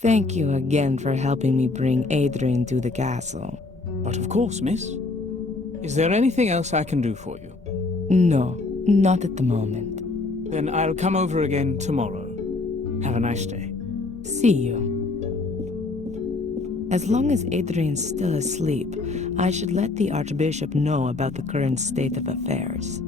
Thank you again for helping me bring Adrian to the castle. But of course, miss. Is there anything else I can do for you? No, not at the moment. Then I'll come over again tomorrow. Have a nice day. See you. As long as Adrian's still asleep, I should let the Archbishop know about the current state of affairs.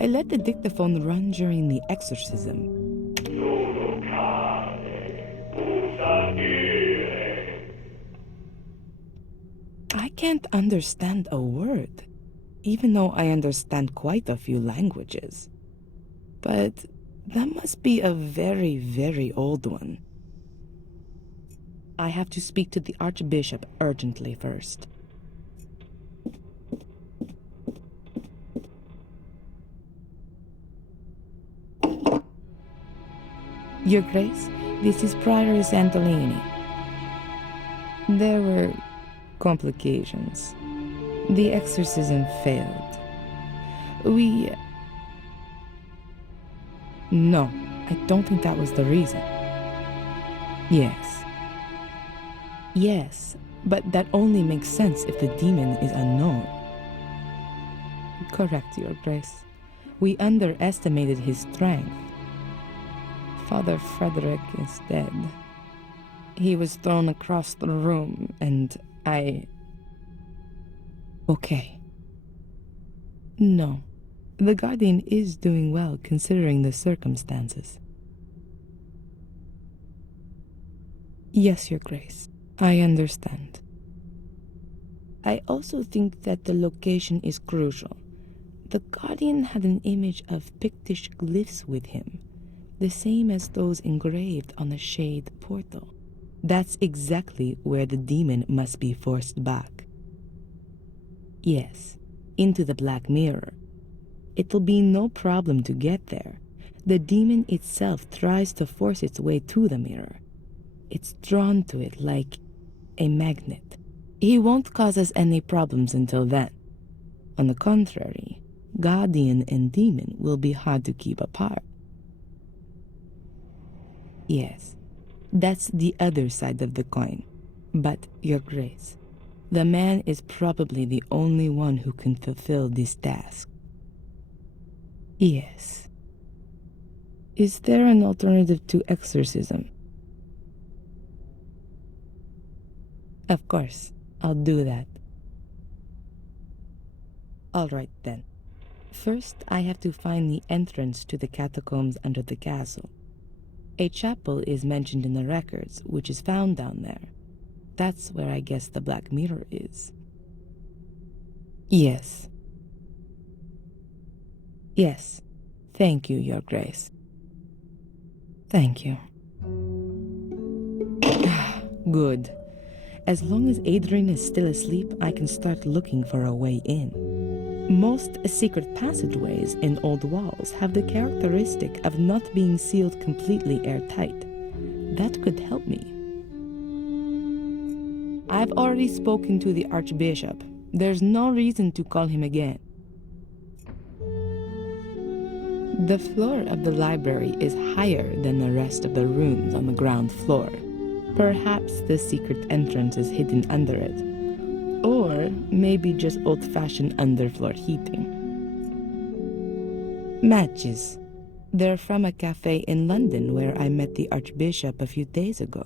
I let the dictaphone run during the exorcism. I can't understand a word, even though I understand quite a few languages. But that must be a very, very old one. I have to speak to the Archbishop urgently first. Your Grace, this is Prior Santolini. There were complications. The exorcism failed. No, I don't think that was the reason. Yes. Yes, but that only makes sense if the demon is unknown. Correct, Your Grace. We underestimated his strength. Father Frederick is dead. He was thrown across the room, and Okay. No, the Guardian is doing well considering the circumstances. Yes, Your Grace, I understand. I also think that the location is crucial. The Guardian had an image of Pictish glyphs with him, the same as those engraved on the Shade portal. That's exactly where the demon must be forced back. Yes, into the Black Mirror. It'll be no problem to get there. The demon itself tries to force its way to the mirror. It's drawn to it like a magnet. He won't cause us any problems until then. On the contrary, Guardian and demon will be hard to keep apart. Yes, that's the other side of the coin. But, Your Grace, the man is probably the only one who can fulfill this task. Yes. Is there an alternative to exorcism? Of course, I'll do that. All right then. First, I have to find the entrance to the catacombs under the castle. A chapel is mentioned in the records, which is found down there. That's where I guess the Black Mirror is. Yes. Yes. Thank you, Your Grace. Thank you. Good. As long as Adrian is still asleep, I can start looking for a way in. Most secret passageways in old walls have the characteristic of not being sealed completely airtight. That could help me. I've already spoken to the Archbishop. There's no reason to call him again. The floor of the library is higher than the rest of the rooms on the ground floor. Perhaps the secret entrance is hidden under it. Or maybe just old-fashioned underfloor heating. Matches. They're from a cafe in London where I met the Archbishop a few days ago.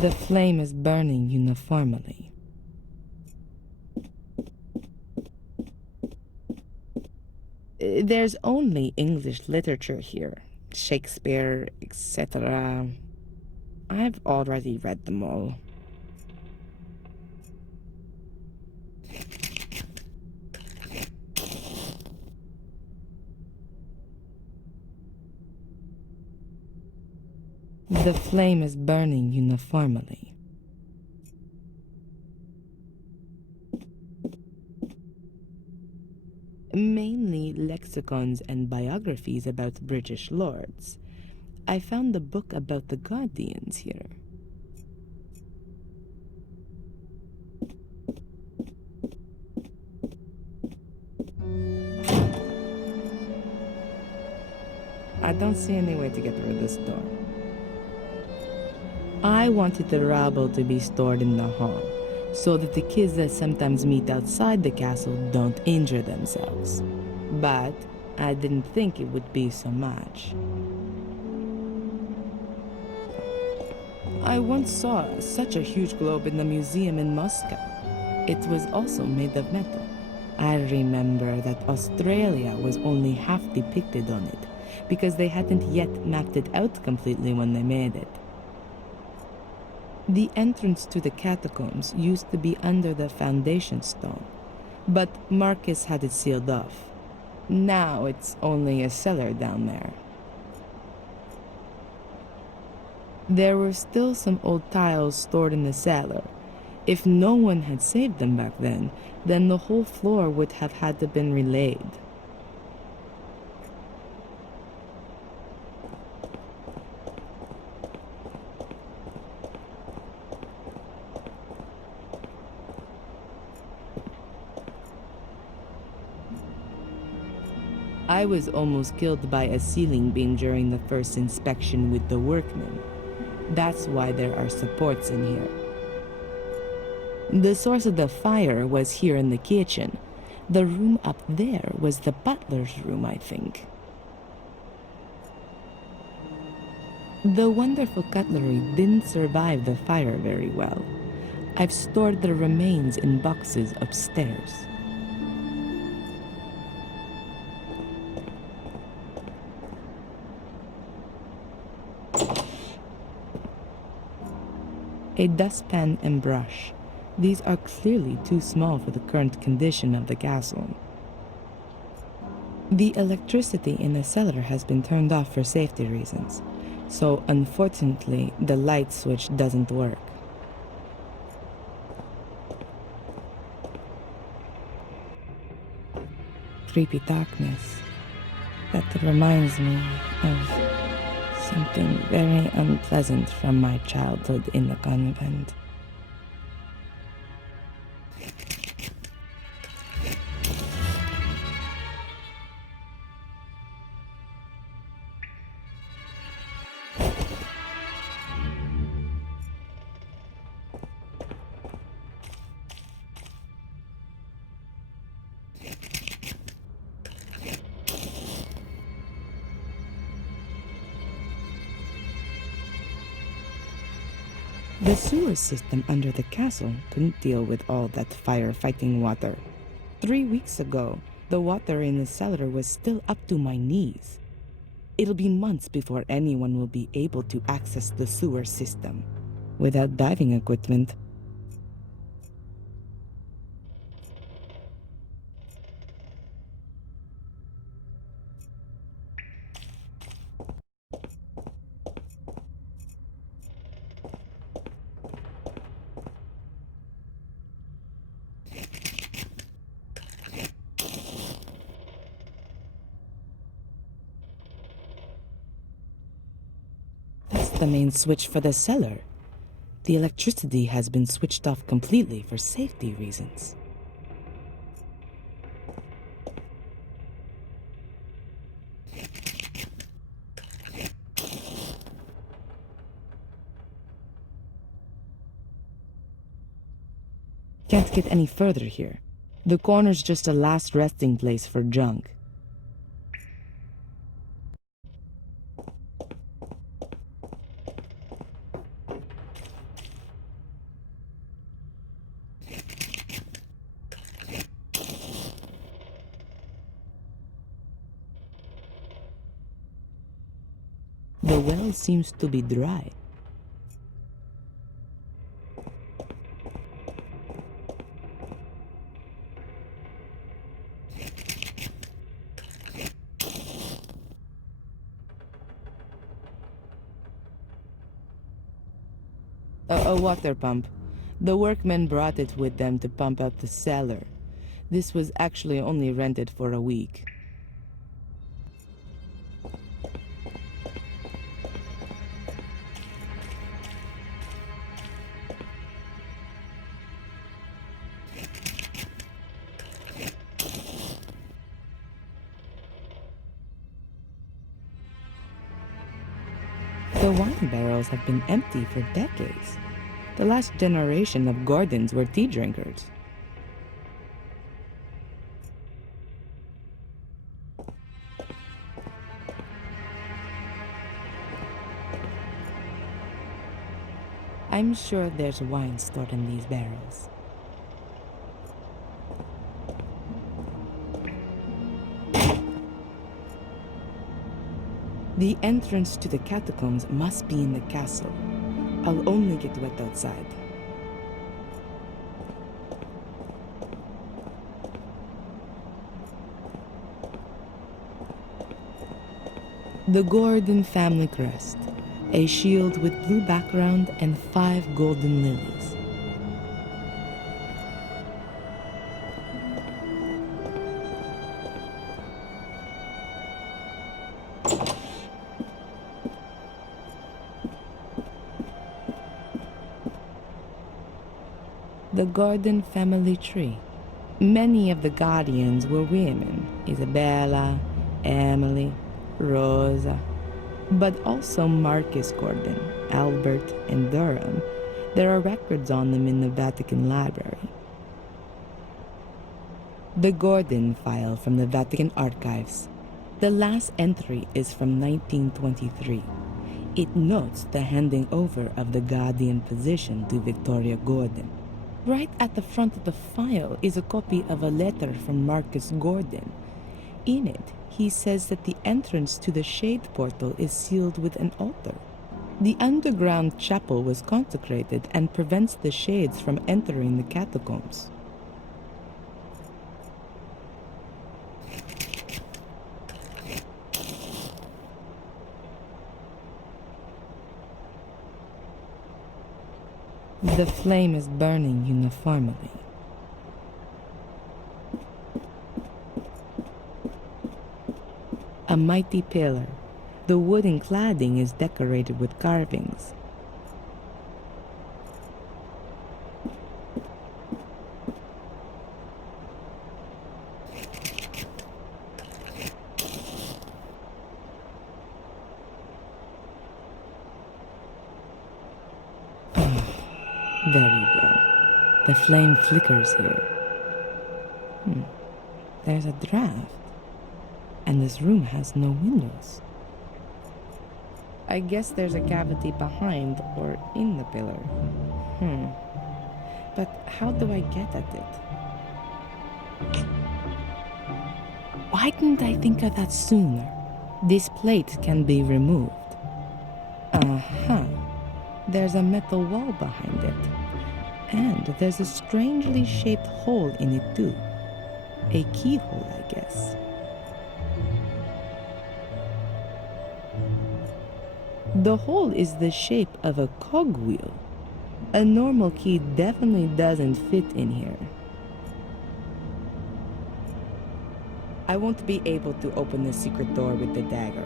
The flame is burning uniformly. There's only English literature here. Shakespeare, etc. I've already read them all. The flame is burning uniformly. many lexicons and biographies about British lords. I found the book about the Guardians here. I don't see any way to get through this door. I wanted the rabble to be stored in the hall, so that the kids that sometimes meet outside the castle don't injure themselves. But I didn't think it would be so much. I once saw such a huge globe in the museum in Moscow. It was also made of metal. I remember that Australia was only half depicted on it, because they hadn't yet mapped it out completely when they made it. The entrance to the catacombs used to be under the foundation stone, but Marcus had it sealed off. Now it's only a cellar down there. There were still some old tiles stored in the cellar. If no one had saved them back then the whole floor would have had to been relaid. I was almost killed by a ceiling beam during the first inspection with the workmen. That's why there are supports in here. The source of the fire was here in the kitchen. The room up there was the butler's room, I think. The wonderful cutlery didn't survive the fire very well. I've stored the remains in boxes upstairs. A dustpan and brush. These are clearly too small for the current condition of the castle. The electricity in the cellar has been turned off for safety reasons, so unfortunately the light switch doesn't work. Creepy darkness. That reminds me of something very unpleasant from my childhood in the convent. The sewer system under the castle couldn't deal with all that firefighting water. 3 weeks ago, the water in the cellar was still up to my knees. It'll be months before anyone will be able to access the sewer system without diving equipment. That's the main switch for the cellar. The electricity has been switched off completely for safety reasons. Can't get any further here. The corner's just a last resting place for junk. The well seems to be dry. A water pump. The workmen brought it with them to pump out the cellar. This was actually only rented for a week. The wine barrels have been empty for decades. The last generation of Gordons were tea drinkers. I'm sure there's wine stored in these barrels. The entrance to the catacombs must be in the castle. I'll only get wet outside. The Gordon family crest. A shield with blue background and 5 golden lilies. The Gordon family tree. Many of the guardians were women. Isabella, Emily, Rosa, but also Marcus Gordon, Albert, and Durham. There are records on them in the Vatican library. The Gordon file from the Vatican archives. The last entry is from 1923. It notes the handing over of the guardian position to Victoria Gordon. Right at the front of the file is a copy of a letter from Marcus Gordon. In it, he says that the entrance to the Shade Portal is sealed with an altar. The underground chapel was consecrated and prevents the Shades from entering the catacombs. The flame is burning uniformly. A mighty pillar. The wooden cladding is decorated with carvings. Very well. The flame flickers here. There's a draft. And this room has no windows. I guess there's a cavity behind or in the pillar. But how do I get at it? Why didn't I think of that sooner? This plate can be removed. There's a metal wall behind it. And there's a strangely shaped hole in it too. A keyhole, I guess. The hole is the shape of a cogwheel. A normal key definitely doesn't fit in here. I won't be able to open the secret door with the dagger.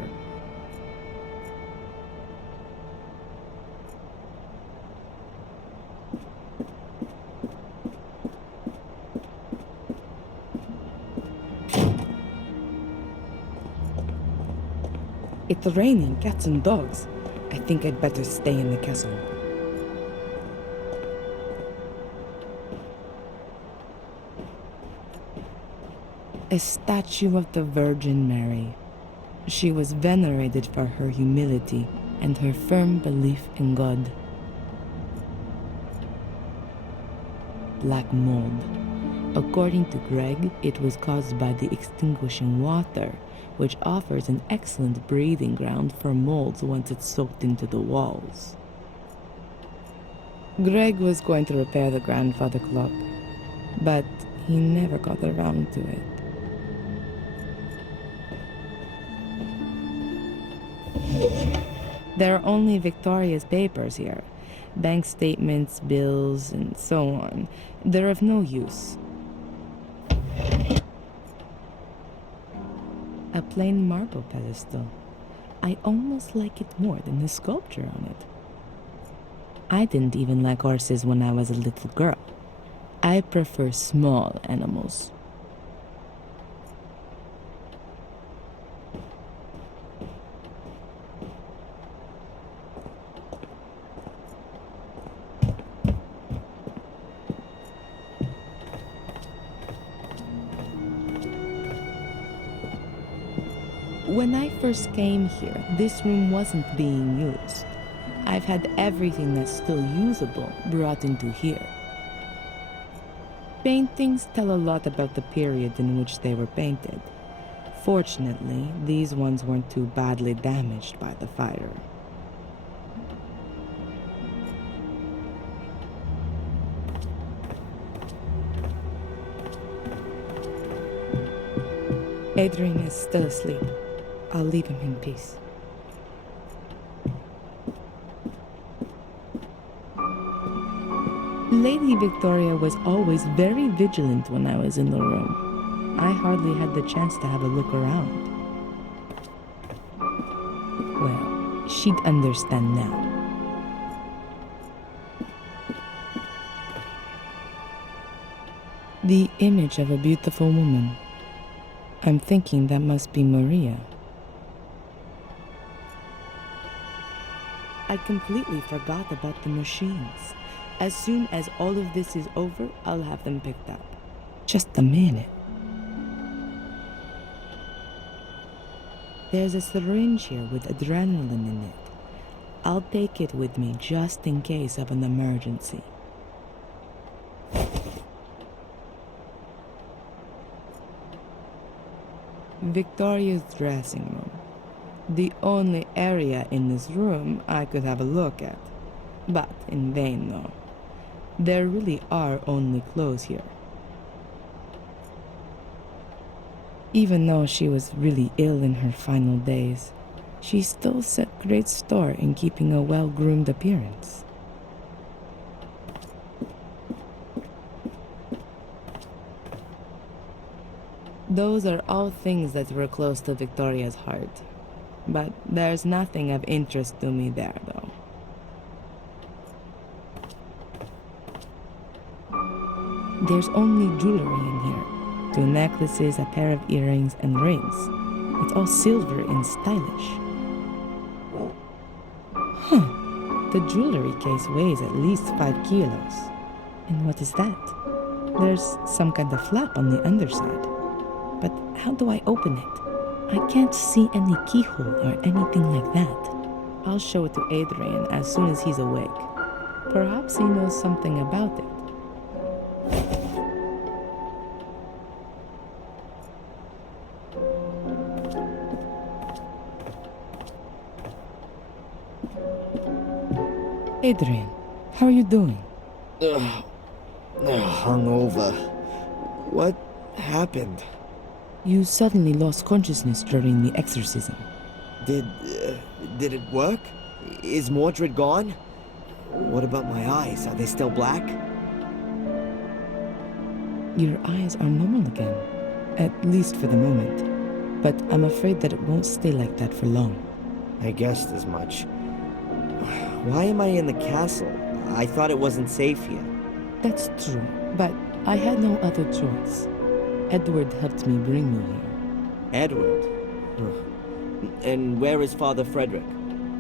It's raining cats and dogs. I think I'd better stay in the castle. A statue of the Virgin Mary. She was venerated for her humility and her firm belief in God. Black mold. According to Greg, it was caused by the extinguishing water, which offers an excellent breeding ground for molds once it's soaked into the walls. Greg was going to repair the grandfather clock, but he never got around to it. There are only Victoria's papers here. Bank statements, bills, and so on. They're of no use. A plain marble pedestal. I almost like it more than the sculpture on it. I didn't even like horses when I was a little girl. I prefer small animals. When I first came here, this room wasn't being used. I've had everything that's still usable brought into here. Paintings tell a lot about the period in which they were painted. Fortunately, these ones weren't too badly damaged by the fire. Adrian is still asleep. I'll leave him in peace. Lady Victoria was always very vigilant when I was in the room. I hardly had the chance to have a look around. Well, she'd understand now. The image of a beautiful woman. I'm thinking that must be Maria. I completely forgot about the machines. As soon as all of this is over, I'll have them picked up. Just a minute. There's a syringe here with adrenaline in it. I'll take it with me just in case of an emergency. Victoria's dressing room. The only area in this room I could have a look at. But in vain, though. There really are only clothes here. Even though she was really ill in her final days, she still set great store in keeping a well-groomed appearance. Those are all things that were close to Victoria's heart. But there's nothing of interest to me there, though. There's only jewelry in here. 2 necklaces, a pair of earrings, and rings. It's all silver and stylish. Huh. The jewelry case weighs at least 5 kilos. And what is that? There's some kind of flap on the underside. But how do I open it? I can't see any keyhole or anything like that. I'll show it to Adrian as soon as he's awake. Perhaps he knows something about it. Adrian, how are you doing? Hungover. What happened? You suddenly lost consciousness during the exorcism. Did it work? Is Mordred gone? What about my eyes? Are they still black? Your eyes are normal again, at least for the moment. But I'm afraid that it won't stay like that for long. I guessed as much. Why am I in the castle? I thought it wasn't safe here. That's true, but I had no other choice. Edward helped me bring you here. Edward? And where is Father Frederick?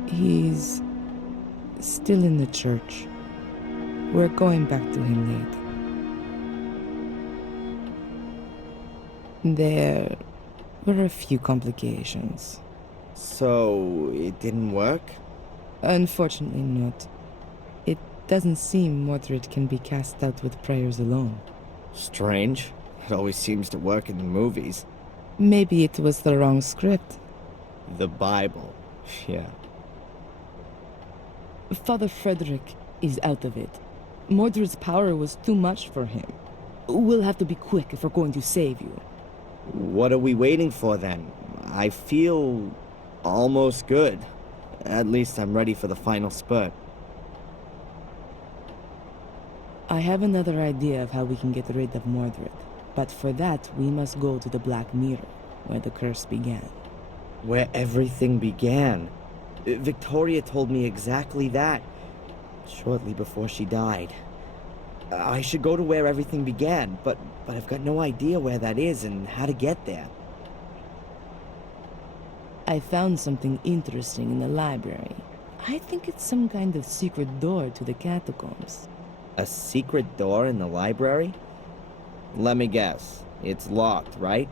He's still in the church. We're going back to him late. There were a few complications. So, it didn't work? Unfortunately not. It doesn't seem Mordred can be cast out with prayers alone. Strange. It always seems to work in the movies. Maybe it was the wrong script. The Bible. Yeah. Father Frederick is out of it. Mordred's power was too much for him. We'll have to be quick if we're going to save you. What are we waiting for then? I feel almost good. At least I'm ready for the final spurt. I have another idea of how we can get rid of Mordred. But for that, we must go to the Black Mirror, where the curse began. Where everything began. Victoria told me exactly that, shortly before she died. I should go to where everything began, but I've got no idea where that is and how to get there. I found something interesting in the library. I think it's some kind of secret door to the Catacombs. A secret door in the library? Let me guess. It's locked, right?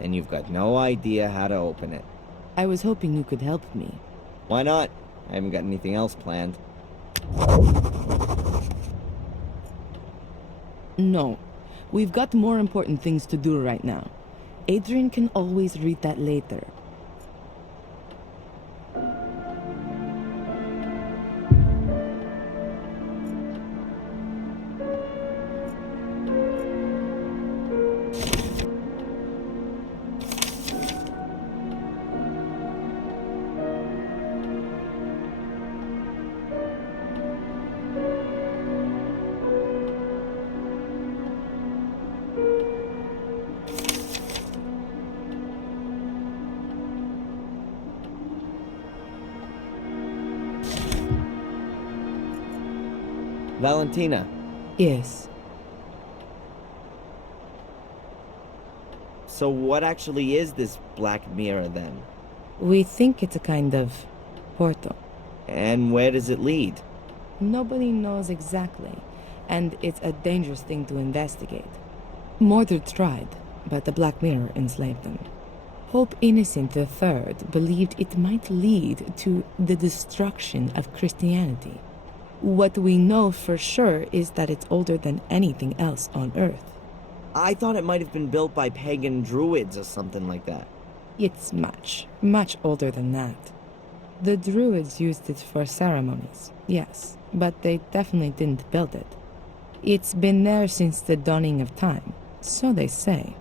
And you've got no idea how to open it. I was hoping you could help me. Why not? I haven't got anything else planned. No. We've got more important things to do right now. Adrian can always read that later. Valentina, Yes. so what actually is this black mirror then? We think it's a kind of portal. And where does it lead? Nobody knows exactly, and it's a dangerous thing to investigate. Mordred tried, but the Black Mirror enslaved them. Pope Innocent III believed it might lead to the destruction of Christianity. What we know for sure is that it's older than anything else on Earth. I thought it might have been built by pagan druids or something like that. It's much, much older than that. The Druids used it for ceremonies, yes, but they definitely didn't build it. It's been there since the dawning of time, so they say.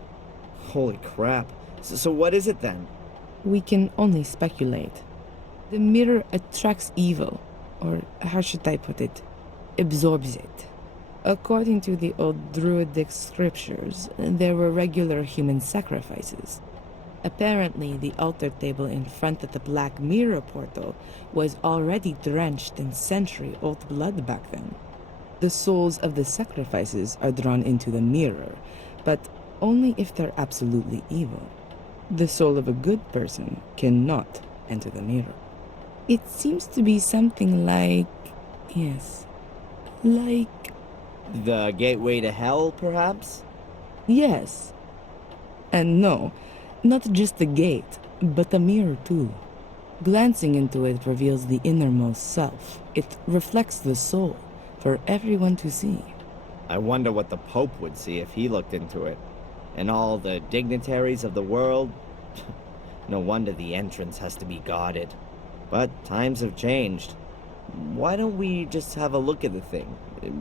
Holy crap. So what is it then? We can only speculate. The mirror attracts evil, or how should I put it? Absorbs it. According to the old Druidic scriptures, there were regular human sacrifices. Apparently, the altar table in front of the Black Mirror portal was already drenched in century-old blood back then. The souls of the sacrifices are drawn into the mirror, but only if they're absolutely evil. The soul of a good person cannot enter the mirror. It seems to be something like... yes. Like... The gateway to hell, perhaps? yes. And no, not just the gate, but the mirror too. Glancing into it reveals the innermost self. It reflects the soul for everyone to see. I wonder what the Pope would see if he looked into it. And all the dignitaries of the world? No wonder the entrance has to be guarded. But times have changed. Why don't we just have a look at the thing?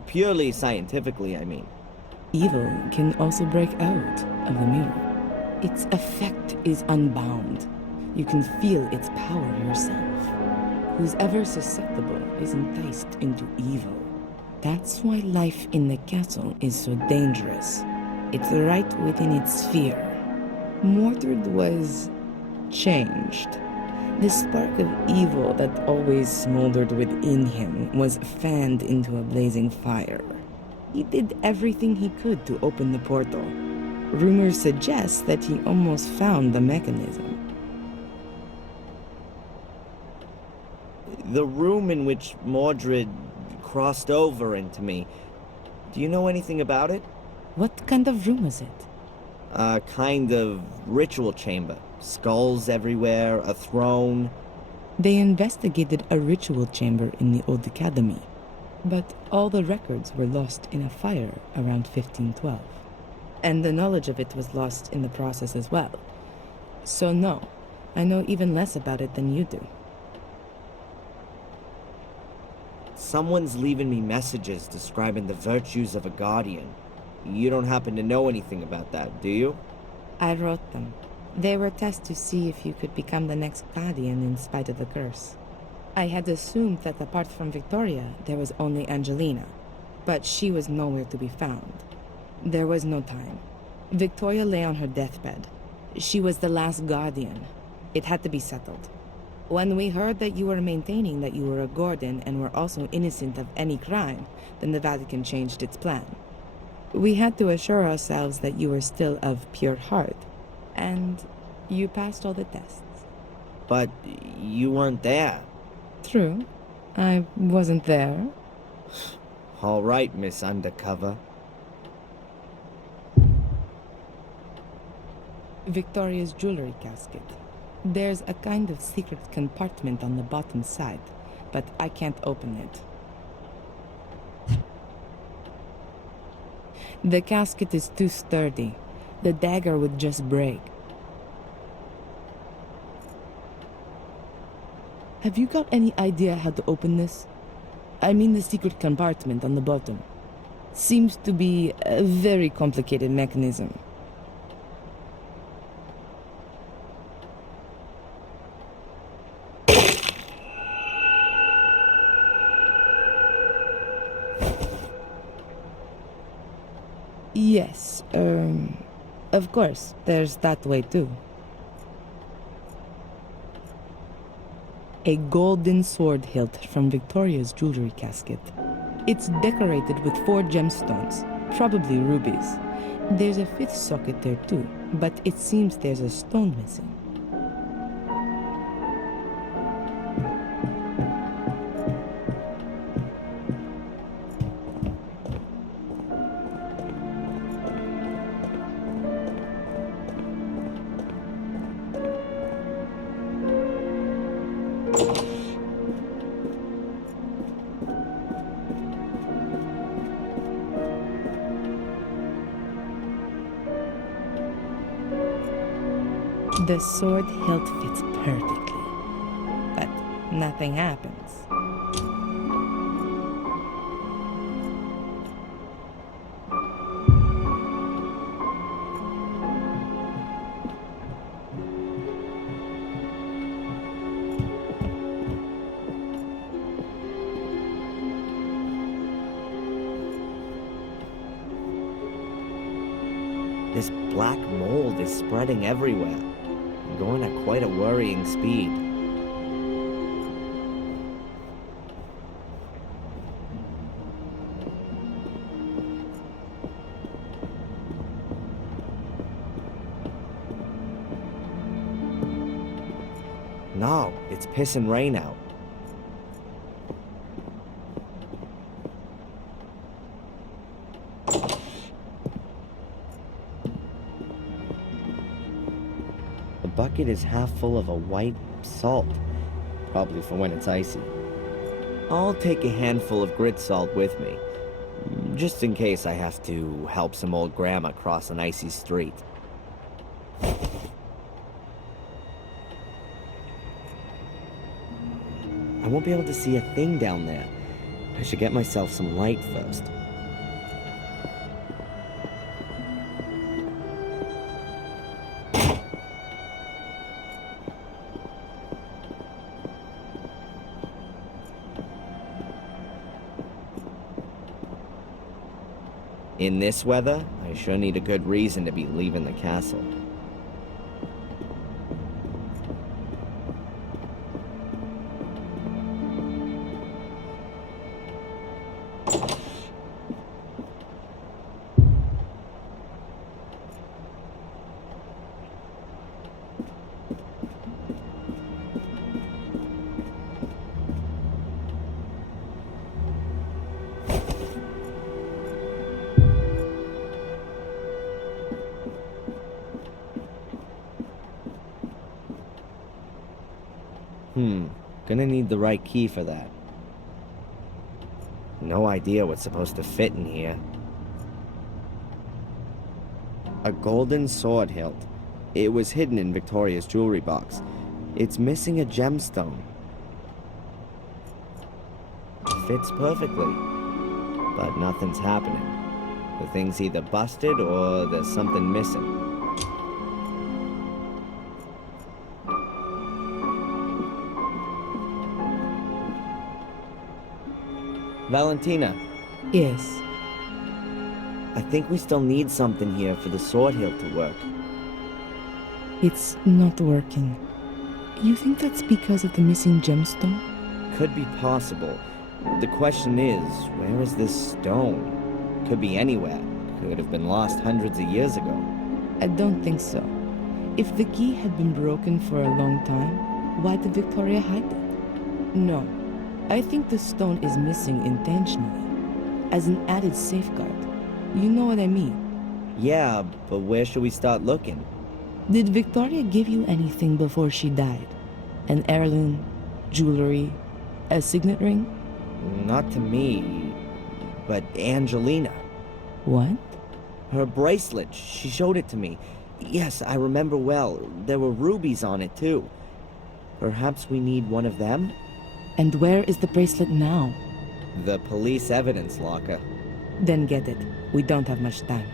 Purely scientifically, I mean. Evil can also break out of the mirror. Its effect is unbound. You can feel its power yourself. Who's ever susceptible is enticed into evil. That's why life in the castle is so dangerous. It's right within its sphere. Mordred was changed. The spark of evil that always smoldered within him was fanned into a blazing fire. He did everything he could to open the portal. Rumors suggest that he almost found the mechanism. The room in which Mordred crossed over into me. Do you know anything about it? What kind of room was it? A kind of ritual chamber. Skulls everywhere, a throne. They investigated a ritual chamber in the old academy, but all the records were lost in a fire around 1512. And the knowledge of it was lost in the process as well. So no, I know even less about it than you do. Someone's leaving me messages describing the virtues of a guardian. You don't happen to know anything about that, do you? I wrote them. They were tests to see if you could become the next guardian in spite of the curse. I had assumed that apart from Victoria, there was only Angelina, but she was nowhere to be found. There was no time. Victoria lay on her deathbed. She was the last guardian. It had to be settled. When we heard that you were maintaining that you were a Gordon and were also innocent of any crime, then the Vatican changed its plan. We had to assure ourselves that you were still of pure heart, and you passed all the tests. But you weren't there. True. I wasn't there. All right, Miss Undercover. Victoria's jewelry casket. There's a kind of secret compartment on the bottom side, but I can't open it. The casket is too sturdy. The dagger would just break. Have you got any idea how to open this? I mean the secret compartment on the bottom. Seems to be a very complicated mechanism. Yes, of course, there's that way too. A golden sword hilt from Victoria's jewelry casket. It's decorated with 4 gemstones, probably rubies. There's a 5th socket there too, but it seems there's a stone missing. The sword hilt fits perfectly, but nothing happens. This black mold is spreading everywhere, going at quite a worrying speed. No, it's pissing rain out. The bucket is half full of a white salt, probably for when it's icy. I'll take a handful of grit salt with me, just in case I have to help some old grandma cross an icy street. I won't be able to see a thing down there. I should get myself some light first. In this weather, I sure need a good reason to be leaving the castle. Gonna need the right key for that. No idea what's supposed to fit in here. A golden sword hilt. It was hidden in Victoria's jewelry box. It's missing a gemstone. Fits perfectly, but nothing's happening. The thing's either busted or there's something missing. Valentina. Yes. I think we still need something here for the sword hilt to work. It's not working. You think that's because of the missing gemstone? Could be possible. The question is, where is this stone? Could be anywhere. Could have been lost hundreds of years ago. I don't think so. If the key had been broken for a long time, why did Victoria hide it? No. I think the stone is missing intentionally, as an added safeguard. You know what I mean? Yeah, but where should we start looking? Did Victoria give you anything before she died? An heirloom, jewelry, a signet ring? Not to me, but Angelina. What? Her bracelet, she showed it to me. Yes, I remember well. There were rubies on it, too. Perhaps we need one of them? And where is the bracelet now? The police evidence locker. Then get it. We don't have much time.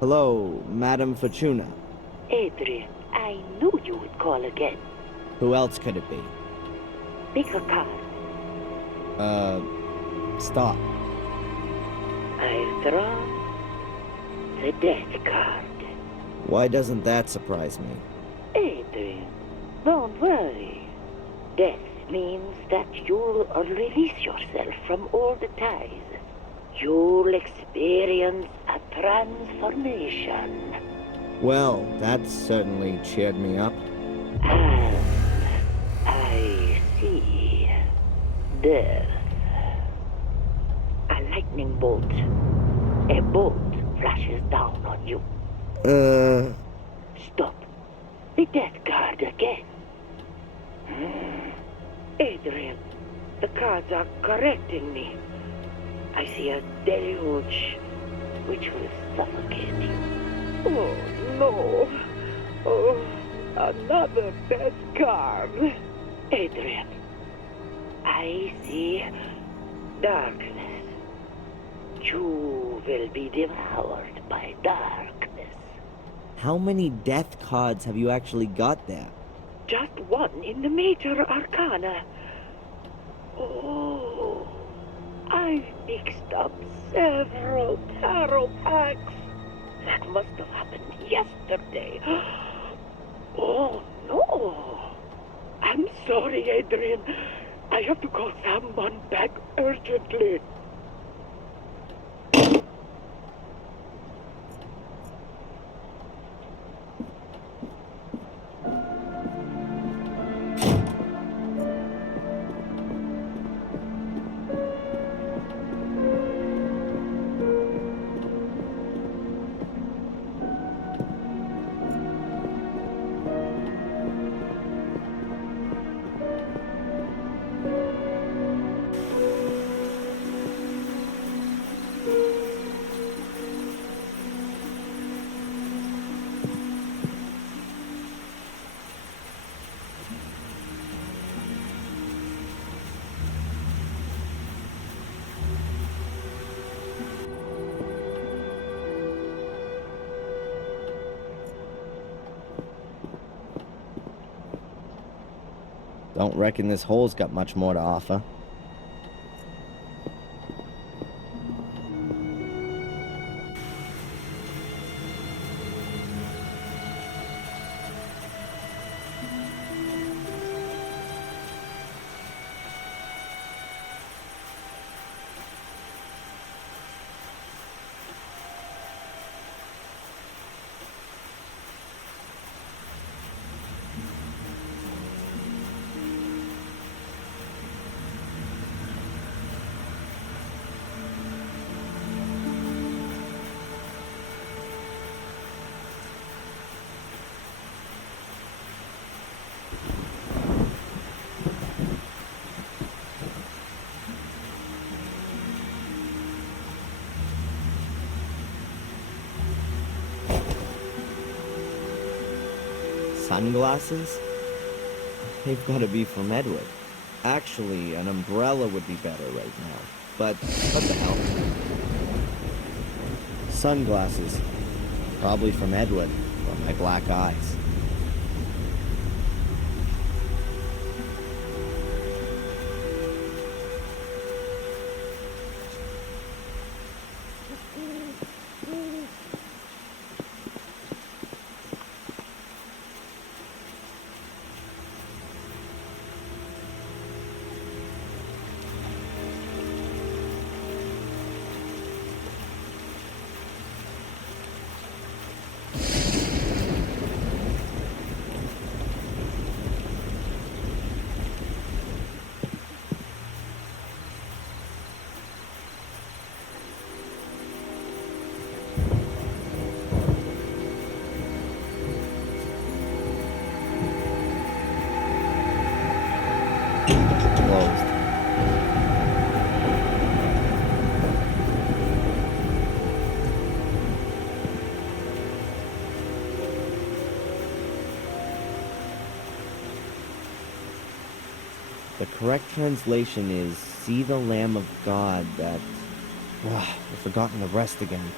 Hello, Madam Fortuna. Adrian, I knew you would call again. Who else could it be? Pick a card. Stop. I'll draw the death card. Why doesn't that surprise me? Adrian, don't worry. Death means that you'll release yourself from all the ties. You'll experience a transformation. Well, that certainly cheered me up. And I see death. A lightning bolt. A bolt flashes down on you. Stop. The death card again. Adrian, the cards are correcting me. I see a deluge which will suffocate you. Oh, no. Oh, another death card. Adrian, I see darkness. You will be devoured by darkness. How many death cards have you actually got there? Just one in the major arcana. Oh, I've mixed up several tarot packs. That must have happened yesterday. Oh, no. I'm sorry, Adrian. I have to call someone back urgently. Don't reckon this hole's got much more to offer. Sunglasses? They've got to be from Edward. Actually, an umbrella would be better right now. But what the hell? Sunglasses. Probably from Edward, for my black eyes. The correct translation is, "See the Lamb of God that..." I've forgotten the rest again.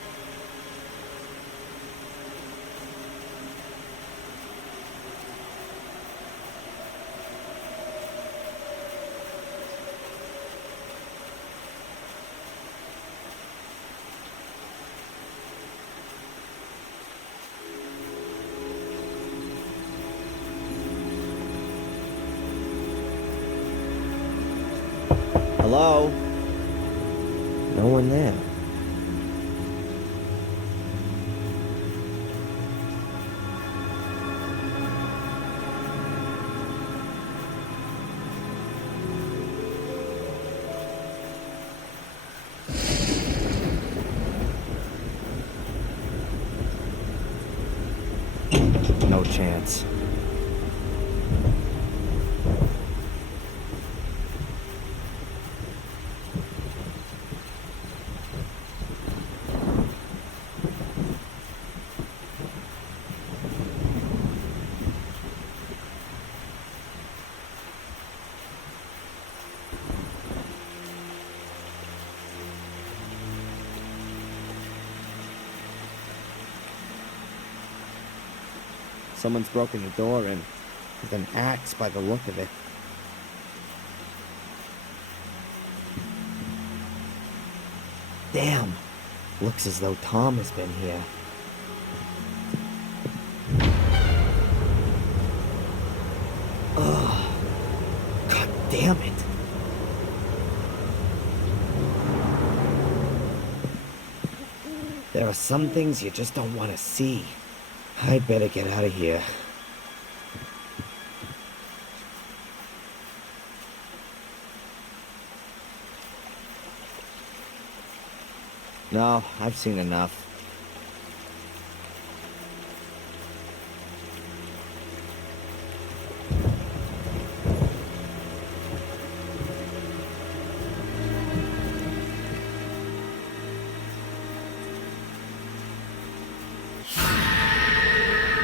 Hello? No one there. No chance. Someone's broken the door in with an axe by the look of it. Damn! Looks as though Tom has been here. Ugh. God damn it! There are some things you just don't want to see. I'd better get out of here. No, I've seen enough.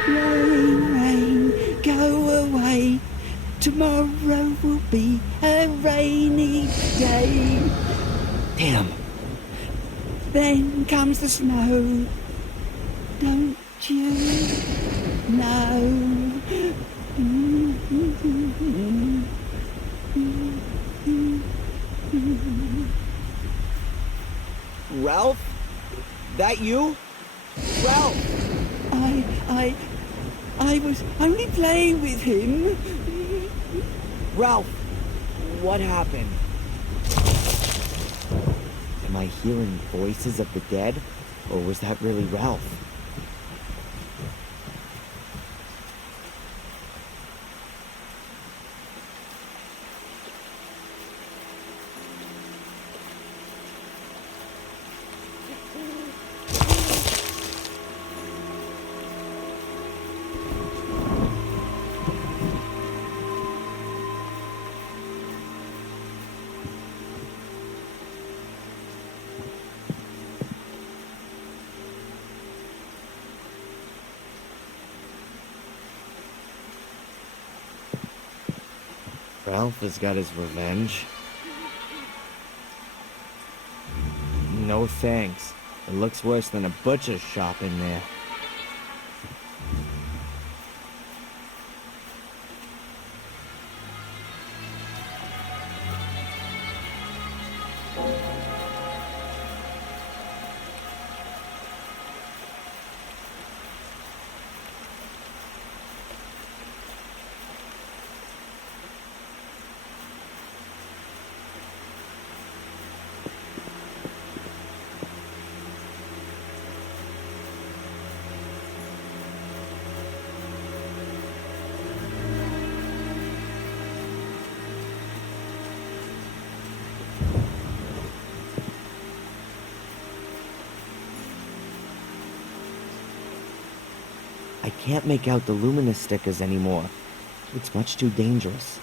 Rain, rain, go away. Tomorrow will be a rainy day. Damn! Then comes the snow. Don't you know? Ralph? That you? Ralph! I was only playing with him. Ralph! What happened? Am I hearing voices of the dead? Or was that really Ralph? Ralph has got his revenge. No thanks. It looks worse than a butcher's shop in there. I can't make out the luminous stickers anymore. It's much too dangerous.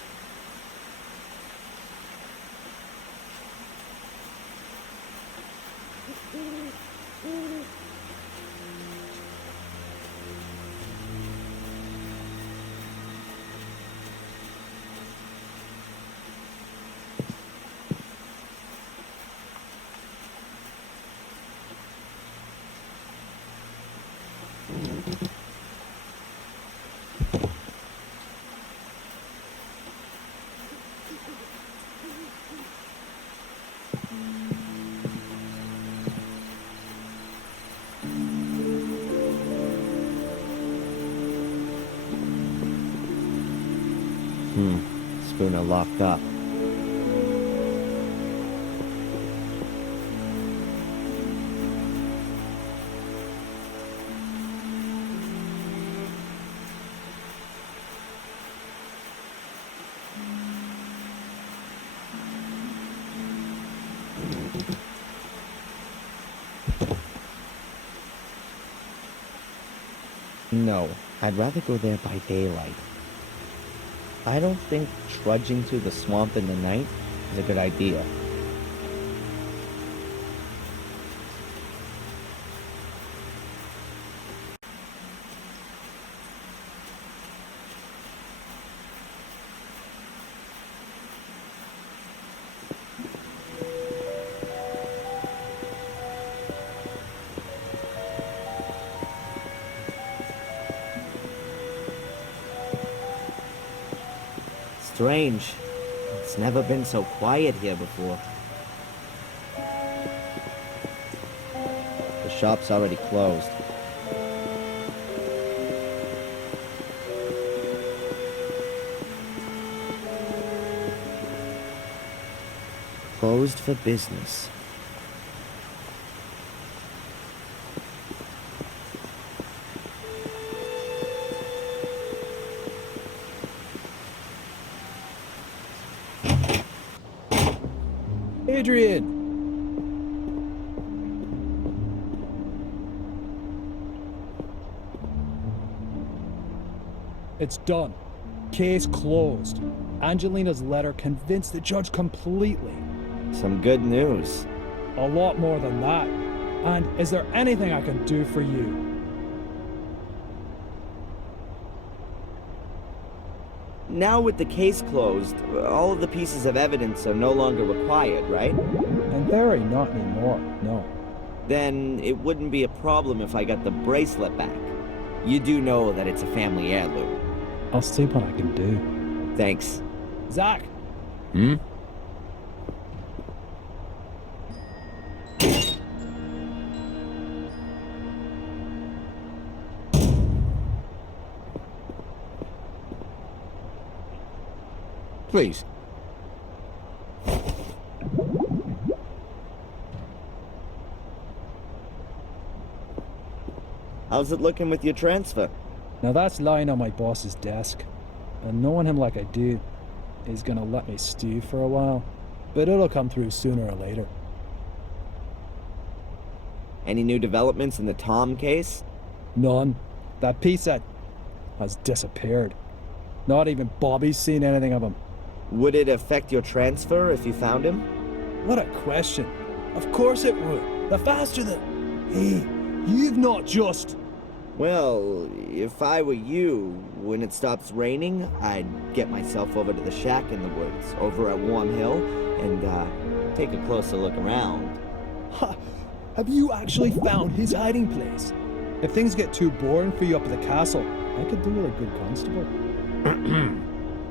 Schooner locked up. No, I'd rather go there by daylight. I don't think trudging through the swamp in the night is a good idea. Strange. It's never been so quiet here before. The shop's already closed. Closed for business. Adrian! It's done. Case closed. Angelina's letter convinced the judge completely. Some good news. A lot more than that. And is there anything I can do for you? Now with the case closed, all of the pieces of evidence are no longer required, right? In theory, not anymore, no. Then it wouldn't be a problem if I got the bracelet back. You do know that it's a family heirloom. I'll see what I can do. Thanks. Zach! Hmm? Please. How's it looking with your transfer? Now that's lying on my boss's desk. And knowing him like I do, he's gonna let me stew for a while. But it'll come through sooner or later. Any new developments in the Tom case? None. That piece that has disappeared. Not even Bobby's seen anything of him. Would it affect your transfer if you found him? What a question. Of course it would. The faster the... Hey, you've not just... Well, if I were you, when it stops raining, I'd get myself over to the shack in the woods, over at Warm Hill, and take a closer look around. Ha! Have you actually found his hiding place? If things get too boring for you up at the castle, I could do with a good constable.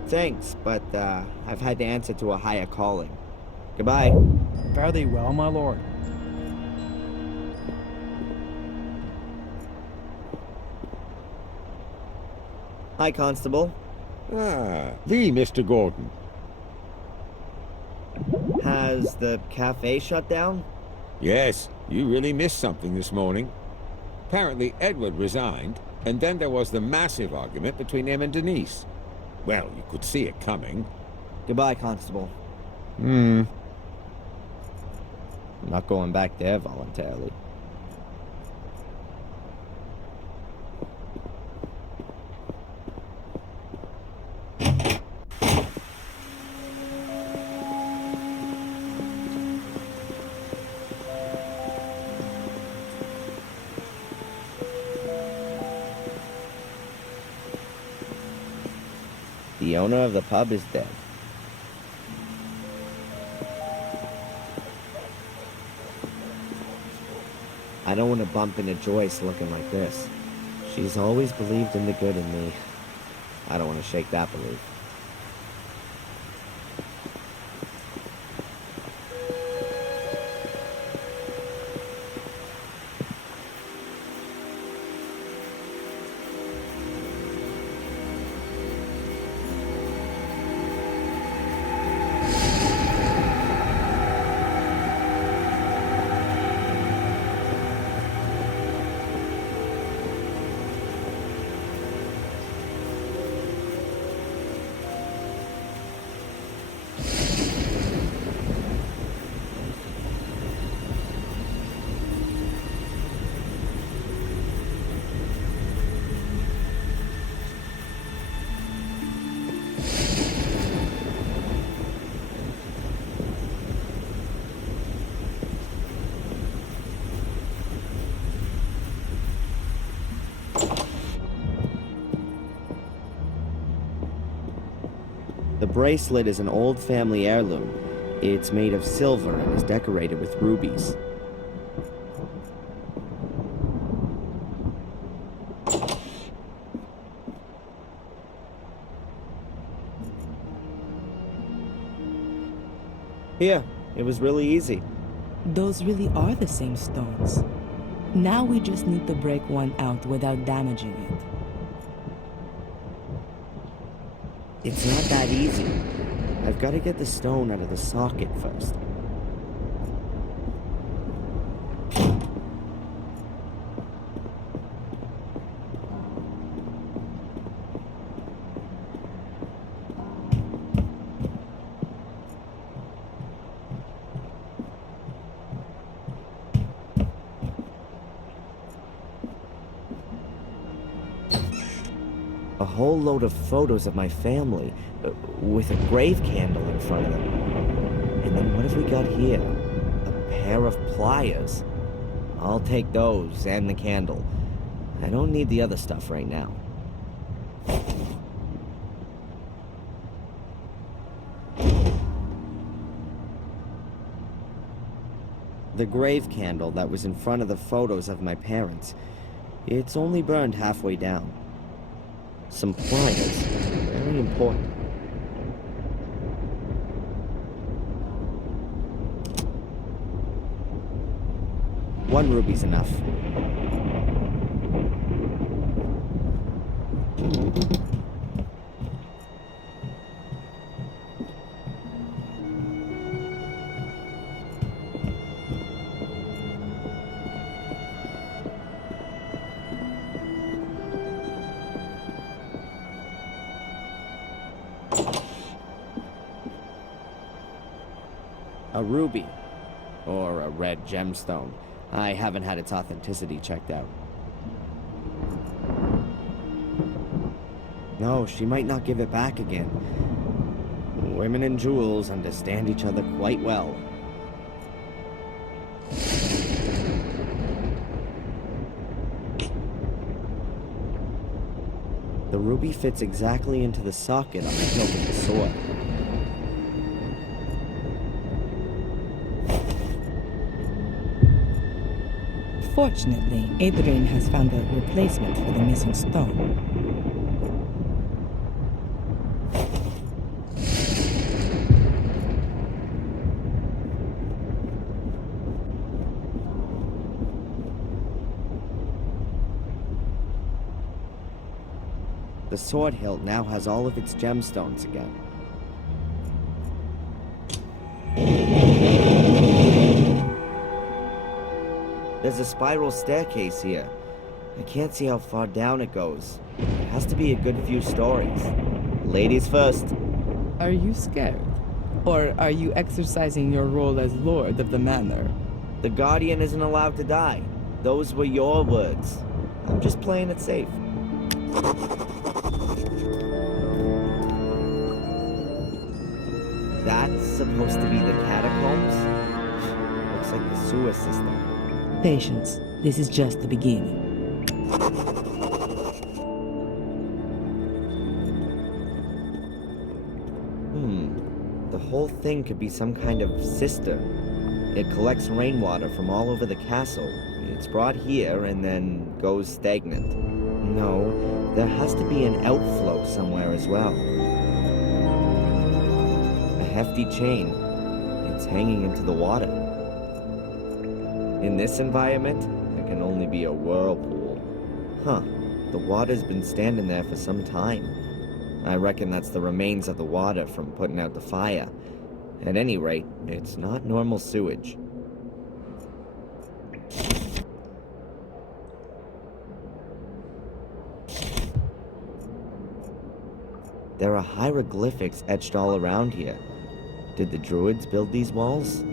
Thanks, but I've had to answer to a higher calling. Goodbye. Fare thee well, my lord. Hi, Constable. Ah, thee, Mr. Gordon. Has the cafe shut down? Yes, you really missed something this morning. Apparently Edward resigned, and then there was the massive argument between him and Denise. Well, you could see it coming. Goodbye, Constable. Hmm. I'm not going back there voluntarily. The owner of the pub is dead. I don't want to bump into Joyce looking like this. She's always believed in the good in me. I don't want to shake that belief. The bracelet is an old family heirloom. It's made of silver and is decorated with rubies. Here, it was really easy. Those really are the same stones. Now we just need to break one out without damaging it. It's not that easy. I've got to get the stone out of the socket first. A whole load of photos of my family, with a grave candle in front of them. And then what have we got here? A pair of pliers. I'll take those and the candle. I don't need the other stuff right now. The grave candle that was in front of the photos of my parents. It's only burned halfway down. Some pliers. Very important. One ruby's enough. A ruby, or a red gemstone. I haven't had its authenticity checked out. No, she might not give it back again. Women and jewels understand each other quite well. The ruby fits exactly into the socket on the hilt of the sword. Fortunately, Adrian has found a replacement for the missing stone. The sword hilt now has all of its gemstones again. There's a spiral staircase here. I can't see how far down it goes. It has to be a good few stories. Ladies first. Are you scared? Or are you exercising your role as Lord of the Manor? The Guardian isn't allowed to die. Those were your words. I'm just playing it safe. That's supposed to be the Catacombs? Looks like the sewer system. Patience. This is just the beginning. The whole thing could be some kind of cistern. It collects rainwater from all over the castle. It's brought here and then goes stagnant. No, there has to be an outflow somewhere as well. A hefty chain. It's hanging into the water. In this environment, there can only be a whirlpool. Huh, the water's been standing there for some time. I reckon that's the remains of the water from putting out the fire. At any rate, it's not normal sewage. There are hieroglyphics etched all around here. Did the Druids build these walls?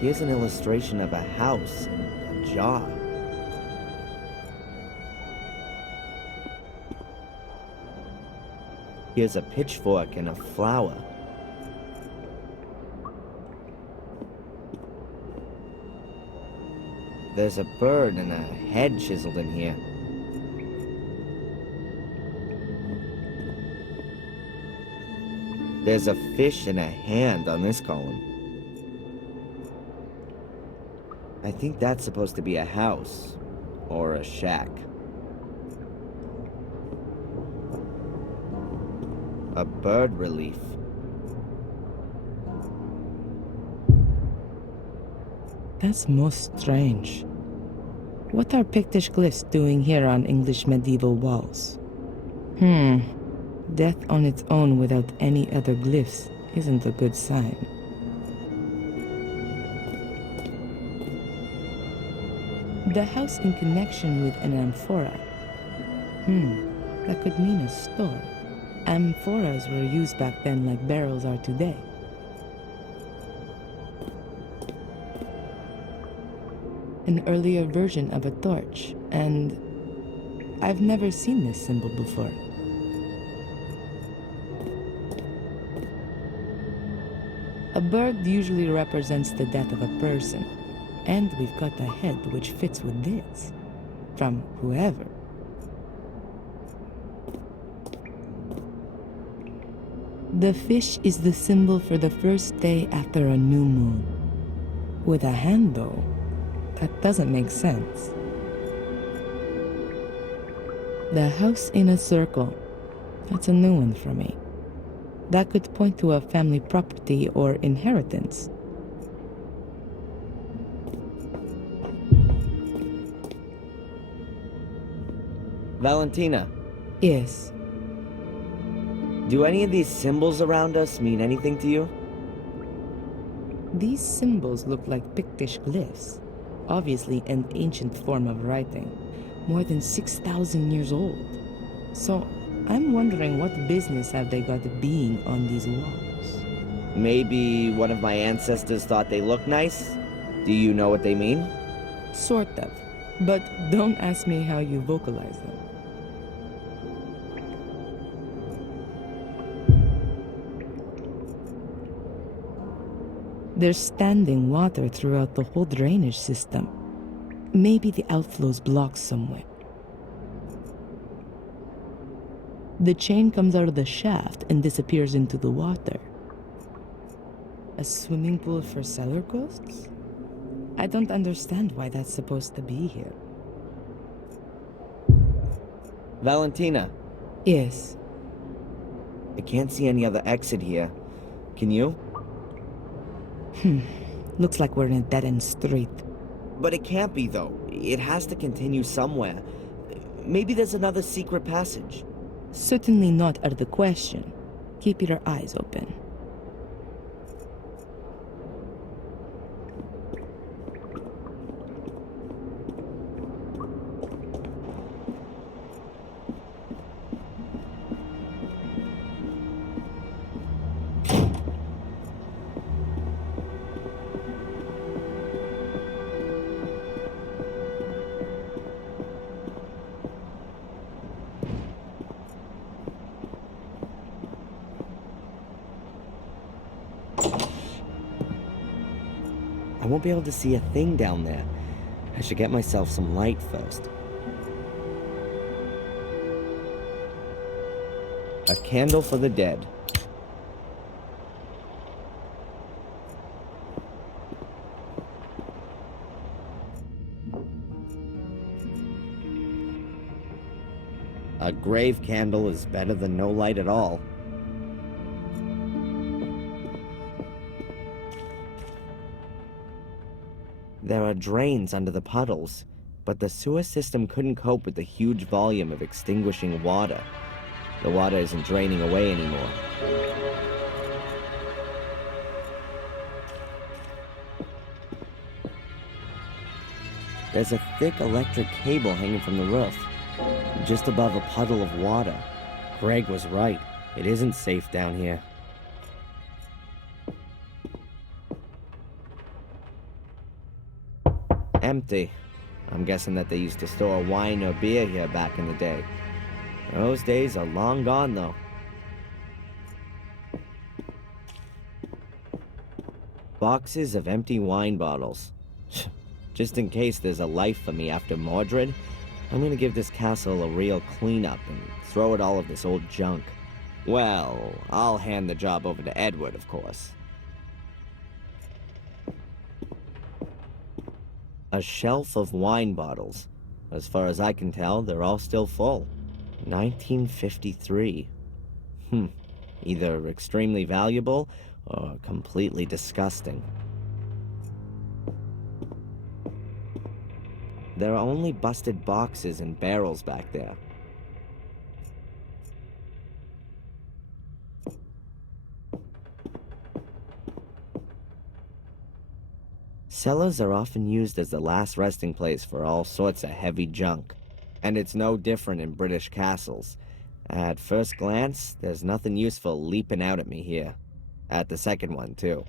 Here's an illustration of a house and a jar. Here's a pitchfork and a flower. There's a bird and a head chiseled in here. There's a fish and a hand on this column. I think that's supposed to be a house or a shack. A bird relief. That's most strange. What are Pictish glyphs doing here on English medieval walls? Death on its own without any other glyphs isn't a good sign. The house in connection with an amphora. That could mean a store. Amphoras were used back then like barrels are today. An earlier version of a torch, and I've never seen this symbol before. A bird usually represents the death of a person, and we've got a head which fits with this, from whoever. The fish is the symbol for the first day after a new moon. With a hand, though, that doesn't make sense. The house in a circle. That's a new one for me. That could point to a family property or inheritance. Valentina, Yes. do any of these symbols around us mean anything to you? These symbols look like Pictish glyphs. Obviously an ancient form of writing, more than 6,000 years old. So I'm wondering what business have they got being on these walls? Maybe one of my ancestors thought they looked nice? Do you know what they mean? Sort of. But don't ask me how you vocalize them. There's standing water throughout the whole drainage system. Maybe the outflow's blocked somewhere. The chain comes out of the shaft and disappears into the water. A swimming pool for cellar ghosts? I don't understand why that's supposed to be here. Valentina, Yes. I can't see any other exit here. Can you? Looks like we're in a dead-end street. But it can't be, though. It has to continue somewhere. Maybe there's another secret passage. Certainly not out of the question. Keep your eyes open. I won't be able to see a thing down there. I should get myself some light first. A candle for the dead. A grave candle is better than no light at all. There are drains under the puddles, but the sewer system couldn't cope with the huge volume of extinguishing water. The water isn't draining away anymore. There's a thick electric cable hanging from the roof, just above a puddle of water. Greg was right. It isn't safe down here. Empty. I'm guessing that they used to store wine or beer here back in the day. Those days are long gone, though. Boxes of empty wine bottles. Just in case there's a life for me after Mordred, I'm gonna give this castle a real cleanup and throw out all of this old junk. Well, I'll hand the job over to Edward, of course. A shelf of wine bottles. As far as I can tell, they're all still full. 1953. Either extremely valuable or completely disgusting. There are only busted boxes and barrels back there. Cellars are often used as the last resting place for all sorts of heavy junk. And it's no different in British castles. At first glance, there's nothing useful leaping out at me here. At the second one, too.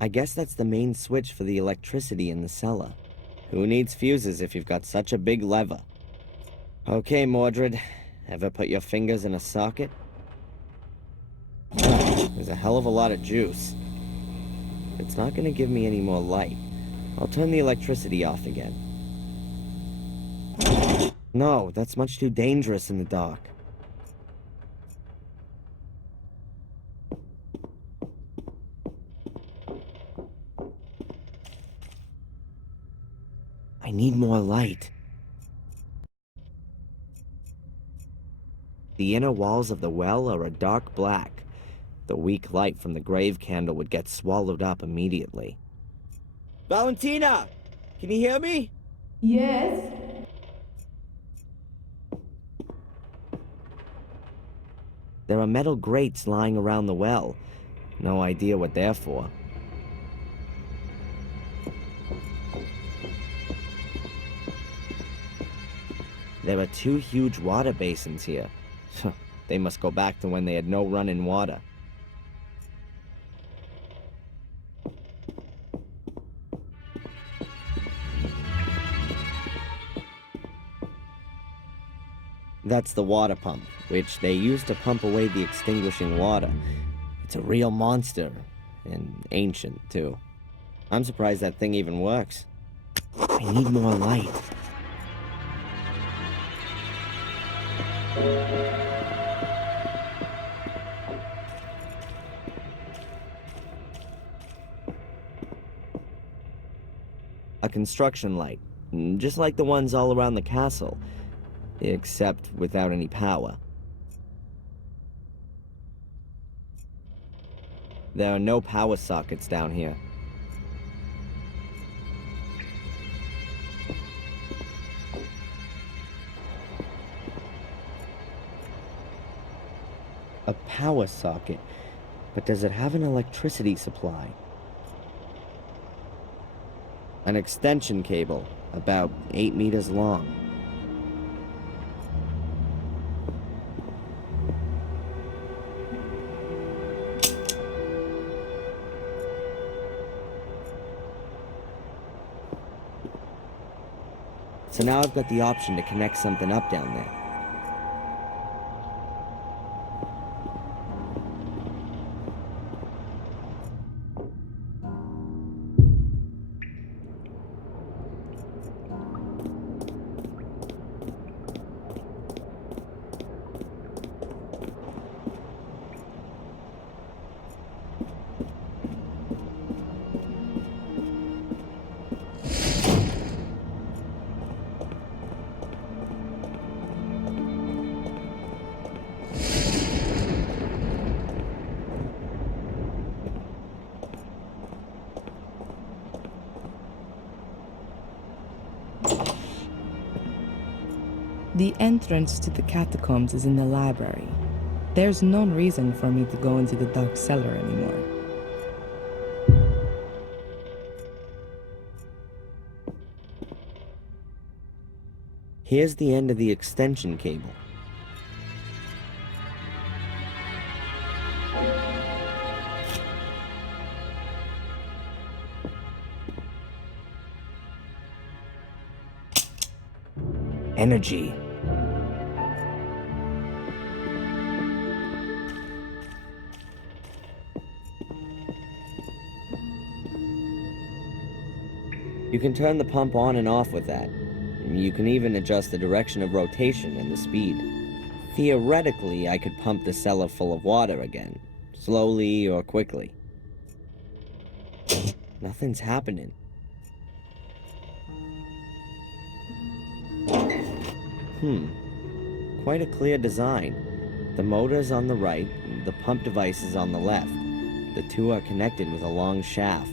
I guess that's the main switch for the electricity in the cellar. Who needs fuses if you've got such a big lever? Okay, Mordred. Ever put your fingers in a socket? There's a hell of a lot of juice. It's not gonna give me any more light. I'll turn the electricity off again. No, that's much too dangerous in the dark. I need more light. The inner walls of the well are a dark black. The weak light from the grave candle would get swallowed up immediately. Valentina! Can you hear me? Yes? There are metal grates lying around the well. No idea what they're for. There are 2 huge water basins here. They must go back to when they had no running water. That's the water pump, which they use to pump away the extinguishing water. It's a real monster, and ancient, too. I'm surprised that thing even works. I need more light. A construction light, just like the ones all around the castle, except without any power. There are no power sockets down here. A power socket, but does it have an electricity supply? An extension cable, about 8 meters long. So now I've got the option to connect something up down there. The entrance to the catacombs is in the library. There's no reason for me to go into the dark cellar anymore. Here's the end of the extension cable. Energy. You can turn the pump on and off with that. You can even adjust the direction of rotation and the speed. Theoretically, I could pump the cellar full of water again, slowly or quickly. Nothing's happening. Quite a clear design. The motor's on the right, the pump device is on the left. The two are connected with a long shaft.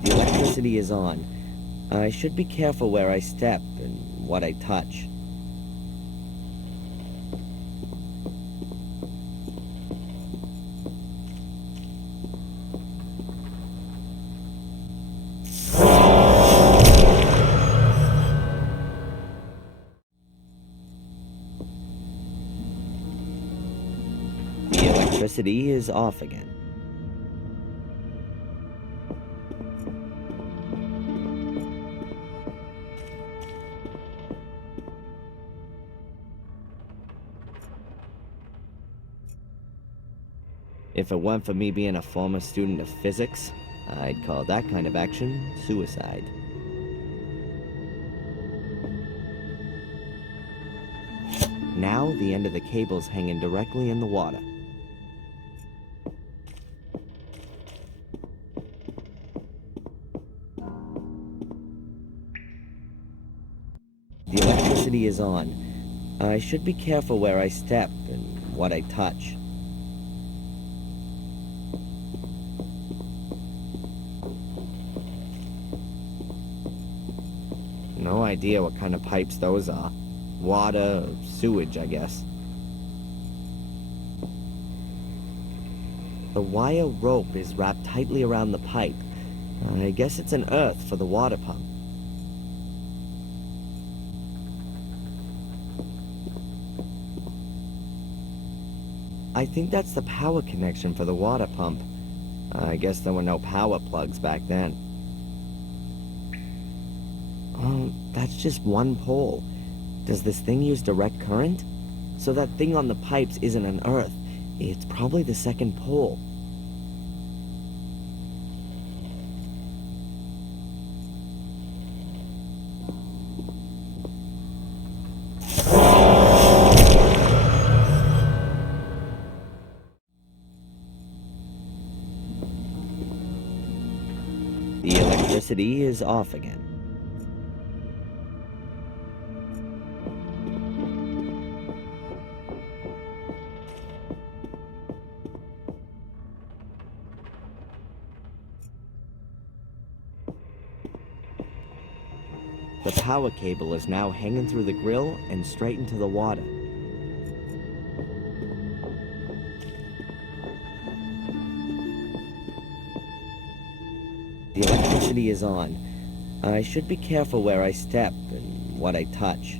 The electricity is on. I should be careful where I step and what I touch. The electricity is off again. If it weren't for me being a former student of physics, I'd call that kind of action suicide. Now the end of the cable's hanging directly in the water. The electricity is on. I should be careful where I step and what I touch. No idea what kind of pipes those are. Water or sewage, I guess. The wire rope is wrapped tightly around the pipe. I guess it's an earth for the water pump. I think that's the power connection for the water pump. I guess there were no power plugs back then. That's just one pole. Does this thing use direct current? So that thing on the pipes isn't an earth. It's probably the second pole. The electricity is off again. The power cable is now hanging through the grill and straight into the water. The electricity is on. I should be careful where I step and what I touch.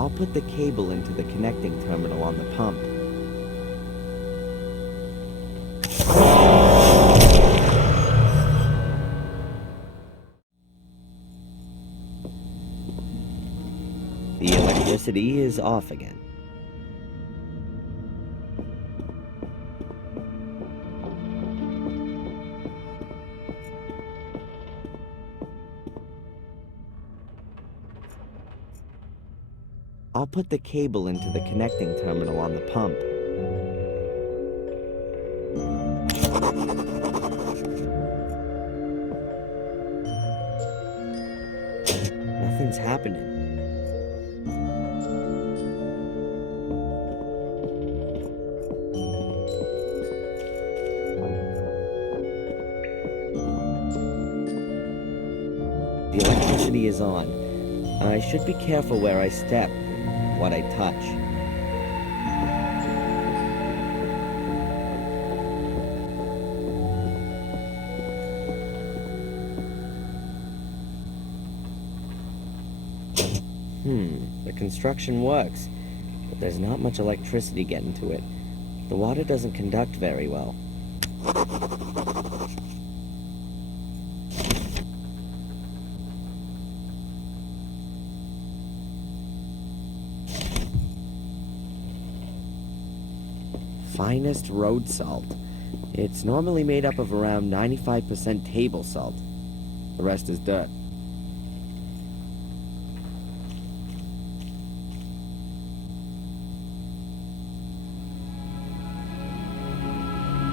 I'll put the cable into the connecting terminal on the pump. The electricity is off again. I'll put the cable into the connecting terminal on the pump. Nothing's happening. The electricity is on. I should be careful where I step, what I touch. The construction works, but there's not much electricity getting to it. The water doesn't conduct very well. Finest road salt. It's normally made up of around 95% table salt. The rest is dirt.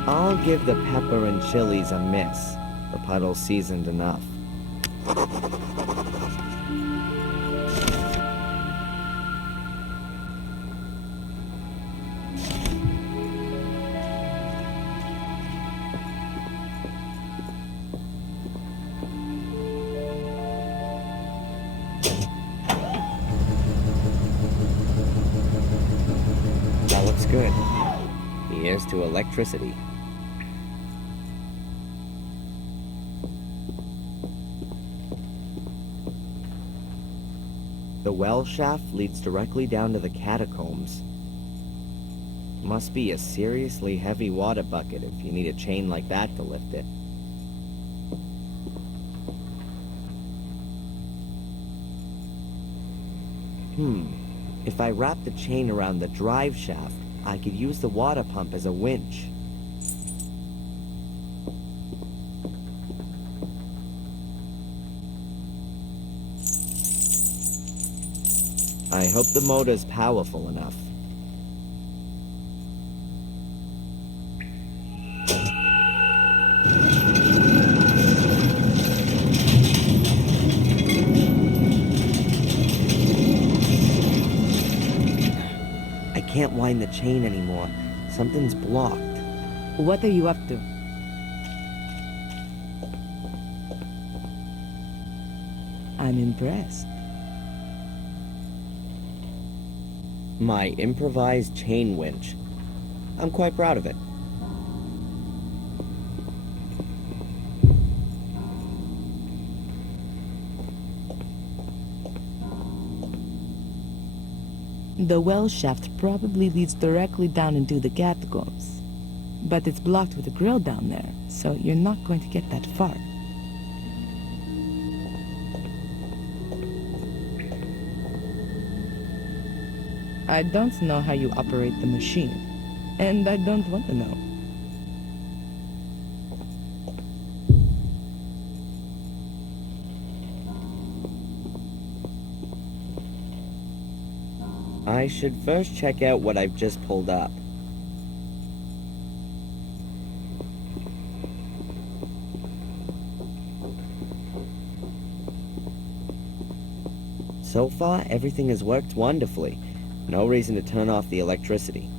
I'll give the pepper and chilies a miss. The puddle's seasoned enough. That looks good. Here's to electricity. The well shaft leads directly down to the catacombs. Must be a seriously heavy water bucket if you need a chain like that to lift it. If I wrap the chain around the drive shaft, I could use the water pump as a winch. I hope the motor's powerful enough. I can't wind the chain anymore. Something's blocked. What are you up to? I'm impressed. My improvised chain winch. I'm quite proud of it. The well shaft probably leads directly down into the catacombs. But it's blocked with a grill down there, so you're not going to get that far. I don't know how you operate the machine, and I don't want to know. I should first check out what I've just pulled up. So far, everything has worked wonderfully. No reason to turn off the electricity.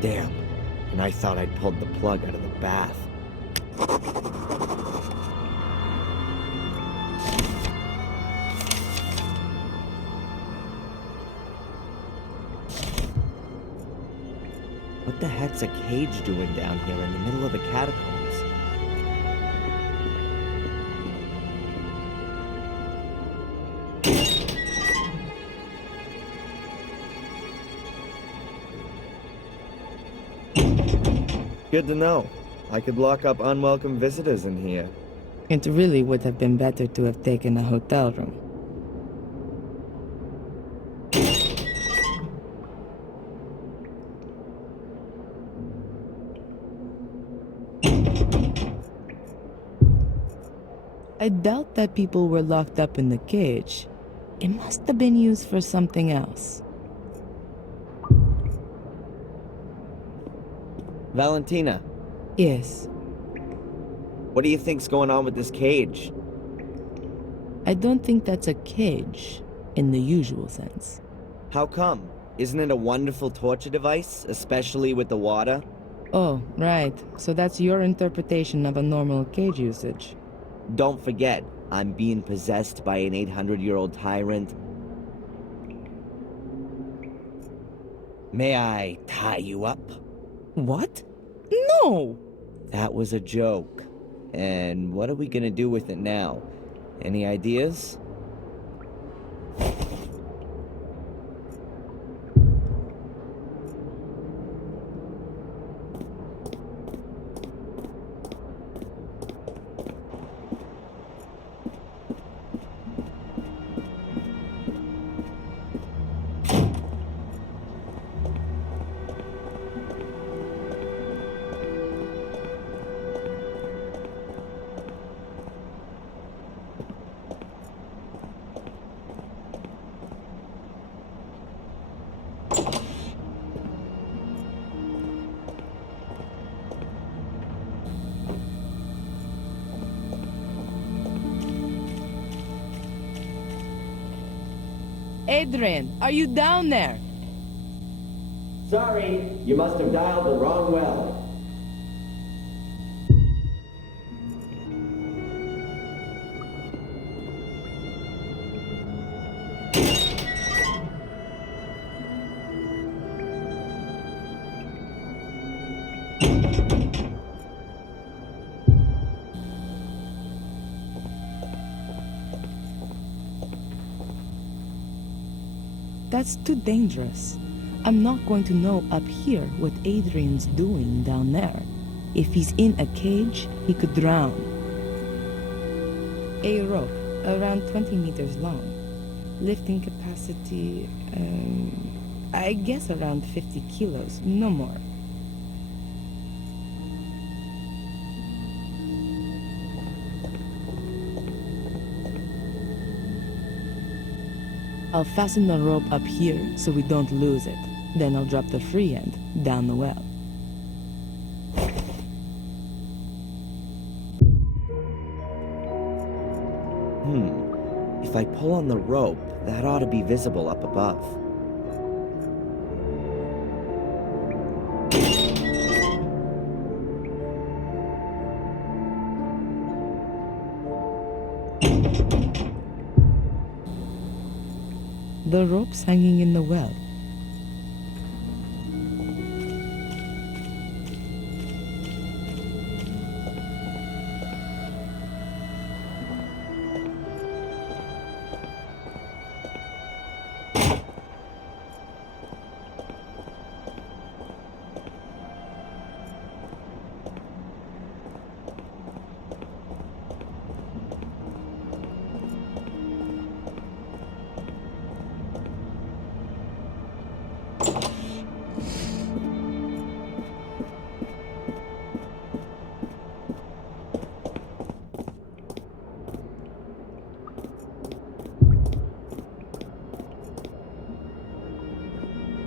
Damn, and I thought I'd pulled the plug out of the bath. the heck's a cage doing down here in the middle of the catacombs? Good to know. I could lock up unwelcome visitors in here. It really would have been better to have taken a hotel room. I doubt that people were locked up in the cage. It must have been used for something else. Valentina, Yes, what do you think's going on with this cage? I don't think that's a cage in the usual sense. How come? Isn't it a wonderful torture device, especially with the water? Oh, right. So that's your interpretation of a normal cage usage. Don't forget, I'm being possessed by an 800-year-old tyrant. May I tie you up? What? No! That was a joke. And what are we gonna do with it now? Any ideas? Adrian, are you down there? Sorry, you must have dialed the wrong well. That's too dangerous. I'm not going to know up here what Adrian's doing down there. If he's in a cage, he could drown. A rope, around 20 meters long. Lifting capacity, I guess around 50 kilos, no more. I'll fasten the rope up here so we don't lose it. Then I'll drop the free end down the well. If I pull on the rope, that ought to be visible up above. The rope's hanging in the well.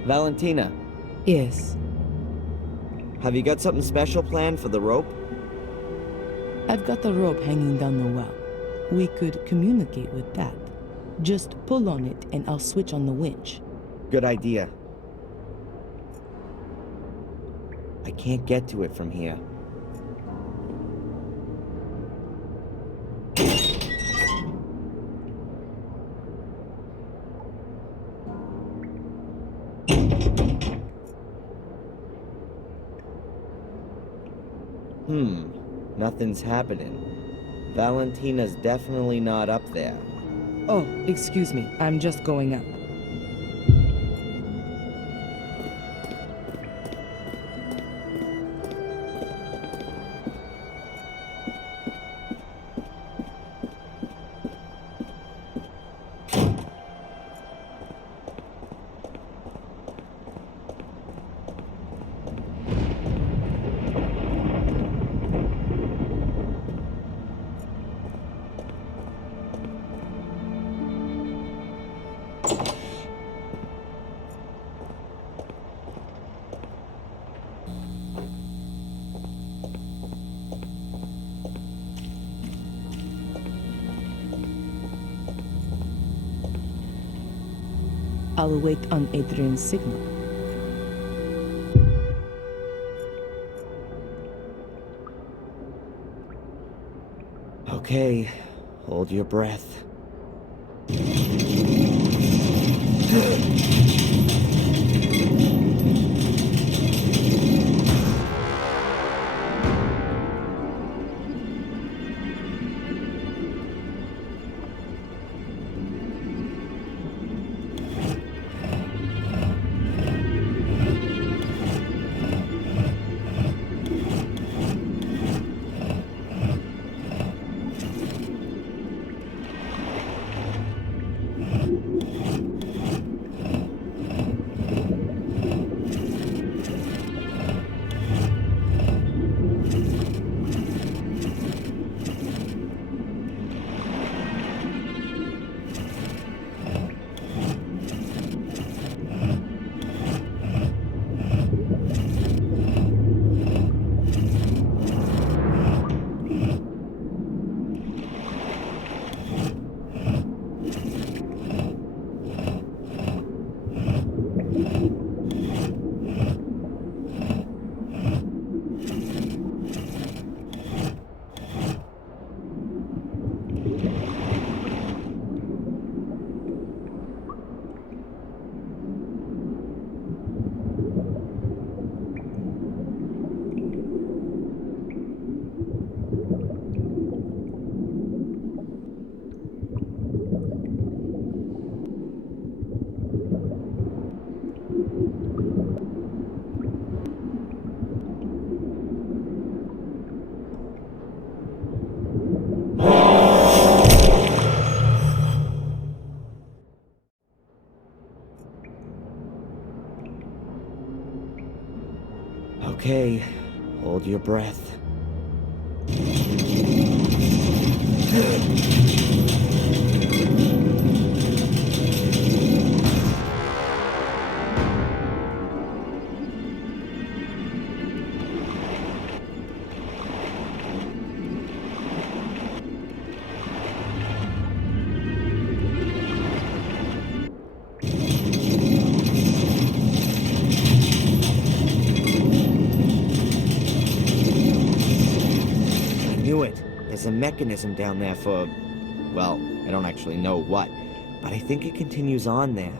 Valentina, Yes, have you got something special planned for the rope? I've got the rope hanging down the well. We could communicate with that. Just pull on it and I'll switch on the winch. Good idea. I can't get to it from here. Nothing's happening. Valentina's definitely not up there. Oh, excuse me. I'm just going up. I'll wait on Adrian's signal. Okay, hold your breath. Okay, hold your breath. There's a mechanism down there for, well, I don't actually know what, but I think it continues on there.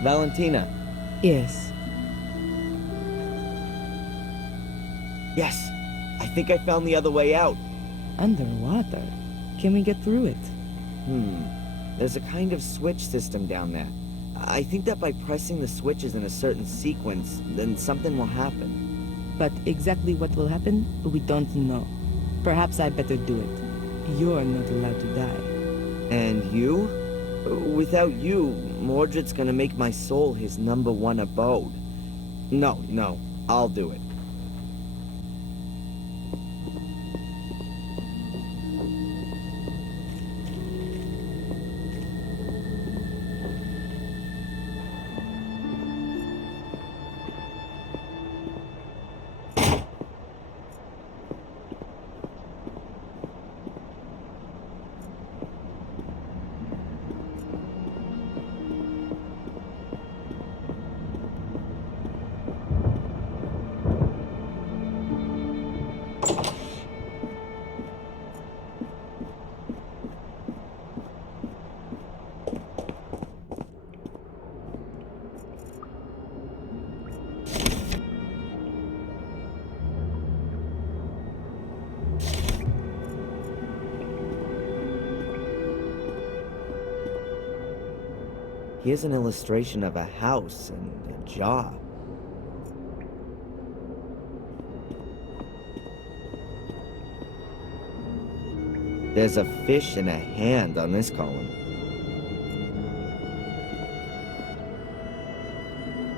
Valentina. Yes. Yes, I think I found the other way out. Underwater? Can we get through it? There's a kind of switch system down there. I think that by pressing the switches in a certain sequence, then something will happen. But exactly what will happen, we don't know. Perhaps I better do it. You're not allowed to die. And you? Without you, Mordred's gonna make my soul his #1 abode. No, I'll do it. Here's an illustration of a house and a jar. There's a fish and a hand on this column.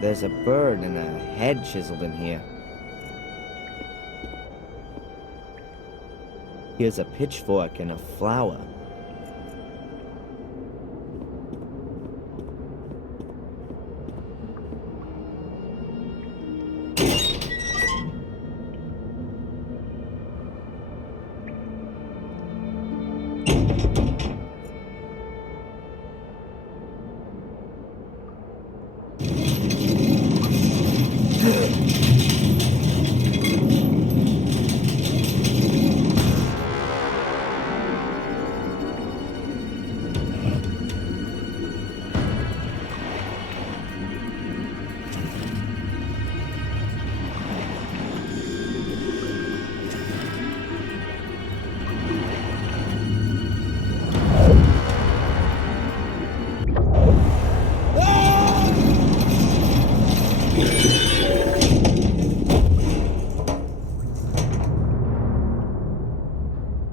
There's a bird and a head chiseled in here. Here's a pitchfork and a flower.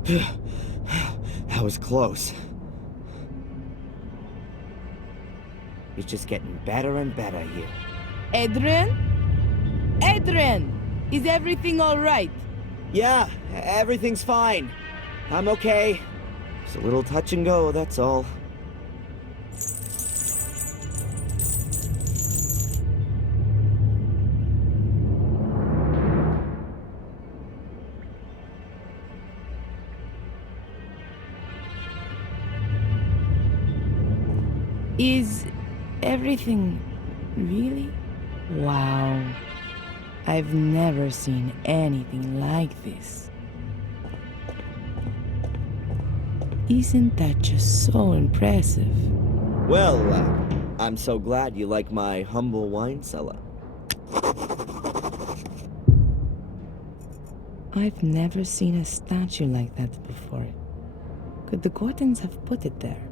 That was close. It's just getting better and better here. Adrian? Adrian! Is everything alright? Yeah, everything's fine. I'm okay. It's a little touch and go, that's all. Is everything really? Wow. I've never seen anything like this. Isn't that just so impressive? Well, I'm so glad you like my humble wine cellar. I've never seen a statue like that before. Could the Gordons have put it there?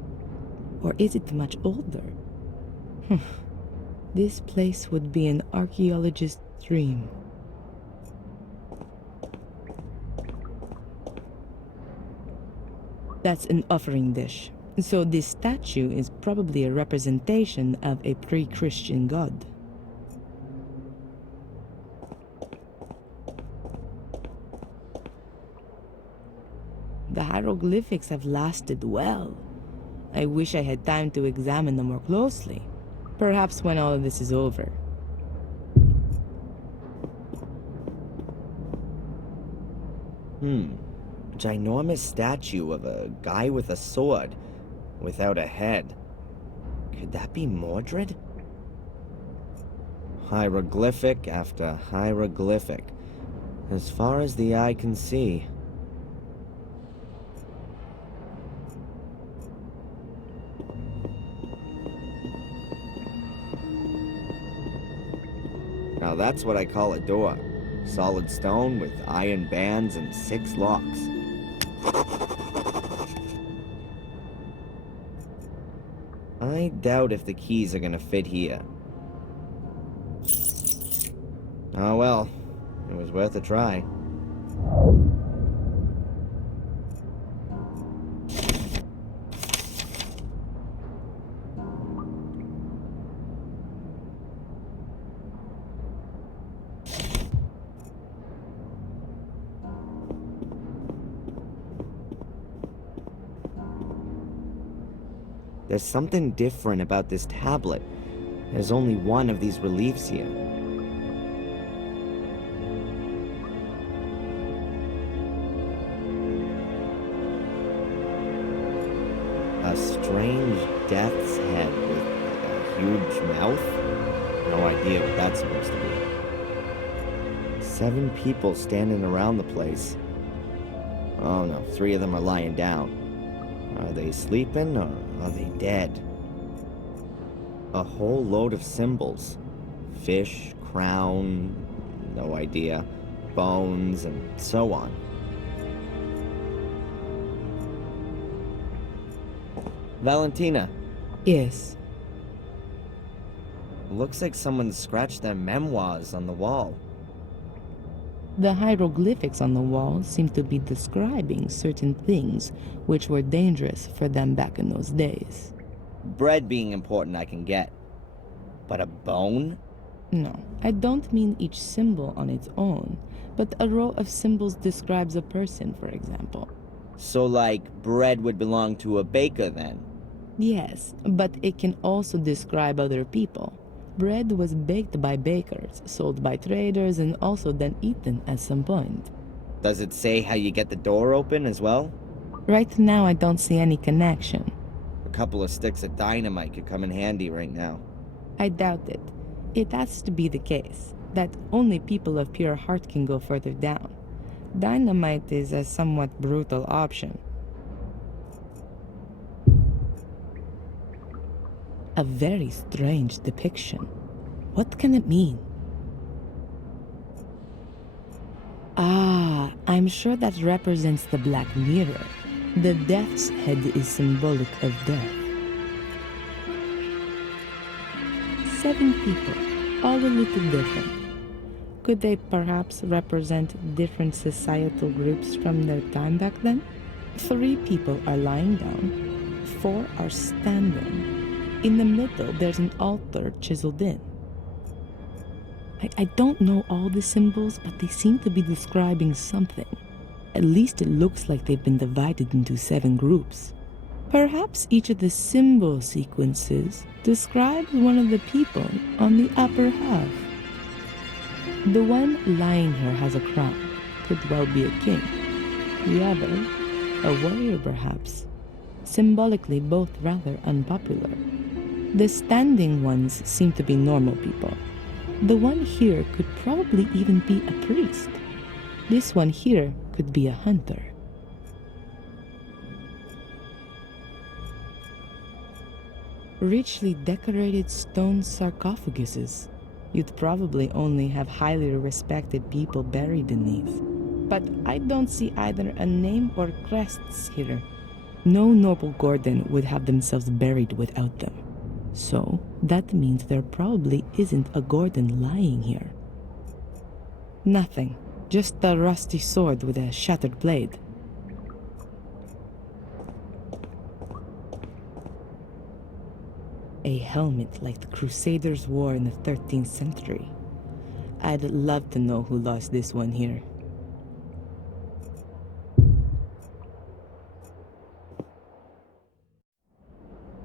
Or is it much older? This place would be an archaeologist's dream. That's an offering dish. So this statue is probably a representation of a pre-Christian god. The hieroglyphics have lasted well. I wish I had time to examine them more closely. Perhaps when all of this is over. Ginormous statue of a guy with a sword, without a head. Could that be Mordred? Hieroglyphic after hieroglyphic, as far as the eye can see. Now that's what I call a door. Solid stone with iron bands and 6 locks. I doubt if the keys are gonna fit here. Oh well, It was worth a try. There's something different about this tablet. There's only one of these reliefs here. A strange death's head with a huge mouth? No idea what that's supposed to be. 7 people standing around the place. Oh no, 3 of them are lying down. Are they sleeping or are they dead? A whole load of symbols. Fish, crown, no idea, bones, and so on. Valentina, Yes. looks like someone scratched their memoirs on the wall. The hieroglyphics on the wall seem to be describing certain things which were dangerous for them back in those days. Bread being important I can get. But a bone? No, I don't mean each symbol on its own, but a row of symbols describes a person, for example. So like, bread would belong to a baker then? Yes, but it can also describe other people. Bread was baked by bakers, sold by traders, and also then eaten at some point. Does it say how you get the door open as well? Right now, I don't see any connection. A couple of sticks of dynamite could come in handy right now. I doubt it. It has to be the case that only people of pure heart can go further down. Dynamite is a somewhat brutal option. A very strange depiction. What can it mean? Ah, I'm sure that represents the Black Mirror. The death's head is symbolic of death. 7 people, all a little different. Could they perhaps represent different societal groups from their time back then? 3 people are lying down, 4 are standing. In the middle, there's an altar chiseled in. I don't know all the symbols, but they seem to be describing something. At least it looks like they've been divided into 7 groups. Perhaps each of the symbol sequences describes one of the people on the upper half. The one lying here has a crown. Could well be a king. The other, a warrior perhaps. Symbolically both rather unpopular. The standing ones seem to be normal people. The one here could probably even be a priest. This one here could be a hunter. Richly decorated stone sarcophaguses. You'd probably only have highly respected people buried in these. But I don't see either a name or crests here. No noble Gordon would have themselves buried without them. So, that means there probably isn't a Gordon lying here. Nothing. Just a rusty sword with a shattered blade. A helmet like the Crusaders wore in the 13th century. I'd love to know who lost this one here.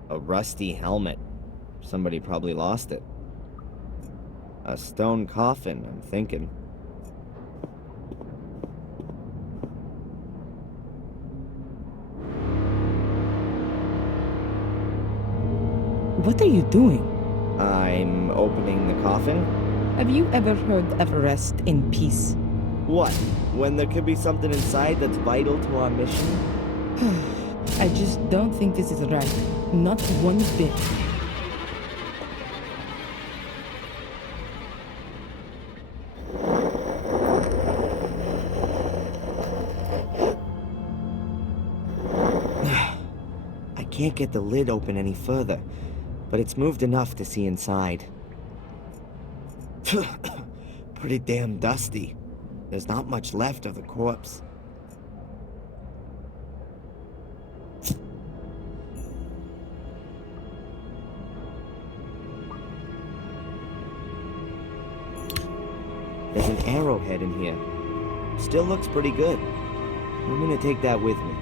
A rusty helmet. Somebody probably lost it. A stone coffin, I'm thinking. What are you doing? I'm opening the coffin? Have you ever heard of rest in peace? What? When there could be something inside that's vital to our mission? I just don't think this is right. Not one bit. I can't get the lid open any further, but it's moved enough to see inside. Pretty damn dusty. There's not much left of the corpse. There's an arrowhead in here. Still looks pretty good. I'm gonna take that with me.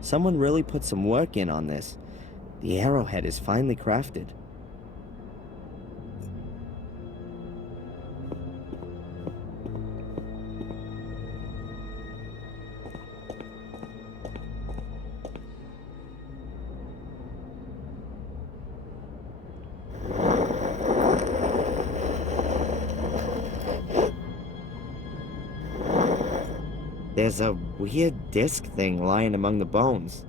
Someone really put some work in on this. The arrowhead is finely crafted. There's a weird disc thing lying among the bones.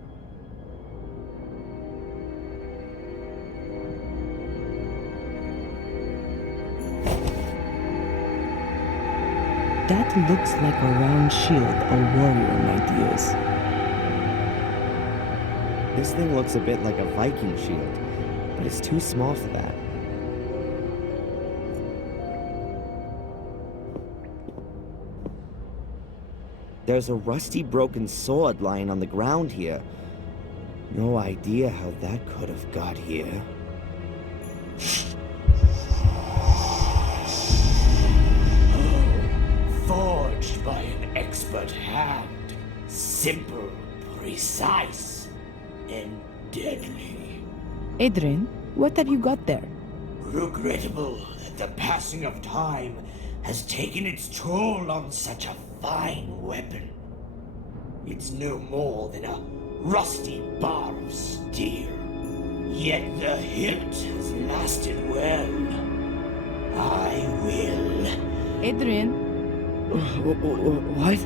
That looks like a round shield a warrior might use. This thing looks a bit like a Viking shield, but it's too small for that. There's a rusty broken sword lying on the ground here. No idea how that could have got here. Forged by an expert hand. Simple, precise, and deadly. Adrian, what have you got there? Regrettable that the passing of time has taken its toll on such a fine weapon. It's no more than a rusty bar of steel. Yet the hilt has lasted well. I will. Adrian, What?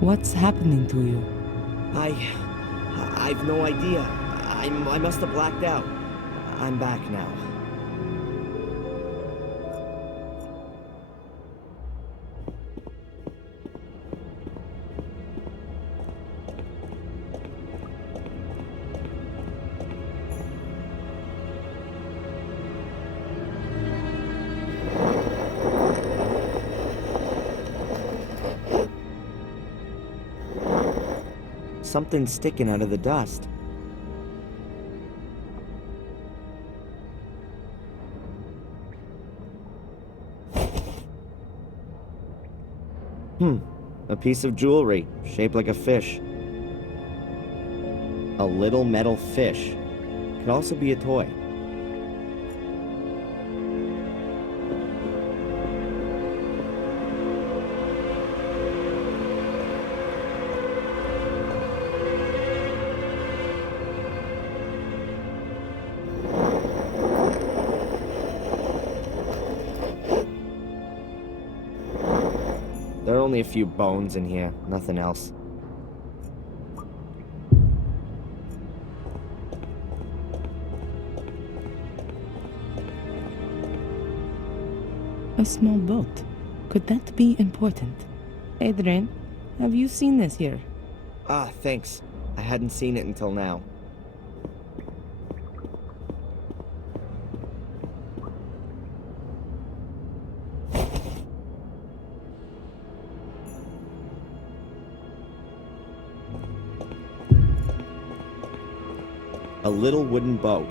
what's happening to you? I've no idea. I must have blacked out. I'm back now. Something's sticking out of the dust. A piece of jewelry, shaped like a fish. A little metal fish. Could also be a toy. There are only a few bones in here, nothing else. A small boat. Could that be important? Adrian, have you seen this here? Ah, thanks. I hadn't seen it until now. A little wooden boat.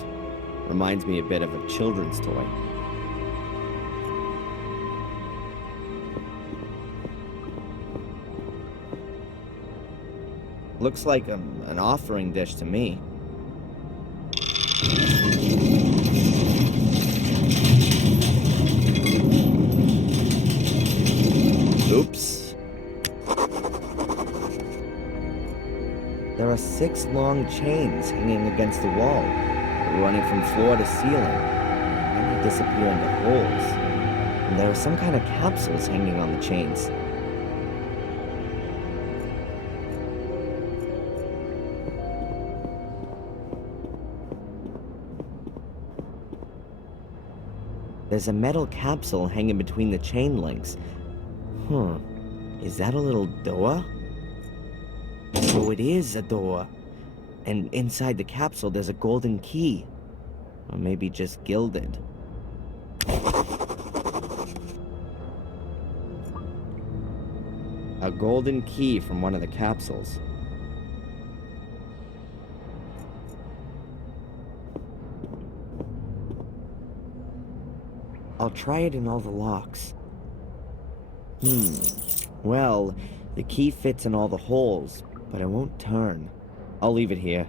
Reminds me a bit of a children's toy. Looks like an offering dish to me. Oops. There are 6 long chains hanging against the wall, running from floor to ceiling, and they disappear into holes. And there are some kind of capsules hanging on the chains. There's a metal capsule hanging between the chain links. Is that a little door? So it is a door. And inside the capsule there's a golden key. Or maybe just gilded. A golden key from one of the capsules. I'll try it in all the locks. Well, the key fits in all the holes, but it won't turn. I'll leave it here.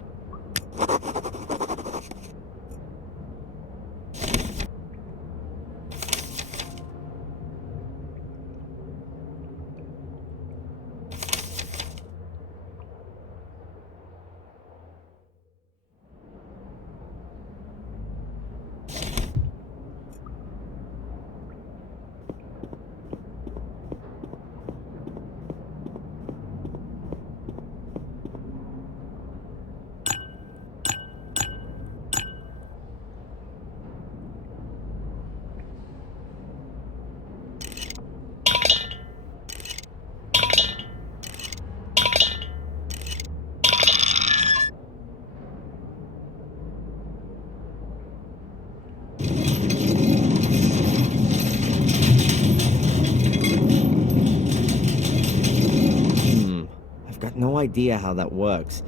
No idea how that works.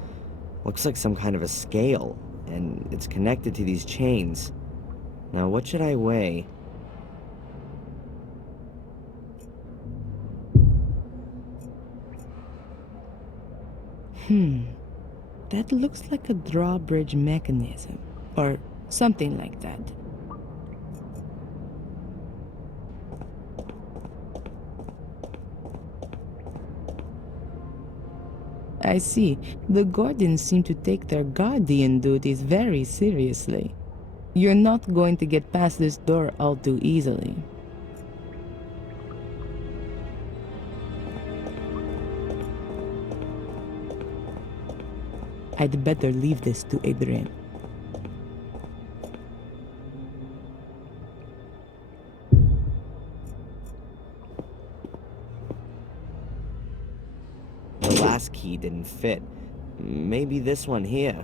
Looks like some kind of a scale, and it's connected to these chains. Now, what should I weigh? That looks like a drawbridge mechanism, or something like that. I see. The Guardians seem to take their guardian duties very seriously. You're not going to get past this door all too easily. I'd better leave this to Adrian. The last key didn't fit. Maybe this one here.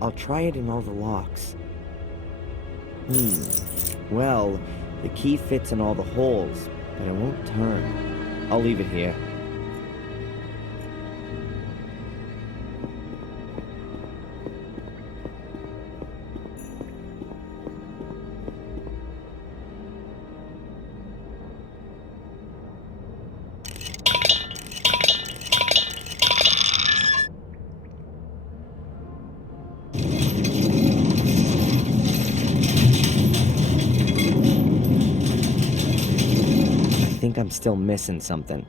I'll try it in all the locks. Well, the key fits in all the holes, but it won't turn. I'll leave it here. I think I'm still missing something.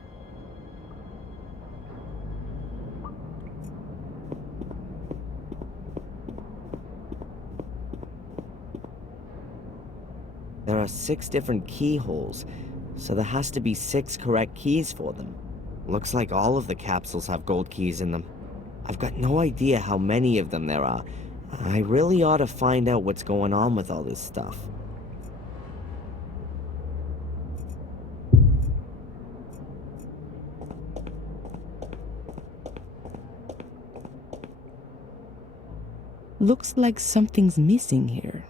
There are 6 different keyholes, so there has to be 6 correct keys for them. Looks like all of the capsules have gold keys in them. I've got no idea how many of them there are. I really ought to find out what's going on with all this stuff. Looks like something's missing here.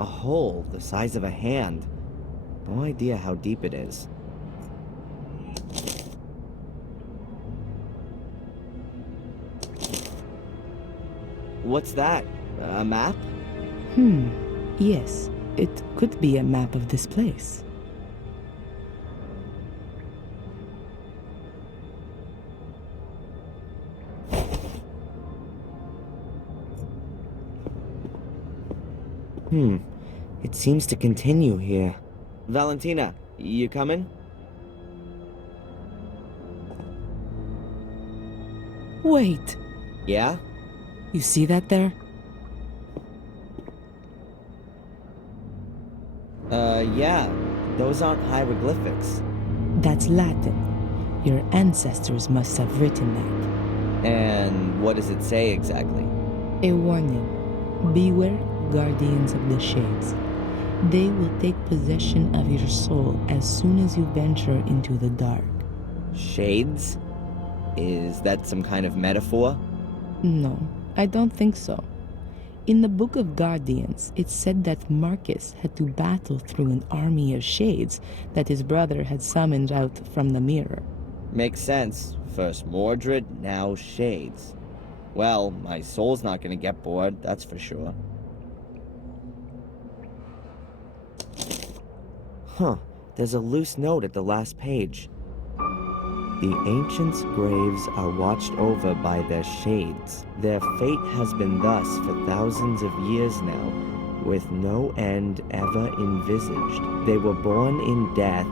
A hole the size of a hand. No idea how deep it is. What's that? A map? Yes, it could be a map of this place. It seems to continue here. Valentina, you coming? Wait, Yeah? you see that there? Yeah. Those aren't hieroglyphics. That's Latin. Your ancestors must have written that. And what does it say exactly? A warning. Beware, guardians of the shades. They will take possession of your soul as soon as you venture into the dark. Shades? Is that some kind of metaphor? No, I don't think so. In the Book of Guardians, it said that Marcus had to battle through an army of shades that his brother had summoned out from the mirror. Makes sense. First Mordred, now Shades. Well, my soul's not gonna get bored, that's for sure. Huh, there's a loose note at the last page. The ancients' graves are watched over by their shades. Their fate has been thus for thousands of years now, with no end ever envisaged. They were born in death,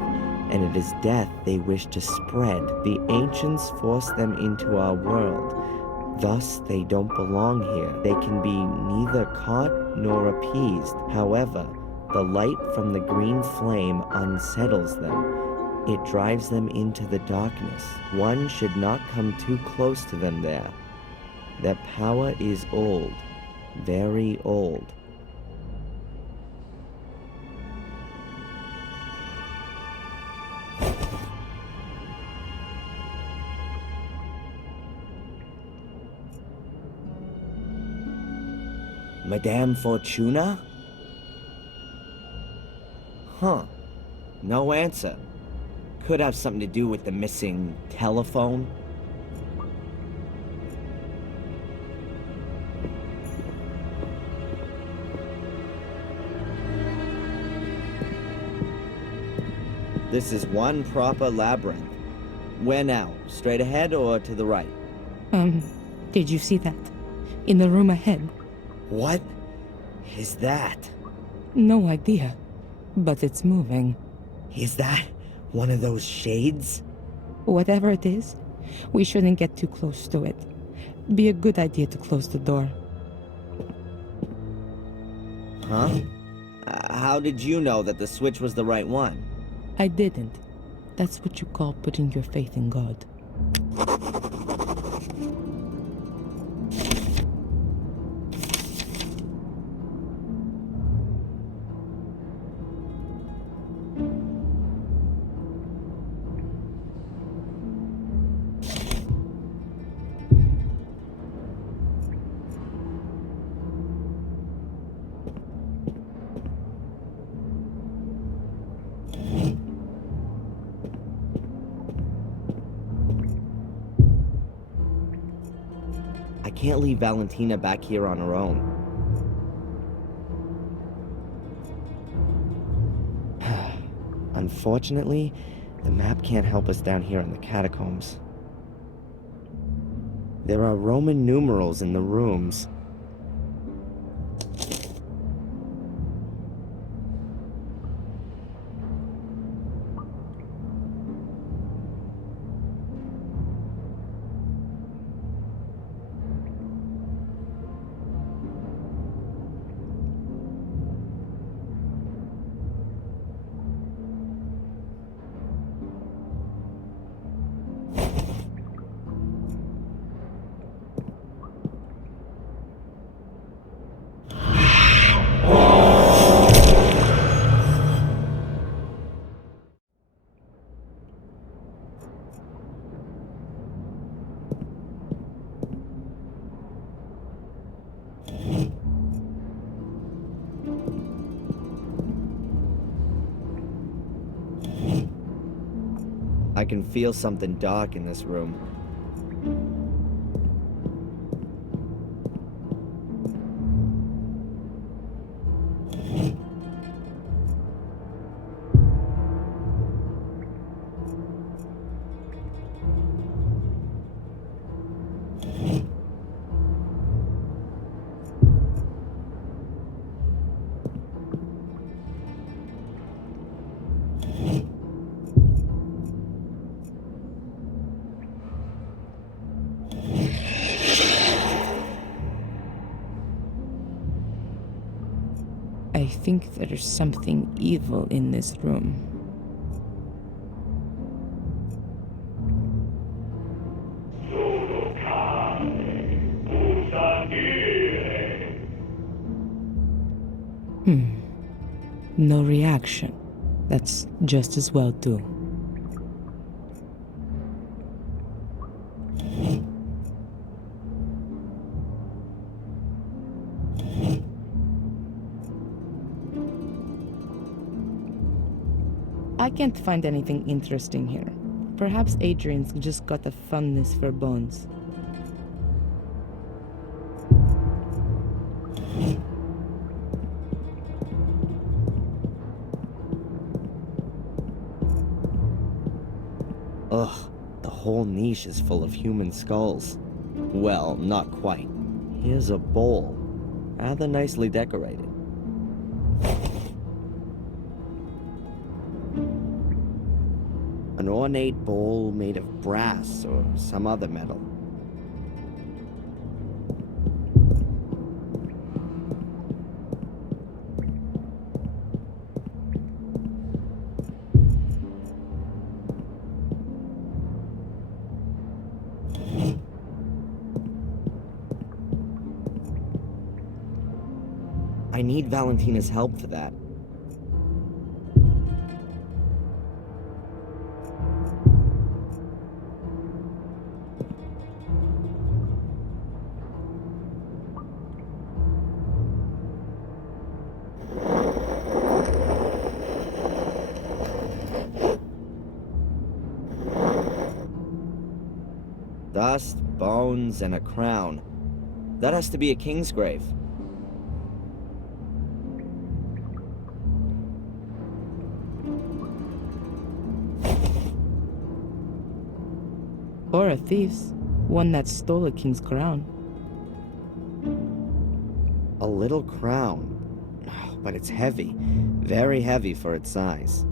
and it is death they wish to spread. The ancients forced them into our world. Thus, they don't belong here. They can be neither caught nor appeased. However, the light from the green flame unsettles them. It drives them into the darkness. One should not come too close to them there. Their power is old, very old. Madame Fortuna? Huh. No answer. Could have something to do with the missing telephone. This is one proper labyrinth. Where now? Straight ahead or to the right? Did you see that? In the room ahead? What is that? No idea, but it's moving. Is that one of those shades? Whatever it is, we shouldn't get too close to it. Be a good idea to close the door. Huh? How did you know that the switch was the right one? I didn't. That's what you call putting your faith in God. I can't leave Valentina back here on her own. Unfortunately, the map can't help us down here in the catacombs. There are Roman numerals in the rooms. I can feel something dark in this room. think there's something evil in this room. No reaction. That's just as well too. I can't find anything interesting here. Perhaps Adrian's just got a fondness for bones. Ugh, the whole niche is full of human skulls. Well, not quite. Here's a bowl, rather nicely decorated. An ornate bowl made of brass or some other metal. I need Valentina's help for that. Dust, bones, and a crown. That has to be a king's grave. Or a thief's. One that stole a king's crown. A little crown. But it's heavy. Very heavy for its size.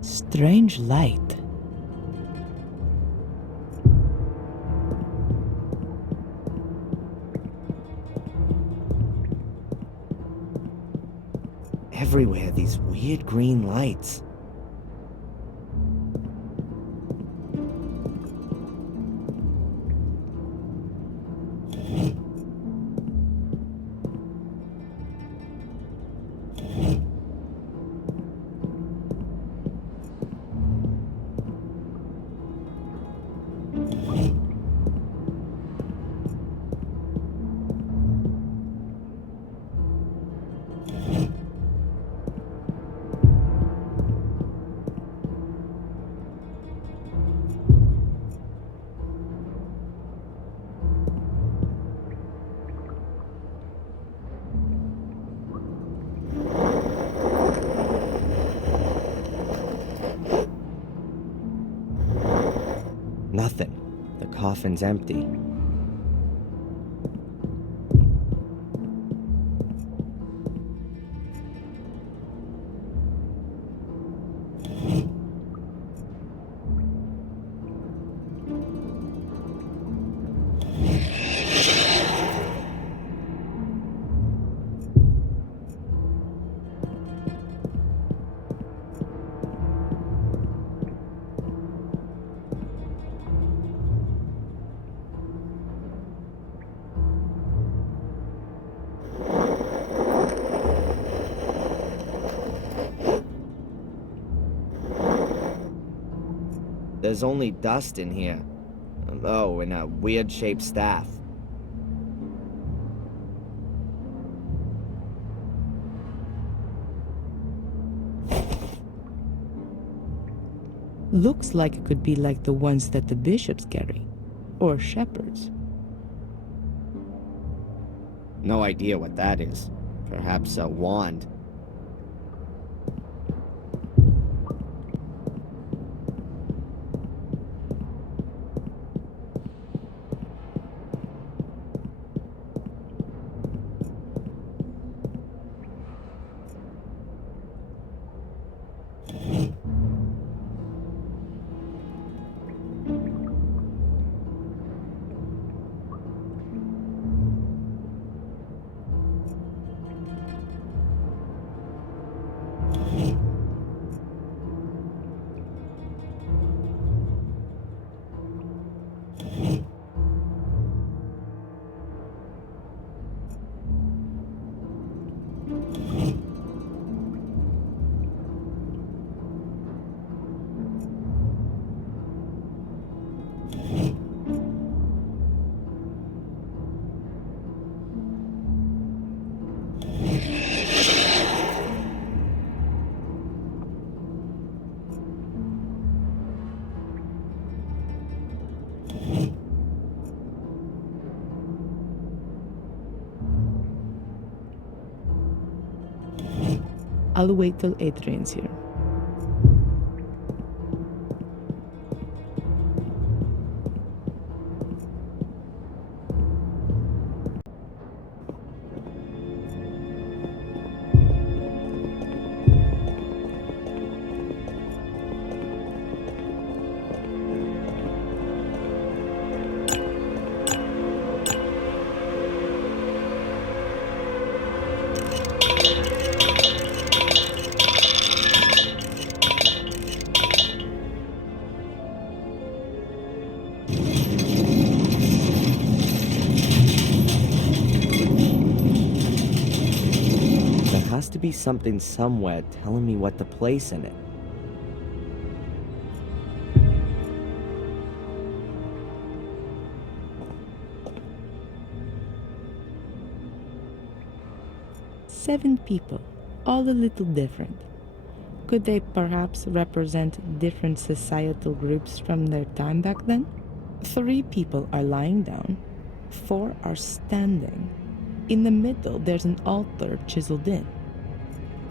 Strange light. Everywhere, these weird green lights. Nothing. The coffin's empty. There's only dust in here. Oh, and a weird-shaped staff. Looks like it could be like the ones that the bishops carry. Or shepherds. No idea what that is. Perhaps a wand. I'll wait till Adrian's here. There has to be something somewhere telling me what to place in it. Seven people, all a little different. Could they perhaps represent different societal groups from their time back then? 3 people are lying down, 4 are standing. In the middle, there's an altar chiseled in.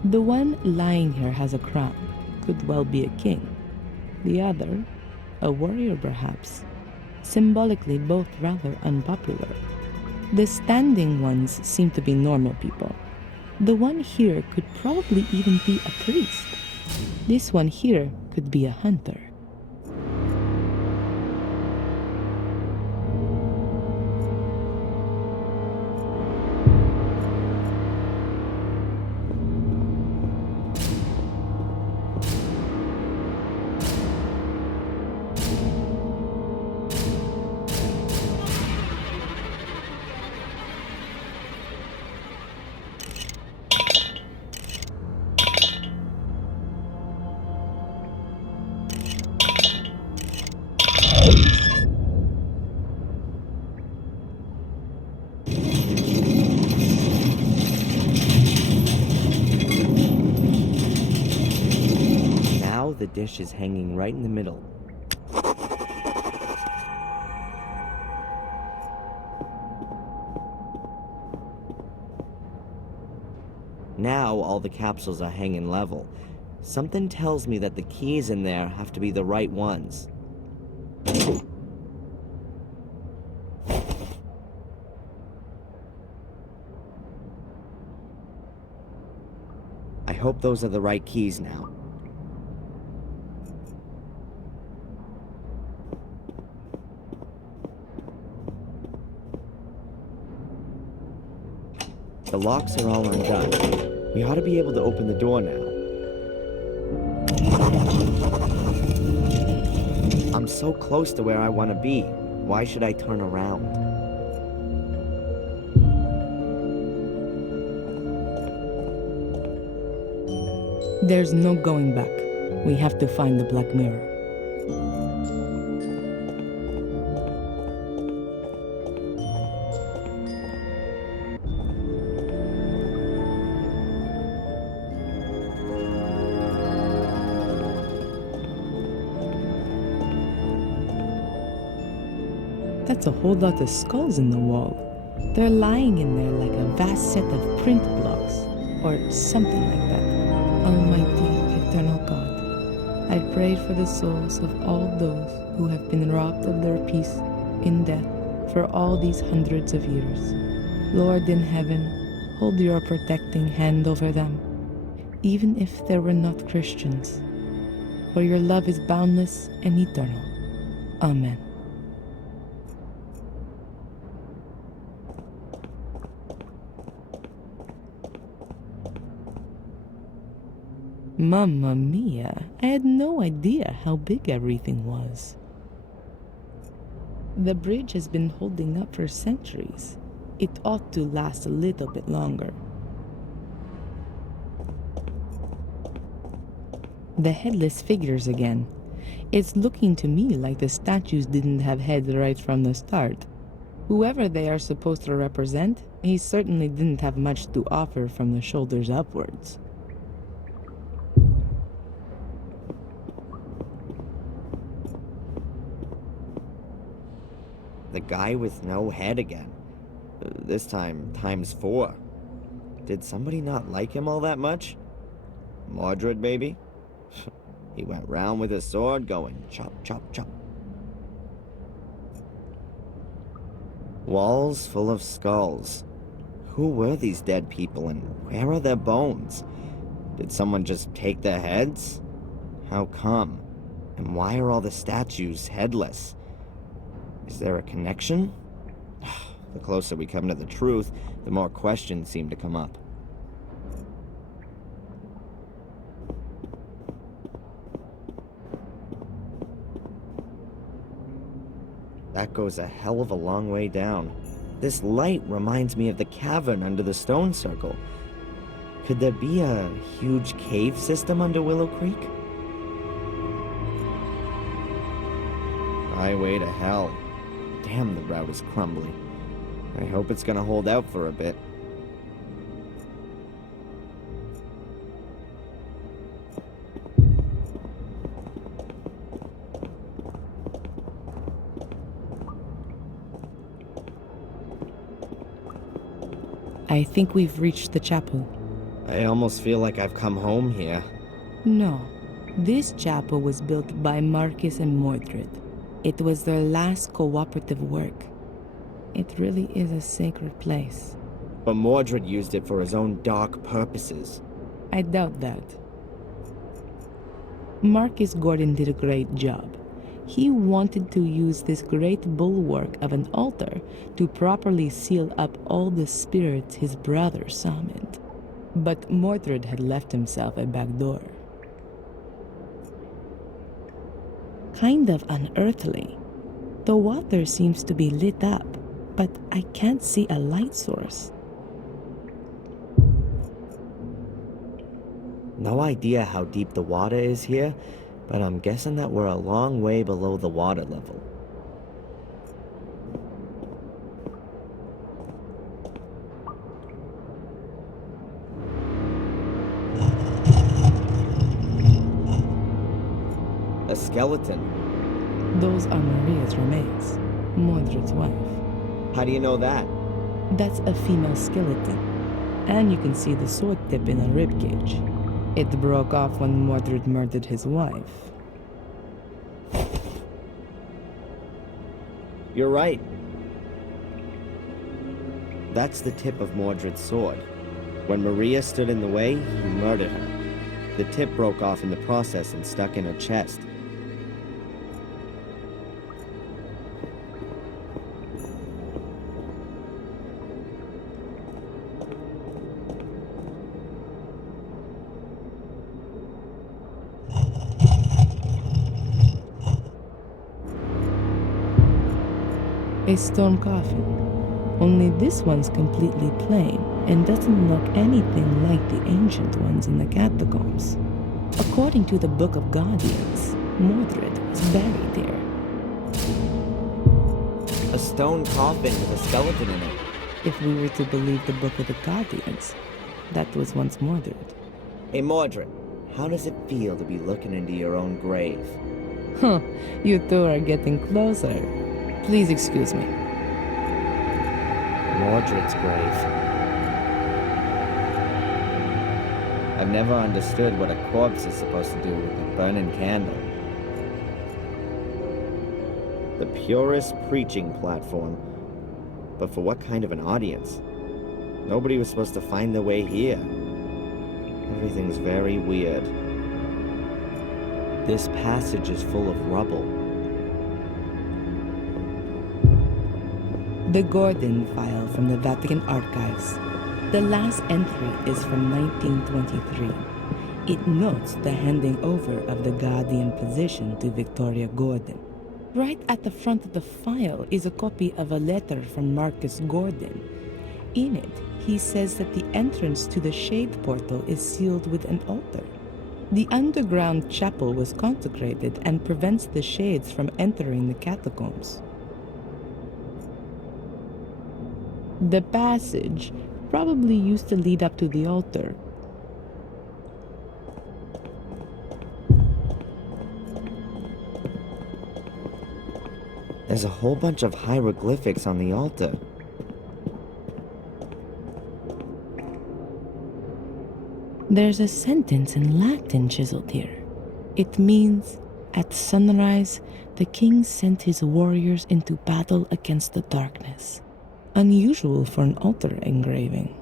The one lying here has a crown, could well be a king. The other, a warrior perhaps. Symbolically, both rather unpopular. The standing ones seem to be normal people. The one here could probably even be a priest. This one here could be a hunter. The dish is hanging right in the middle. Now all the capsules are hanging level. Something tells me that the keys in there have to be the right ones. I hope those are the right keys now. The locks are all undone. We ought to be able to open the door now. I'm so close to where I want to be. Why should I turn around? There's no going back. We have to find the Black Mirror. That's a whole lot of skulls in the wall. They're lying in there like a vast set of print blocks, or something like that. Almighty, eternal God, I pray for the souls of all those who have been robbed of their peace in death for all these hundreds of years. Lord in heaven, hold your protecting hand over them. even if they were not Christians. For your love is boundless and eternal. Amen. Mamma mia, I had no idea how big everything was. The bridge has been holding up for centuries. It ought to last a little bit longer. The headless figures again. It's looking to me like the statues didn't have heads right from the start. Whoever they are supposed to represent, he certainly didn't have much to offer from the shoulders upwards. The guy with no head again. This time, times 4. Did somebody not like him all that much? Mordred, maybe? He went round with his sword going chop, chop, chop. Walls full of skulls. Who were these dead people and where are their bones? Did someone just take their heads? How come? And why are all the statues headless? Is there a connection? The closer we come to the truth, the more questions seem to come up. That goes a hell of a long way down. This light reminds me of the cavern under the stone circle. Could there be a huge cave system under Willow Creek? Highway to hell. Damn, the route is crumbly. I hope it's gonna hold out for a bit. I think we've reached the chapel. I almost feel like I've come home here. No, this chapel was built by Marcus and Mordred. It was their last cooperative work. It really is a sacred place. But Mordred used it for his own dark purposes. I doubt that. Marcus Gordon did a great job. He wanted to use this great bulwark of an altar to properly seal up all the spirits his brother summoned. But Mordred had left himself a back door. Kind of unearthly. The water seems to be lit up, but I can't see a light source. No idea how deep the water is here, but I'm guessing that we're a long way below the water level. A skeleton. Those are Maria's remains, Mordred's wife. How do you know that? That's a female skeleton, and you can see the sword tip in her ribcage. It broke off when Mordred murdered his wife. You're right. That's the tip of Mordred's sword. When Maria stood in the way, he murdered her. The tip broke off in the process and stuck in her chest. A stone coffin. Only this one's completely plain and doesn't look anything like the ancient ones in the Catacombs. According to the Book of Guardians, Mordred was buried here. A stone coffin with a skeleton in it. If we were to believe the Book of the Guardians, that was once Mordred. Hey Mordred, how does it feel to be looking into your own grave? Huh, you two are getting closer. Please excuse me. Mordred's grave. I've never understood what a corpse is supposed to do with a burning candle. The purest preaching platform. But for what kind of an audience? Nobody was supposed to find their way here. Everything's very weird. This passage is full of rubble. The Gordon file from the Vatican archives. The last entry is from 1923. It notes the handing over of the guardian position to Victoria Gordon. Right at the front of the file is a copy of a letter from Marcus Gordon. In it, he says that the entrance to the Shade Portal is sealed with an altar. The underground chapel was consecrated and prevents the Shades from entering the catacombs. The passage probably used to lead up to the altar. There's a whole bunch of hieroglyphics on the altar. There's a sentence in Latin chiseled here. It means, "At sunrise, the king sent his warriors into battle against the darkness." Unusual for an altar engraving.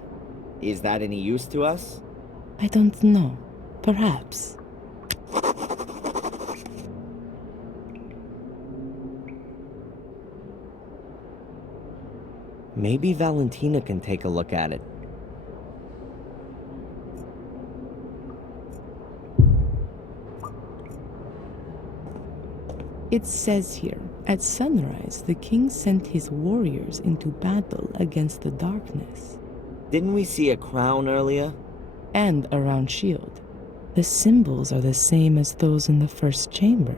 Is that any use to us? I don't know. Perhaps. Maybe Valentina can take a look at it. It says here, "At sunrise, the king sent his warriors into battle against the darkness." Didn't we see a crown earlier? And a round shield. The symbols are the same as those in the first chamber.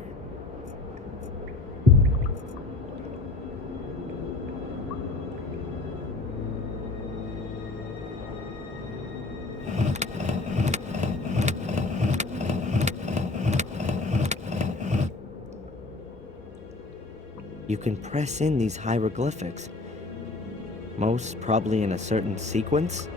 You can press in these hieroglyphics. Most probably in a certain sequence.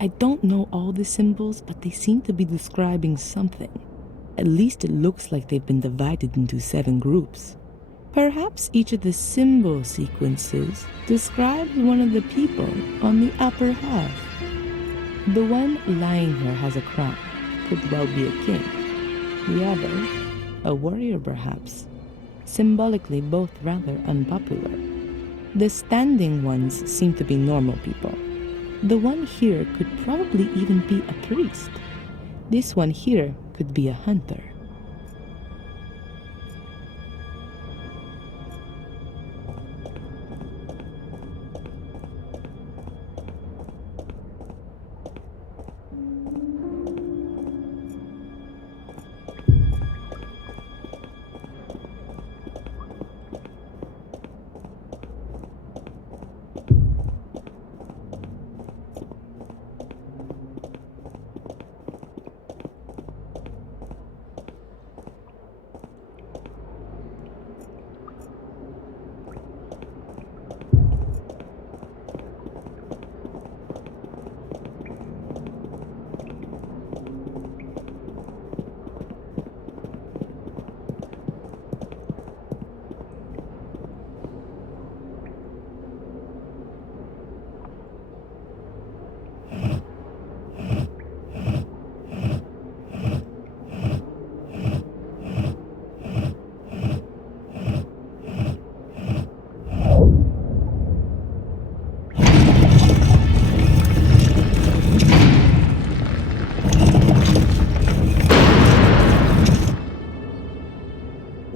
I don't know all the symbols, but they seem to be describing something. At least it looks like they've been divided into 7 groups. Perhaps each of the symbol sequences describes one of the people on the upper half. The one lying here has a crown. Could well be a king. The other, a warrior perhaps. Symbolically both rather unpopular. The standing ones seem to be normal people. The one here could probably even be a priest. This one here could be a hunter.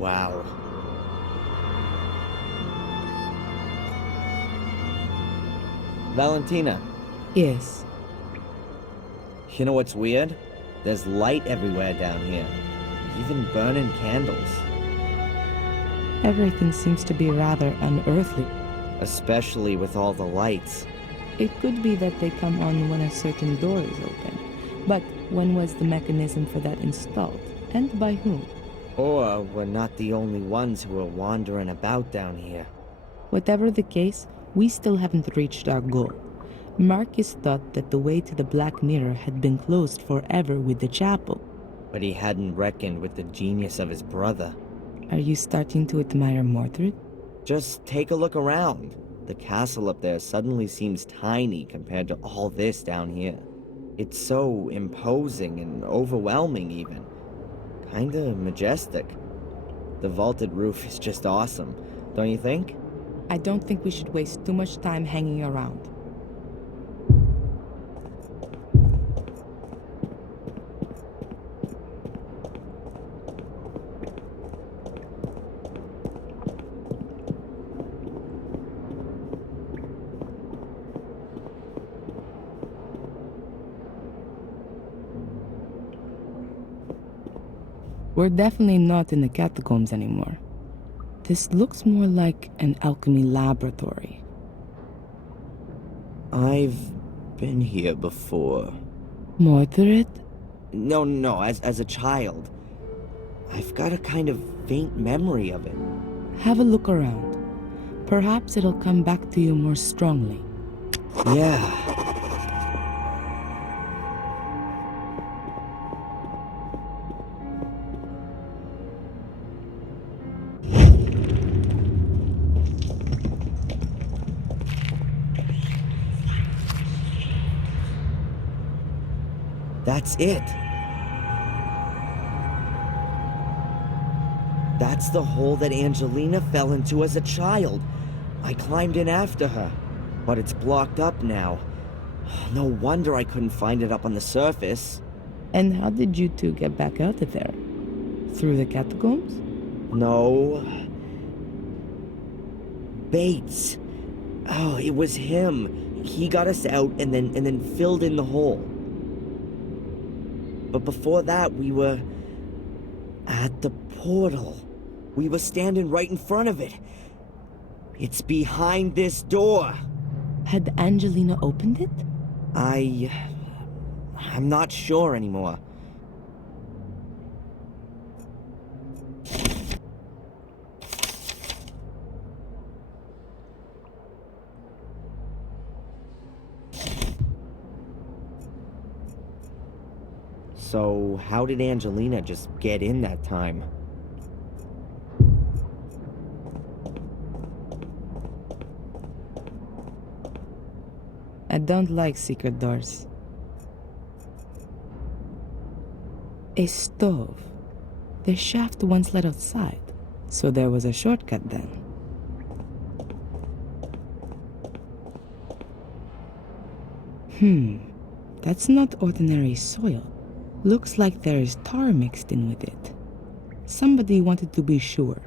Wow. Valentina, Yes. you know what's weird? There's light everywhere down here. Even burning candles. Everything seems to be rather unearthly. Especially with all the lights. It could be that they come on when a certain door is open. But when was the mechanism for that installed? And by whom? Or we're not the only ones who are wandering about down here. Whatever the case, we still haven't reached our goal. Marcus thought that the way to the Black Mirror had been closed forever with the chapel. But he hadn't reckoned with the genius of his brother. Are you starting to admire Mordred? Just take a look around. The castle up there suddenly seems tiny compared to all this down here. It's so imposing and overwhelming even. Kinda majestic. The vaulted roof is just awesome, don't you think? I don't think we should waste too much time hanging around. We're definitely not in the Catacombs anymore. This looks more like an alchemy laboratory. I've been here before. Mordred? No, as a child. I've got a kind of faint memory of it. Have a look around. Perhaps it'll come back to you more strongly. Yeah. That's it. That's the hole that Angelina fell into as a child. I climbed in after her, but it's blocked up now. No wonder I couldn't find it up on the surface. And how did you two get back out of there? Through the Catacombs? No. Bates. Oh, it was him. He got us out and then filled in the hole. But before that, we were at the portal. We were standing right in front of it. It's behind this door. Had Angelina opened it? I'm not sure anymore. So, how did Angelina just get in that time? I don't like secret doors. A stove. The shaft once led outside, so there was a shortcut then. That's not ordinary soil. Looks like there is tar mixed in with it. Somebody wanted to be sure.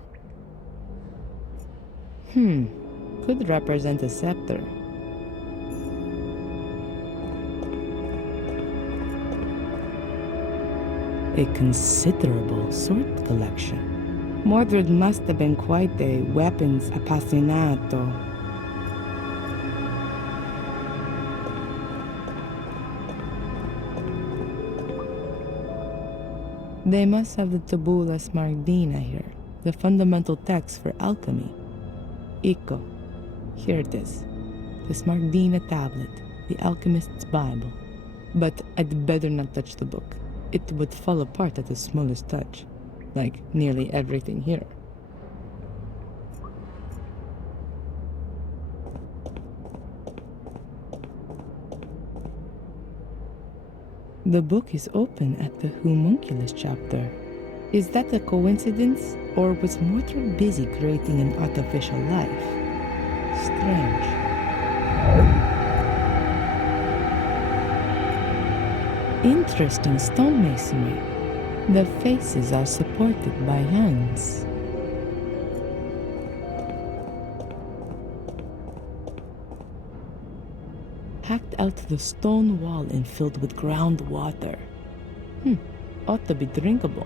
Could represent a scepter. A considerable sword collection. Mordred must have been quite a weapons appassionato. They must have the Tabula Smaragdina here, the fundamental text for alchemy. Icco. Here it is. The Smaragdina tablet, the alchemist's Bible. But I'd better not touch the book. It would fall apart at the smallest touch, like nearly everything here. The book is open at the Homunculus chapter. Is that a coincidence, or was Mordred busy creating an artificial life? Strange. Interesting stonemasonry. The faces are supported by hands. out the stone wall and filled with groundwater. Ought to be drinkable.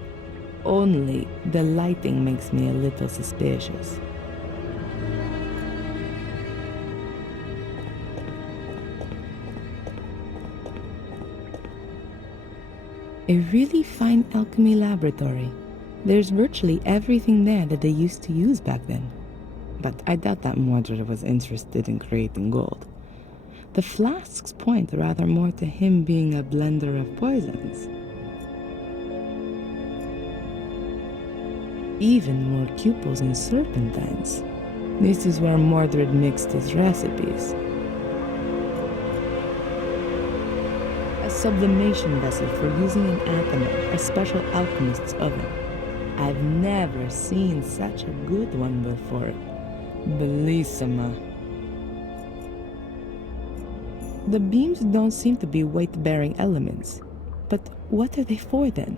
Only the lighting makes me a little suspicious. A really fine alchemy laboratory. There's virtually everything there that they used to use back then. But I doubt that Mordred was interested in creating gold. The flasks point rather more to him being a blender of poisons. Even more cupels and serpentines. This is where Mordred mixed his recipes. A sublimation vessel for using an athamer, a special alchemist's oven. I've never seen such a good one before. Bellissima. The beams don't seem to be weight-bearing elements. But what are they for then?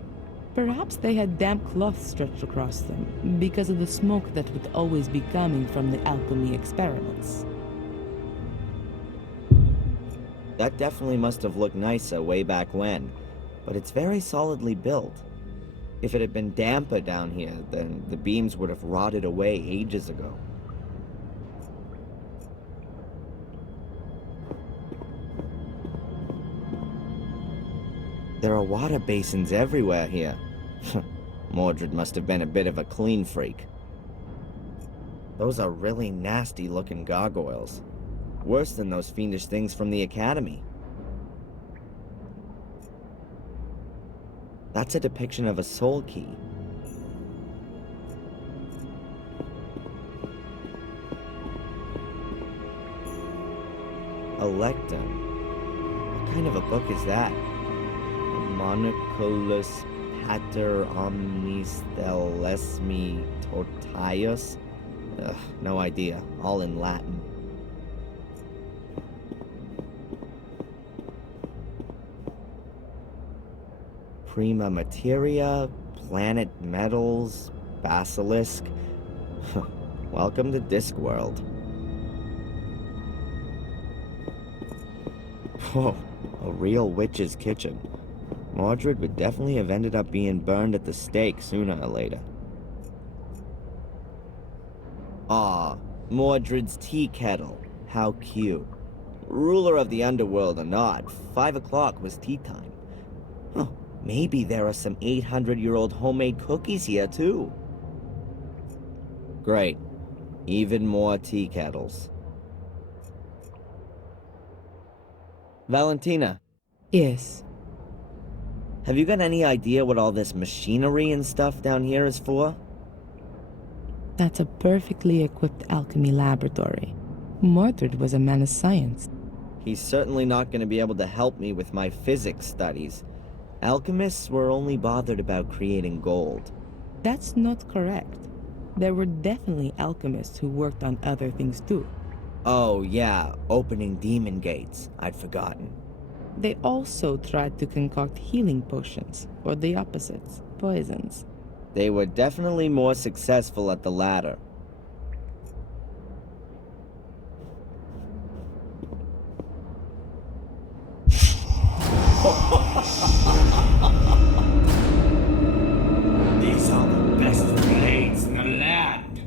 Perhaps they had damp cloth stretched across them, because of the smoke that would always be coming from the alchemy experiments. That definitely must have looked nicer way back when, but it's very solidly built. If it had been damper down here, then the beams would have rotted away ages ago. There are water basins everywhere here. Mordred must have been a bit of a clean freak. Those are really nasty-looking gargoyles. Worse than those fiendish things from the Academy. That's a depiction of a soul key. A lectern. What kind of a book is that? Monoculus pater omnis thelesmi totius? No idea. All in Latin. Prima materia, planet metals, basilisk. Welcome to Discworld. Whoa, a real witch's kitchen. Mordred would definitely have ended up being burned at the stake sooner or later. Aw, Mordred's tea kettle. How cute. Ruler of the underworld or not, 5 o'clock was tea time. Huh, maybe there are some 800-year-old homemade cookies here too. Great. Even more tea kettles. Valentina. Yes. Have you got any idea what all this machinery and stuff down here is for? That's a perfectly equipped alchemy laboratory. Mordred was a man of science. He's certainly not going to be able to help me with my physics studies. Alchemists were only bothered about creating gold. That's not correct. There were definitely alchemists who worked on other things too. Oh yeah, opening demon gates. I'd forgotten. They also tried to concoct healing potions, or the opposites, poisons. They were definitely more successful at the latter. These are the best blades in the land,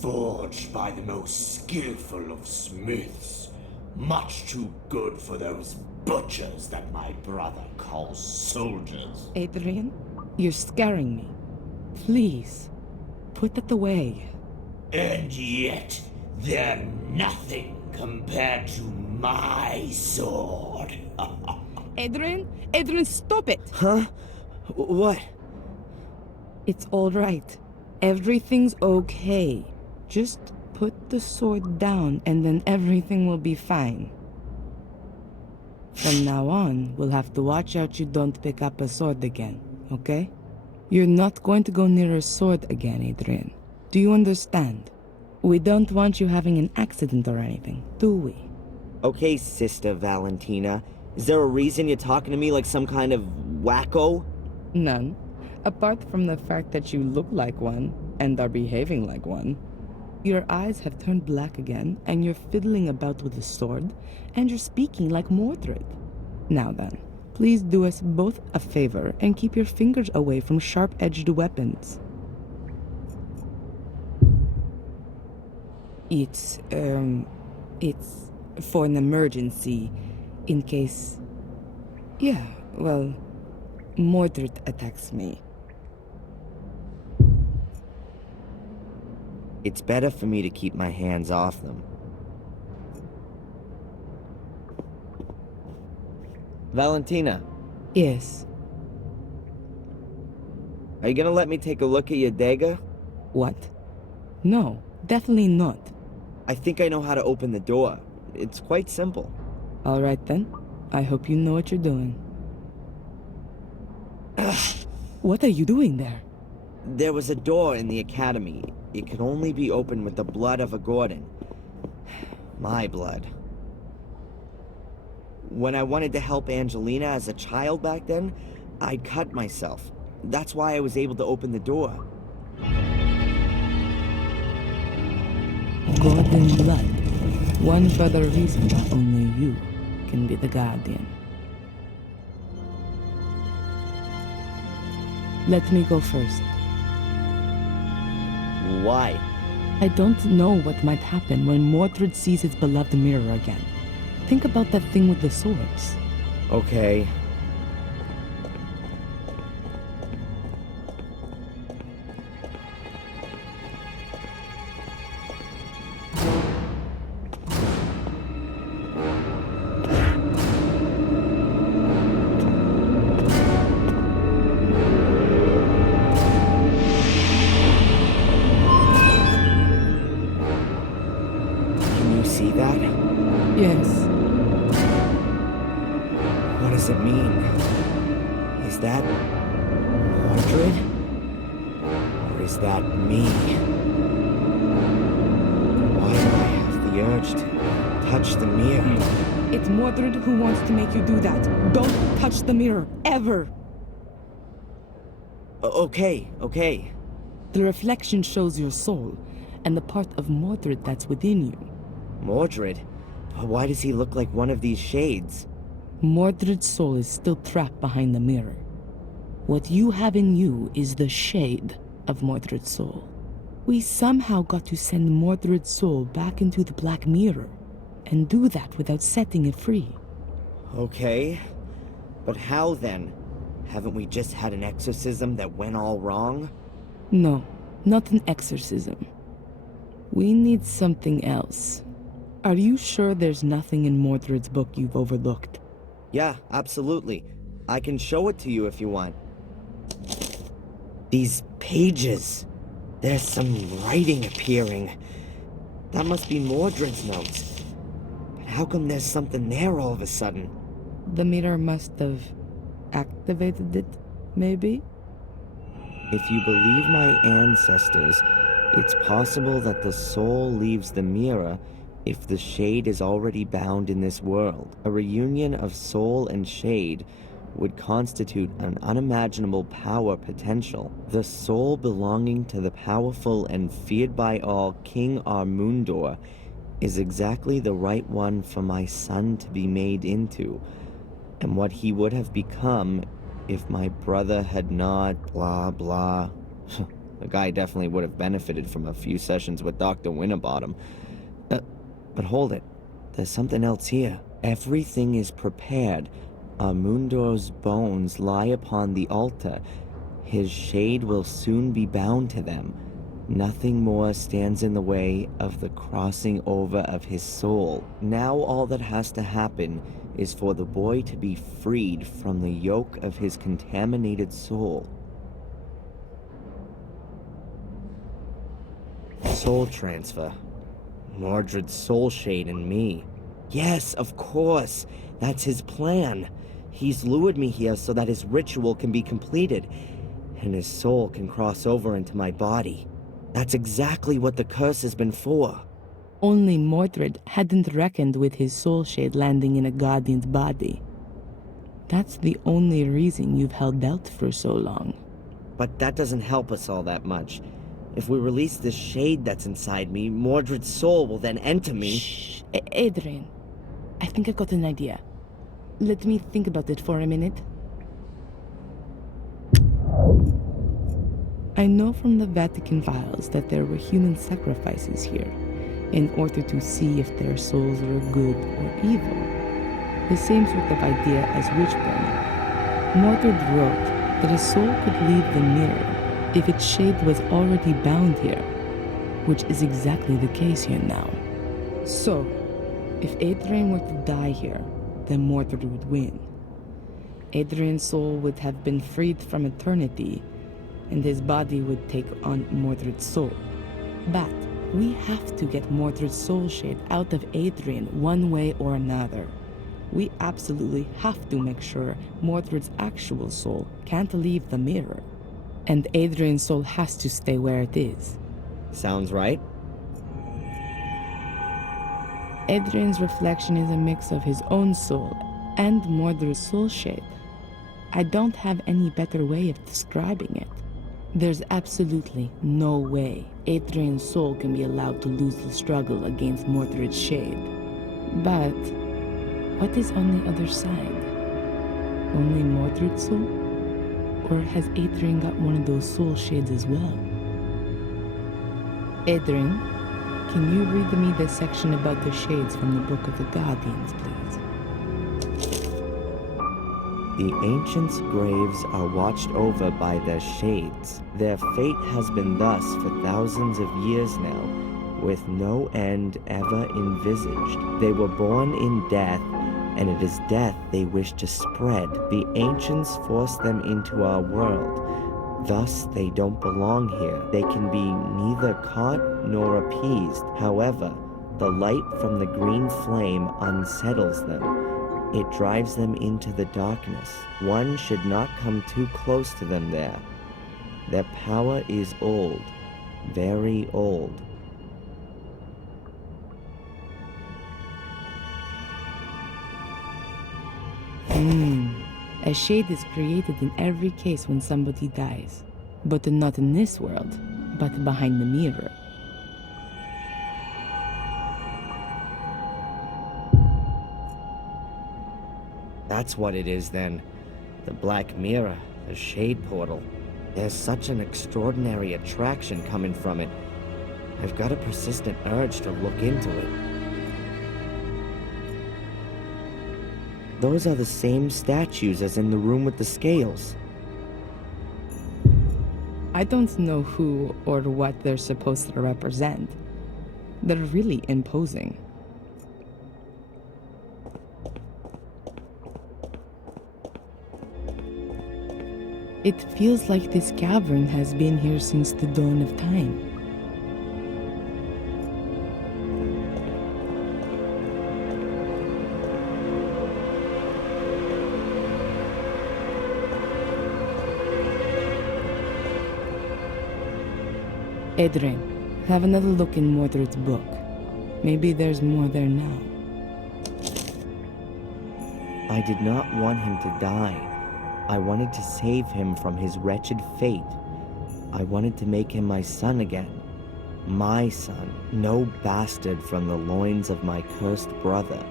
forged by the most skillful of smiths. Much too good for those butchers that my brother calls soldiers. Adrian, you're scaring me. Please, put that away. And yet, they're nothing compared to my sword. Adrian, stop it! Huh? What? It's all right. Everything's okay. Just put the sword down and then everything will be fine. From now on, we'll have to watch out you don't pick up a sword again, okay? You're not going to go near a sword again, Adrian. Do you understand? We don't want you having an accident or anything, do we? Okay, Sister Valentina. Is there a reason you're talking to me like some kind of wacko? None. Apart from the fact that you look like one and are behaving like one. Your eyes have turned black again, and you're fiddling about with a sword, and you're speaking like Mordred. Now then, please do us both a favor and keep your fingers away from sharp-edged weapons. It's for an emergency, in case... Yeah, well, Mordred attacks me. It's better for me to keep my hands off them. Valentina, Yes. are you gonna let me take a look at your dagger? What? No, definitely not. I think I know how to open the door. It's quite simple. All right then. I hope you know what you're doing. What are you doing there? There was a door in the academy. It could only be opened with the blood of a Gordon. My blood. When I wanted to help Angelina as a child back then, I'd cut myself. That's why I was able to open the door. Golden blood. One further reason why only you can be the Guardian. Let me go first. Why? I don't know what might happen when Mordred sees his beloved mirror again. Think about that thing with the swords. Okay. Can you see that? Yes. What does it mean? Is that Mordred? Or is that me? Why do I have the urge to touch the mirror? It's Mordred who wants to make you do that. Don't touch the mirror, ever! Okay. The reflection shows your soul, and the part of Mordred that's within you. Mordred? Why does he look like one of these shades? Mordred's soul is still trapped behind the mirror. What you have in you is the shade of Mordred's soul. We somehow got to send Mordred's soul back into the Black Mirror, and do that without setting it free. Okay. But how then? Haven't we just had an exorcism that went all wrong? No, not an exorcism. We need something else. Are you sure there's nothing in Mordred's book you've overlooked? Yeah, absolutely. I can show it to you if you want. These pages. There's some writing appearing. That must be Mordred's notes. But how come there's something there all of a sudden? The mirror must have activated it, maybe? If you believe my ancestors, it's possible that the soul leaves the mirror if the shade is already bound in this world. A reunion of soul and shade would constitute an unimaginable power potential. The soul belonging to the powerful and feared by all King Armundor is exactly the right one for my son to be made into, and what he would have become if my brother had not blah blah. The guy definitely would have benefited from a few sessions with Dr. Winterbottom. But hold it. There's something else here. Everything is prepared. Armundor's bones lie upon the altar. His shade will soon be bound to them. Nothing more stands in the way of the crossing over of his soul. Now all that has to happen is for the boy to be freed from the yoke of his contaminated soul. Soul transfer. Mordred's soul shade in me. Yes, of course. That's his plan. He's lured me here so that his ritual can be completed, and his soul can cross over into my body. That's exactly what the curse has been for. Only Mordred hadn't reckoned with his soul shade landing in a Guardian's body. That's the only reason you've held out for so long. But that doesn't help us all that much. If we release this shade that's inside me, Mordred's soul will then enter me. Shh. Adrian, I think I got an idea. Let me think about it for a minute. I know from the Vatican files that there were human sacrifices here in order to see if their souls were good or evil. The same sort of idea as witch burning. Mordred wrote that a soul could leave the mirror if its shade was already bound here, which is exactly the case here now. So, if Adrian were to die here, then Mordred would win. Adrian's soul would have been freed from eternity, and his body would take on Mordred's soul. But we have to get Mordred's soul shade out of Adrian one way or another. We absolutely have to make sure Mordred's actual soul can't leave the mirror. And Adrian's soul has to stay where it is. Sounds right. Adrian's reflection is a mix of his own soul and Mordred's soul shade. I don't have any better way of describing it. There's absolutely no way Adrian's soul can be allowed to lose the struggle against Mordred's shade. But what is on the other side? Only Mordred's soul? Or has Adrian got one of those soul shades as well? Adrian, can you read me the section about the shades from the Book of the Guardians, please? The ancients' graves are watched over by their shades. Their fate has been thus for thousands of years now, with no end ever envisaged. They were born in death, and it is death they wish to spread. The ancients forced them into our world. Thus, they don't belong here. They can be neither caught nor appeased. However, the light from the green flame unsettles them. It drives them into the darkness. One should not come too close to them there. Their power is old, very old. A shade is created in every case when somebody dies. But not in this world, but behind the mirror. That's what it is then. The Black Mirror, the Shade Portal. There's such an extraordinary attraction coming from it. I've got a persistent urge to look into it. Those are the same statues as in the room with the scales. I don't know who or what they're supposed to represent. They're really imposing. It feels like this cavern has been here since the dawn of time. Adrian, have another look in Mordred's book. Maybe there's more there now. I did not want him to die. I wanted to save him from his wretched fate. I wanted to make him my son again. My son, no bastard from the loins of my cursed brother.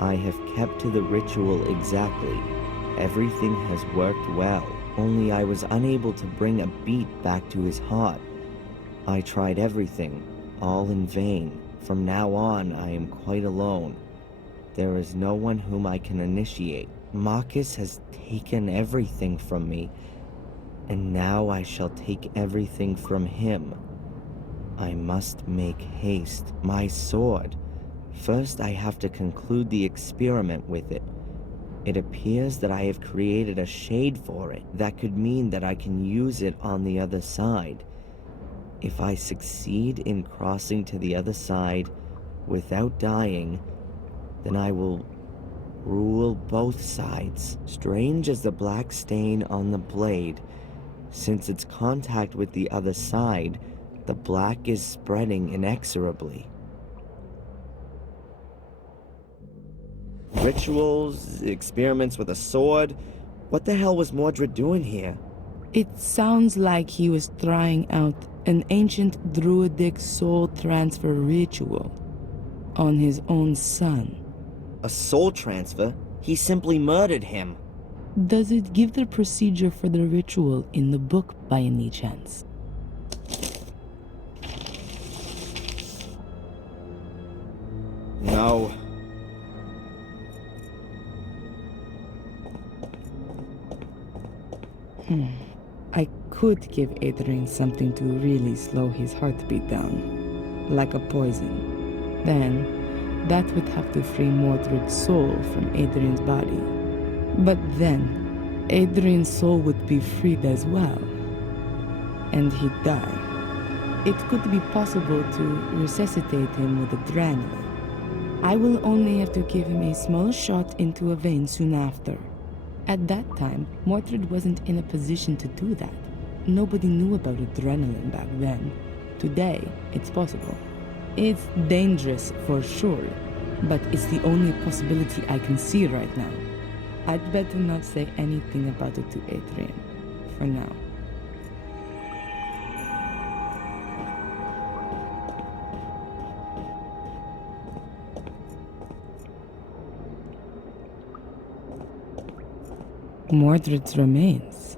I have kept to the ritual exactly. Everything has worked well, only I was unable to bring a beat back to his heart. I tried everything, all in vain. From now on, I am quite alone. There is no one whom I can initiate. Marcus has taken everything from me, and now I shall take everything from him. I must make haste. My sword. First, I have to conclude the experiment with it. It appears that I have created a shade for it. That could mean that I can use it on the other side. If I succeed in crossing to the other side without dying, then I will rule both sides. Strange as the black stain on the blade, since its contact with the other side, the black is spreading inexorably. Rituals, experiments with a sword. What the hell was Mordred doing here? It sounds like he was trying out an ancient druidic soul transfer ritual on his own son. A soul transfer? He simply murdered him. Does it give the procedure for the ritual in the book by any chance? No. I could give Adrian something to really slow his heartbeat down, like a poison. Then, that would have to free Mordred's soul from Adrian's body. But then, Adrian's soul would be freed as well, and he'd die. It could be possible to resuscitate him with adrenaline. I will only have to give him a small shot into a vein soon after. At that time, Mordred wasn't in a position to do that. Nobody knew about adrenaline back then. Today, it's possible. It's dangerous for sure, but it's the only possibility I can see right now. I'd better not say anything about it to Adrian, for now. Mordred's remains.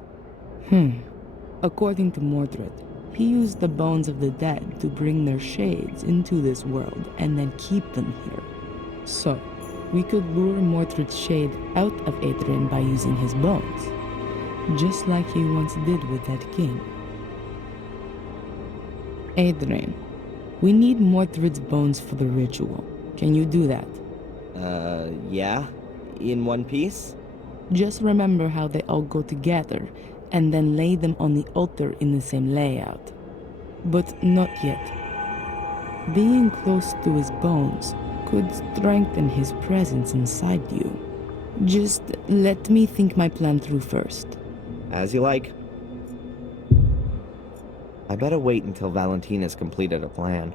According to Mordred, he used the bones of the dead to bring their shades into this world and then keep them here. So, we could lure Mordred's shade out of Adrian by using his bones, just like he once did with that king. Adrian, we need Mordred's bones for the ritual. Can you do that? Yeah? In one piece? Just remember how they all go together, and then lay them on the altar in the same layout. But not yet. Being close to his bones could strengthen his presence inside you. Just let me think my plan through first. As you like. I better wait until Valentina's completed a plan.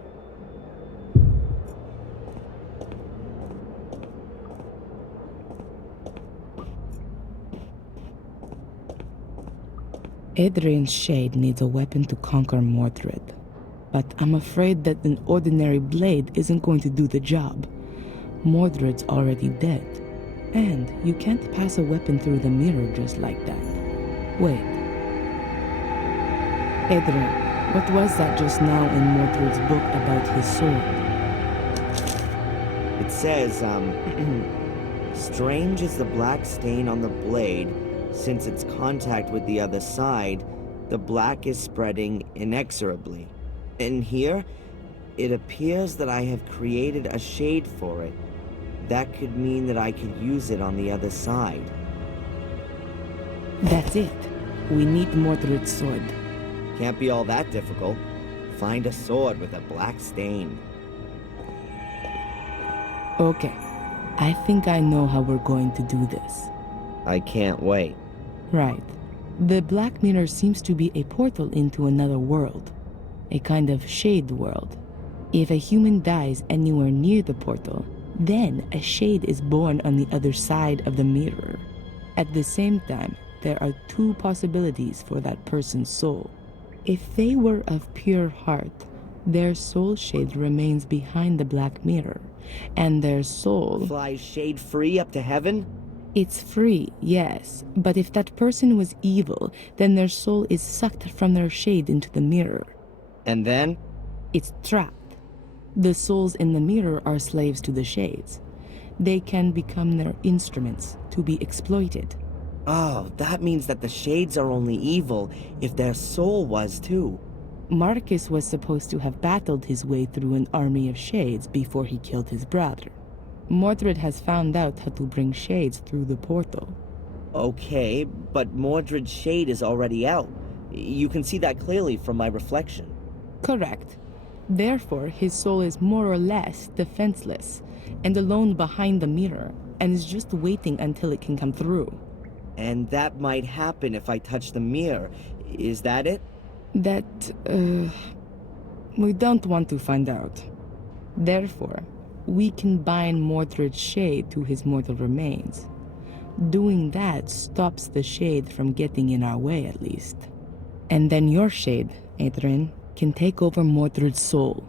Adrian's shade needs a weapon to conquer Mordred, but I'm afraid that an ordinary blade isn't going to do the job. Mordred's already dead, and you can't pass a weapon through the mirror just like that. Wait. Adrian, what was that just now in Mordred's book about his sword? It says, strange is the black stain on the blade. Since its contact with the other side, the black is spreading inexorably. And here, it appears that I have created a shade for it. That could mean that I could use it on the other side. That's it. We need Mordred's sword. Can't be all that difficult. Find a sword with a black stain. Okay. I think I know how we're going to do this. I can't wait. Right. The Black Mirror seems to be a portal into another world. A kind of shade world. If a human dies anywhere near the portal, then a shade is born on the other side of the mirror. At the same time, there are two possibilities for that person's soul. If they were of pure heart, their soul shade remains behind the Black Mirror, and their soul Flies shade free up to heaven? It's free, yes, but if that person was evil, then their soul is sucked from their shade into the mirror. And then? It's trapped. The souls in the mirror are slaves to the shades. They can become their instruments to be exploited. Oh, that means that the shades are only evil if their soul was too. Marcus was supposed to have battled his way through an army of shades before he killed his brother. Mordred has found out how to bring shades through the portal. Okay, but Mordred's shade is already out. You can see that clearly from my reflection. Correct. Therefore, his soul is more or less defenseless and alone behind the mirror, and is just waiting until it can come through. And that might happen if I touch the mirror. Is that it? That, we don't want to find out. Therefore, we can bind Mordred's shade to his mortal remains. Doing that stops the shade from getting in our way, at least. And then your shade, Adrian, can take over Mordred's soul.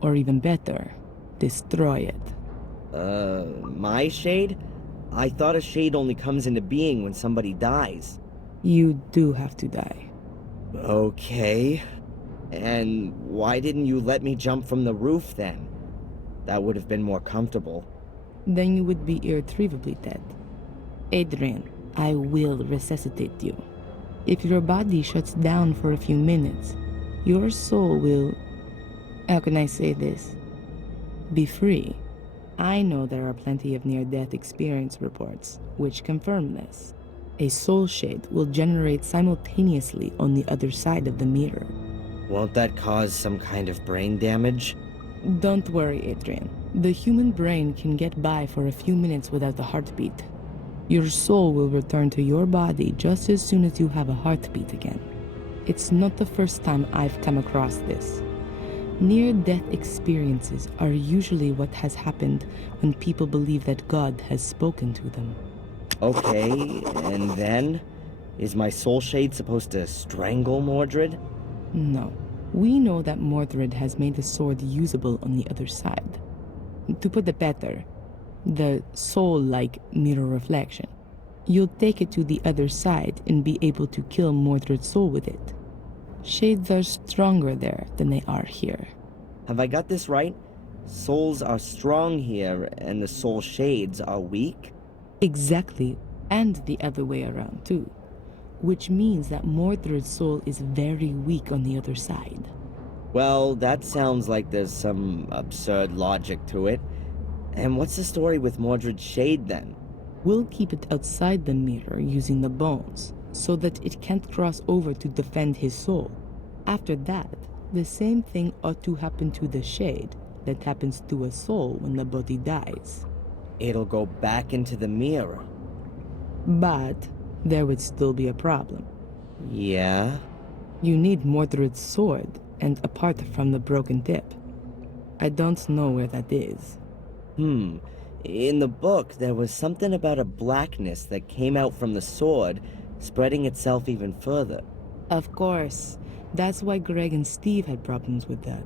Or even better, destroy it. My shade? I thought a shade only comes into being when somebody dies. You do have to die. Okay. And why didn't you let me jump from the roof then? That would have been more comfortable. Then you would be irretrievably dead. Adrian, I will resuscitate you. If your body shuts down for a few minutes, your soul will... How can I say this? Be free. I know there are plenty of near-death experience reports, which confirm this. A soul shade will generate simultaneously on the other side of the mirror. Won't that cause some kind of brain damage? Don't worry, Adrian. The human brain can get by for a few minutes without a heartbeat. Your soul will return to your body just as soon as you have a heartbeat again. It's not the first time I've come across this. Near-death experiences are usually what has happened when people believe that God has spoken to them. Okay, and then? Is my soul shade supposed to strangle Mordred? No. We know that Mordred has made the sword usable on the other side. To put it better, the soul-like mirror reflection. You'll take it to the other side and be able to kill Mordred's soul with it. Shades are stronger there than they are here. Have I got this right? Souls are strong here, and the soul shades are weak? Exactly, and the other way around too. Which means that Mordred's soul is very weak on the other side. Well, that sounds like there's some absurd logic to it. And what's the story with Mordred's shade then? We'll keep it outside the mirror using the bones, so that it can't cross over to defend his soul. After that, the same thing ought to happen to the shade that happens to a soul when the body dies. It'll go back into the mirror. But there would still be a problem. Yeah? You need Mordred's sword, and apart from the broken tip. I don't know where that is. In the book, there was something about a blackness that came out from the sword, spreading itself even further. Of course. That's why Greg and Steve had problems with that.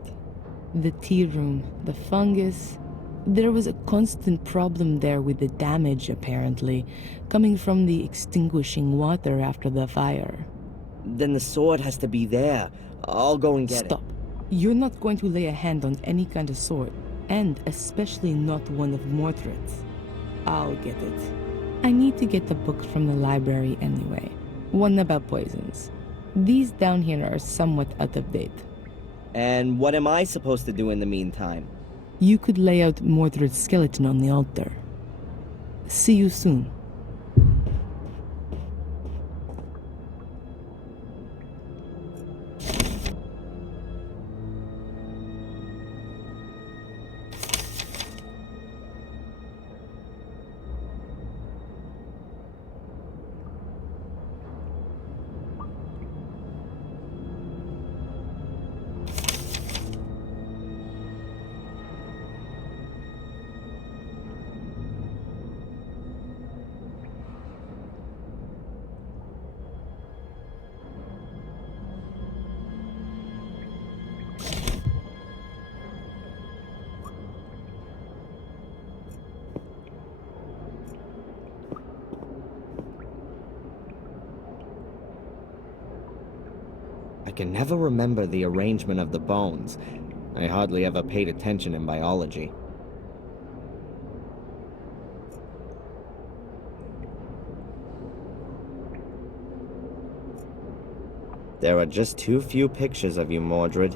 The tea room, the fungus... There was a constant problem there with the damage, apparently, coming from the extinguishing water after the fire. Then the sword has to be there. I'll go and get Stop. You're not going to lay a hand on any kind of sword, and especially not one of Mordred's. I'll get it. I need to get the book from the library anyway. One about poisons. These down here are somewhat out of date. it. And what am I supposed to do in the meantime? You could lay out Mordred's skeleton on the altar. See you soon. I can never remember the arrangement of the bones. I hardly ever paid attention in biology. There are just too few pictures of you, Mordred.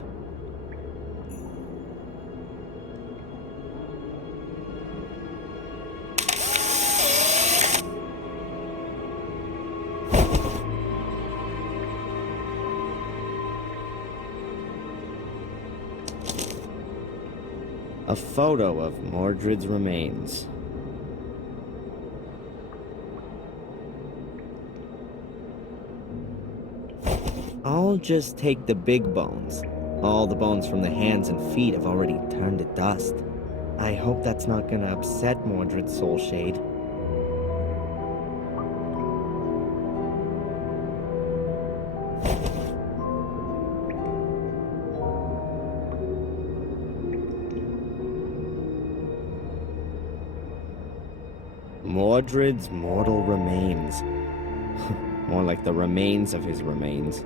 A photo of Mordred's remains. I'll just take the big bones. All the bones from the hands and feet have already turned to dust. I hope that's not gonna upset Mordred's soul shade. Mordred's mortal remains. More like the remains of his remains.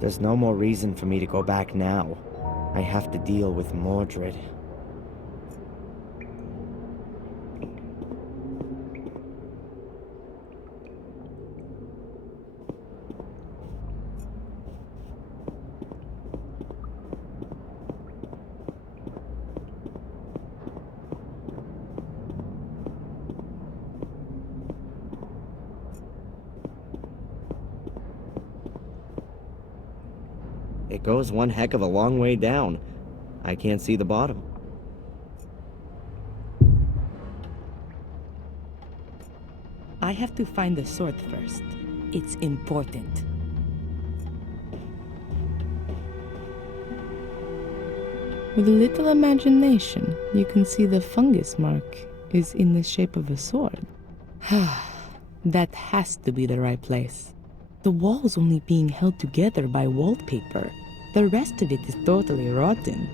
There's no more reason for me to go back now. I have to deal with Mordred. It goes one heck of a long way down. I can't see the bottom. I have to find the sword first. It's important. With a little imagination, you can see the fungus mark is in the shape of a sword. That has to be the right place. The wall's only being held together by wallpaper. The rest of it is totally rotten.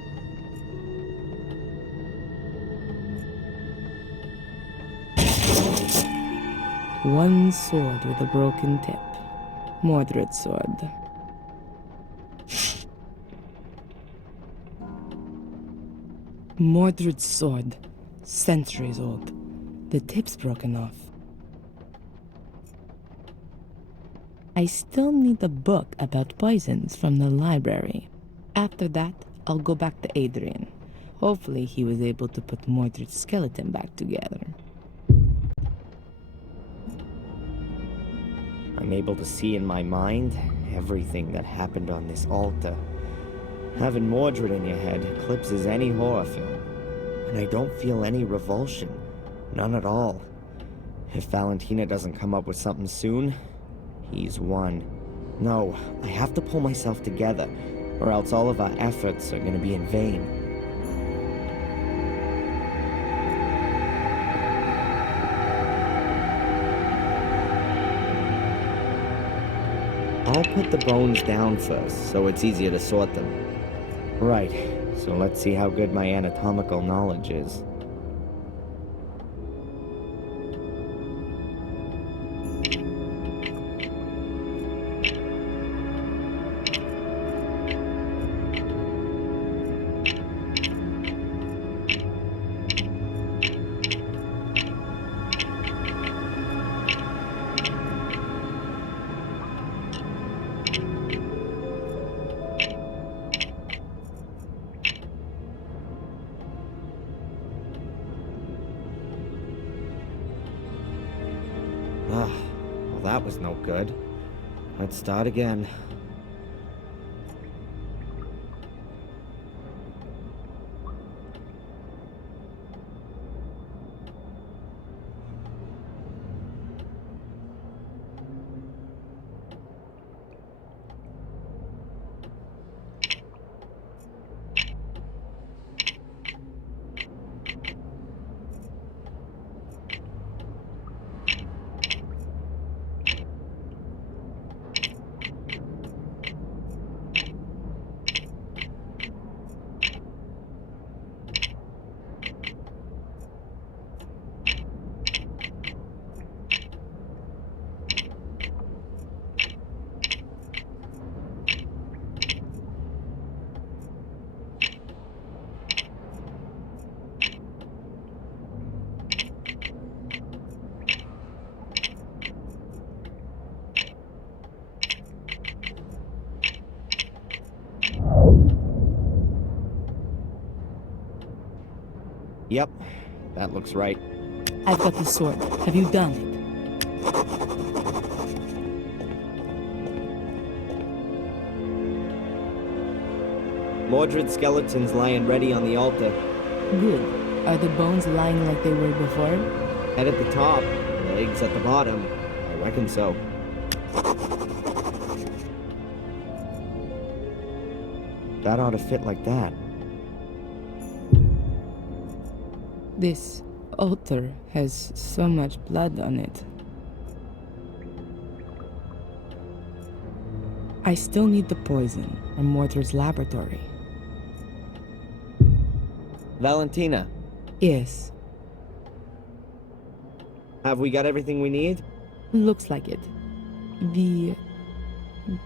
One sword with a broken tip. Mordred's sword. Mordred's sword. Centuries old. The tip's broken off. I still need a book about poisons from the library. After that, I'll go back to Adrian. Hopefully he was able to put Mordred's skeleton back together. I'm able to see in my mind everything that happened on this altar. Having Mordred in your head eclipses any horror film. And I don't feel any revulsion. None at all. If Valentina doesn't come up with something soon, he's won. No, I have to pull myself together, or else all of our efforts are gonna be in vain. I'll put the bones down first, so it's easier to sort them. Right, so let's see how good my anatomical knowledge is. Well, that was no good. Let's start again. Yep, that looks right. I've got the sword. Have you done it? Mordred's skeleton's lying ready on the altar. Good. Are the bones lying like they were before? Head at the top, legs at the bottom. I reckon so. That ought to fit like that. This altar has so much blood on it. I still need the poison from Mordred's laboratory. Valentina, Yes. Have we got everything we need? Looks like it. The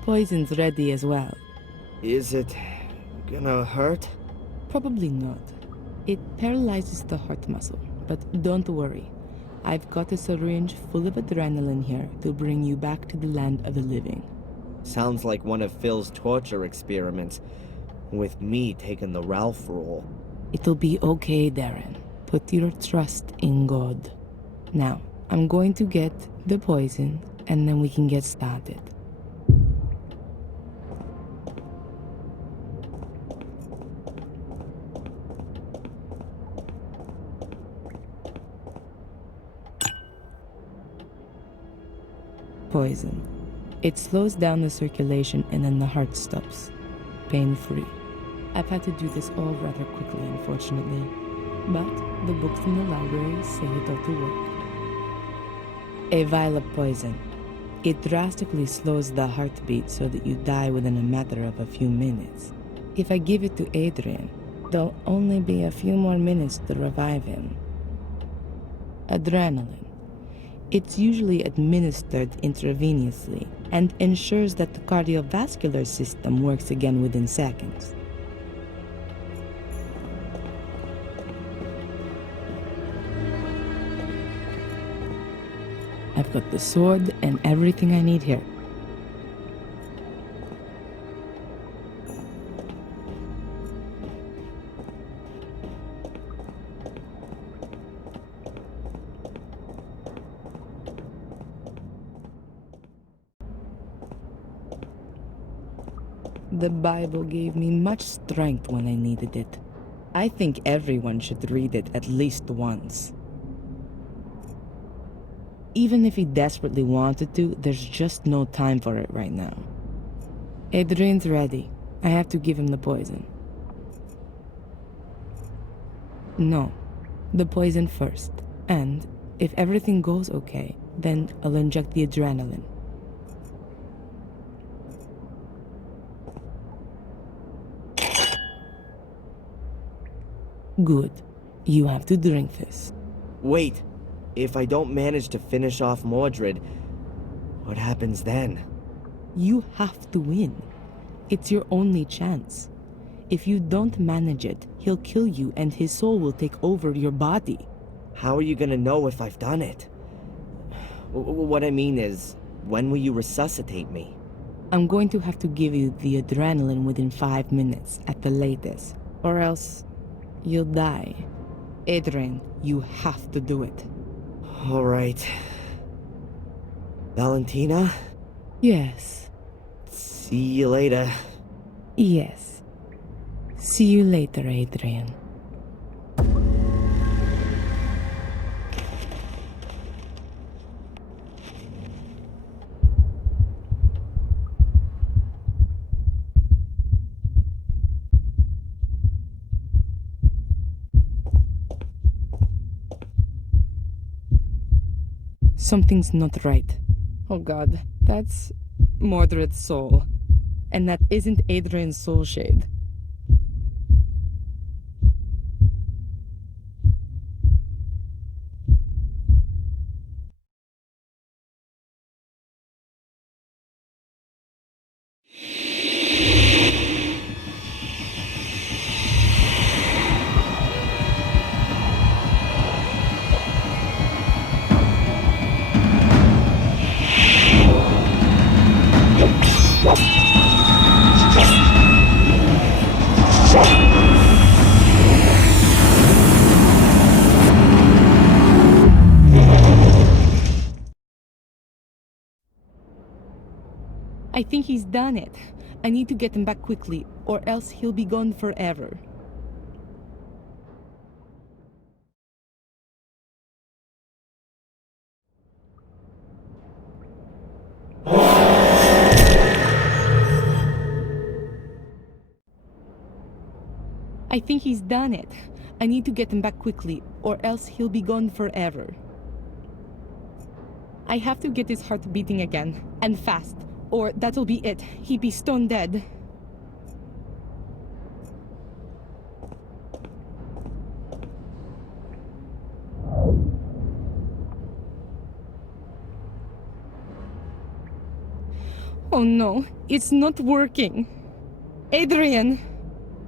poison's ready as well. Is it gonna hurt? Probably not. It paralyzes the heart muscle, but don't worry. I've got a syringe full of adrenaline here to bring you back to the land of the living. Sounds like one of Phil's torture experiments, with me taking the Ralph role. It'll be okay, Darren. Put your trust in God. Now, I'm going to get the poison, and then we can get started. Poison. It slows down the circulation and then the heart stops. Pain-free. I've had to do this all rather quickly, unfortunately. But the books in the library say it ought to work. A vial of poison. It drastically slows the heartbeat so that you die within a matter of a few minutes. If I give it to Adrian, there'll only be a few more minutes to revive him. Adrenaline. It's usually administered intravenously and ensures that the cardiovascular system works again within seconds. I've got the sword and everything I need here. The Bible gave me much strength when I needed it. I think everyone should read it at least once. Even if he desperately wanted to, there's just no time for it right now. Adrian's ready. I have to give him the poison. No, the poison first. And if everything goes okay, then I'll inject the adrenaline. Good. You have to drink this. Wait, if I don't manage to finish off Mordred, what happens then? You have to win. It's your only chance. If you don't manage it, he'll kill you and his soul will take over your body. How are you gonna know if I've done it? What I mean is, when will you resuscitate me? I'm going to have to give you the adrenaline within 5 minutes at the latest, or else you'll die. Adrian, you have to do it. All right. Valentina? Yes. See you later. Yes. See you later, Adrian. Something's not right. Oh god, that's Mordred's soul. And that isn't Adrian's soul shade. I think he's done it. I need to get him back quickly, or else he'll be gone forever. I think he's done it. I need to get him back quickly, or else he'll be gone forever. I have to get his heart beating again, and fast, or that'll be it. He'd be stone dead. Oh no, it's not working. Adrian!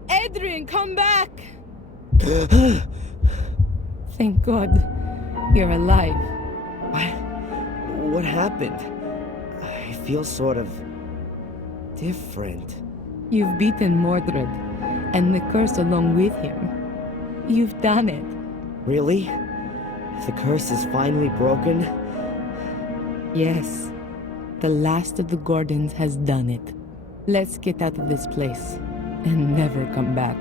Adrian, come back! Thank God. You're alive. What happened? I feel sort of different. You've beaten Mordred, and the curse along with him. You've done it. Really? The curse is finally broken? Yes. The last of the Gordons has done it. Let's get out of this place and never come back.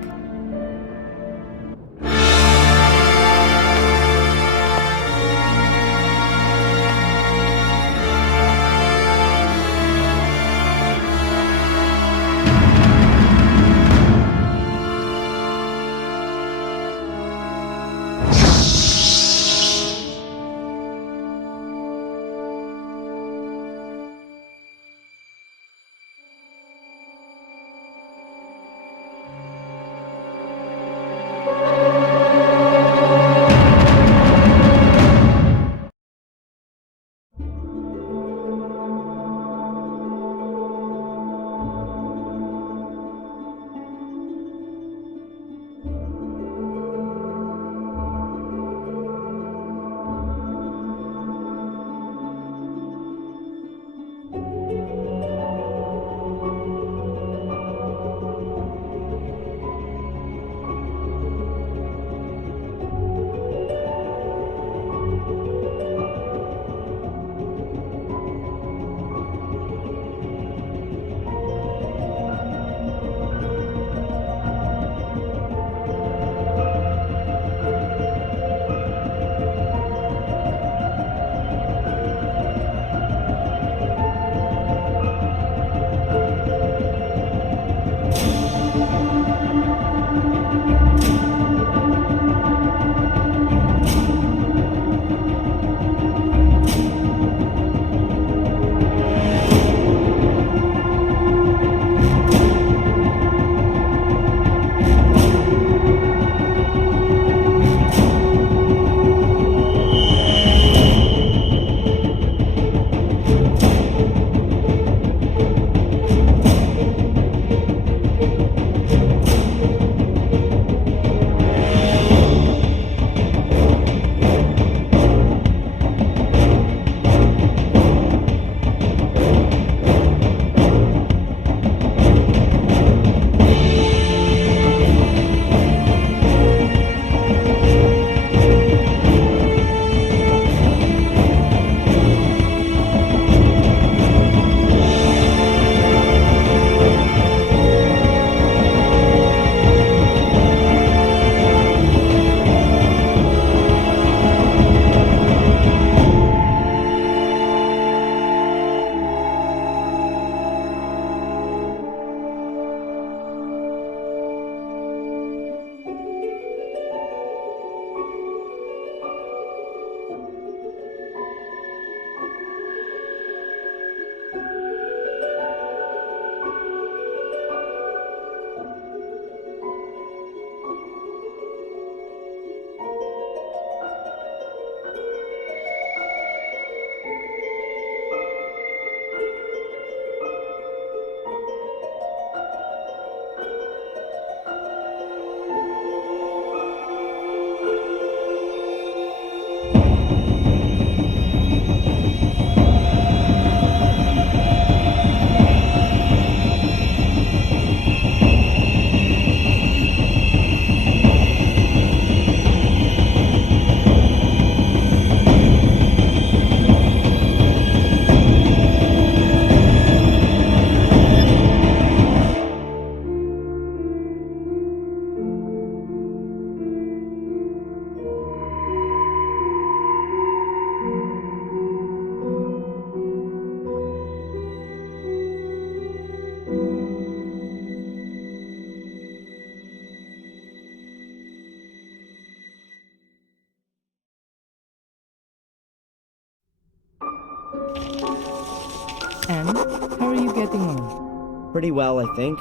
And how are you getting on? Pretty well, I think.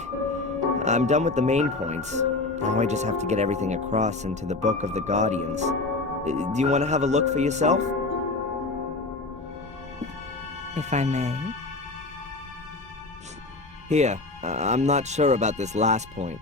I'm done with the main points. Now I just have to get everything across into the Book of the Guardians. Do you want to have a look for yourself? If I may. Here, I'm not sure about this last point.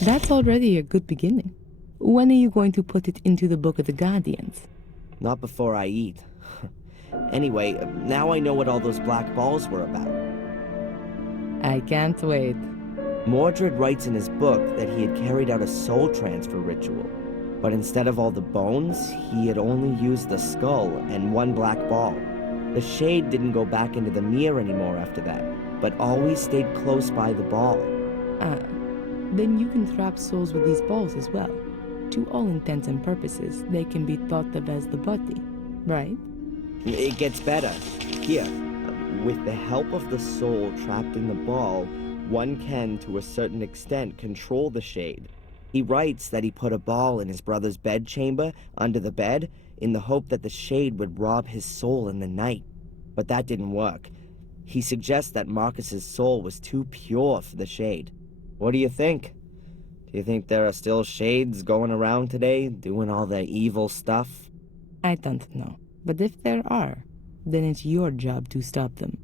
That's already a good beginning. When are you going to put it into the Book of the Guardians? Not before I eat. Anyway, now I know what all those black balls were about. I can't wait. Mordred writes in his book that he had carried out a soul transfer ritual, but instead of all the bones, he had only used the skull and one black ball. The shade didn't go back into the mirror anymore after that, but always stayed close by the ball. Then you can trap souls with these balls as well. To all intents and purposes, they can be thought of as the body, right? It gets better. Here, with the help of the soul trapped in the ball, one can, to a certain extent, control the shade. He writes that he put a ball in his brother's bedchamber, under the bed, in the hope that the shade would rob his soul in the night. But that didn't work. He suggests that Marcus's soul was too pure for the shade. What do you think? Do you think there are still shades going around today, doing all the evil stuff? I don't know. But if there are, then it's your job to stop them.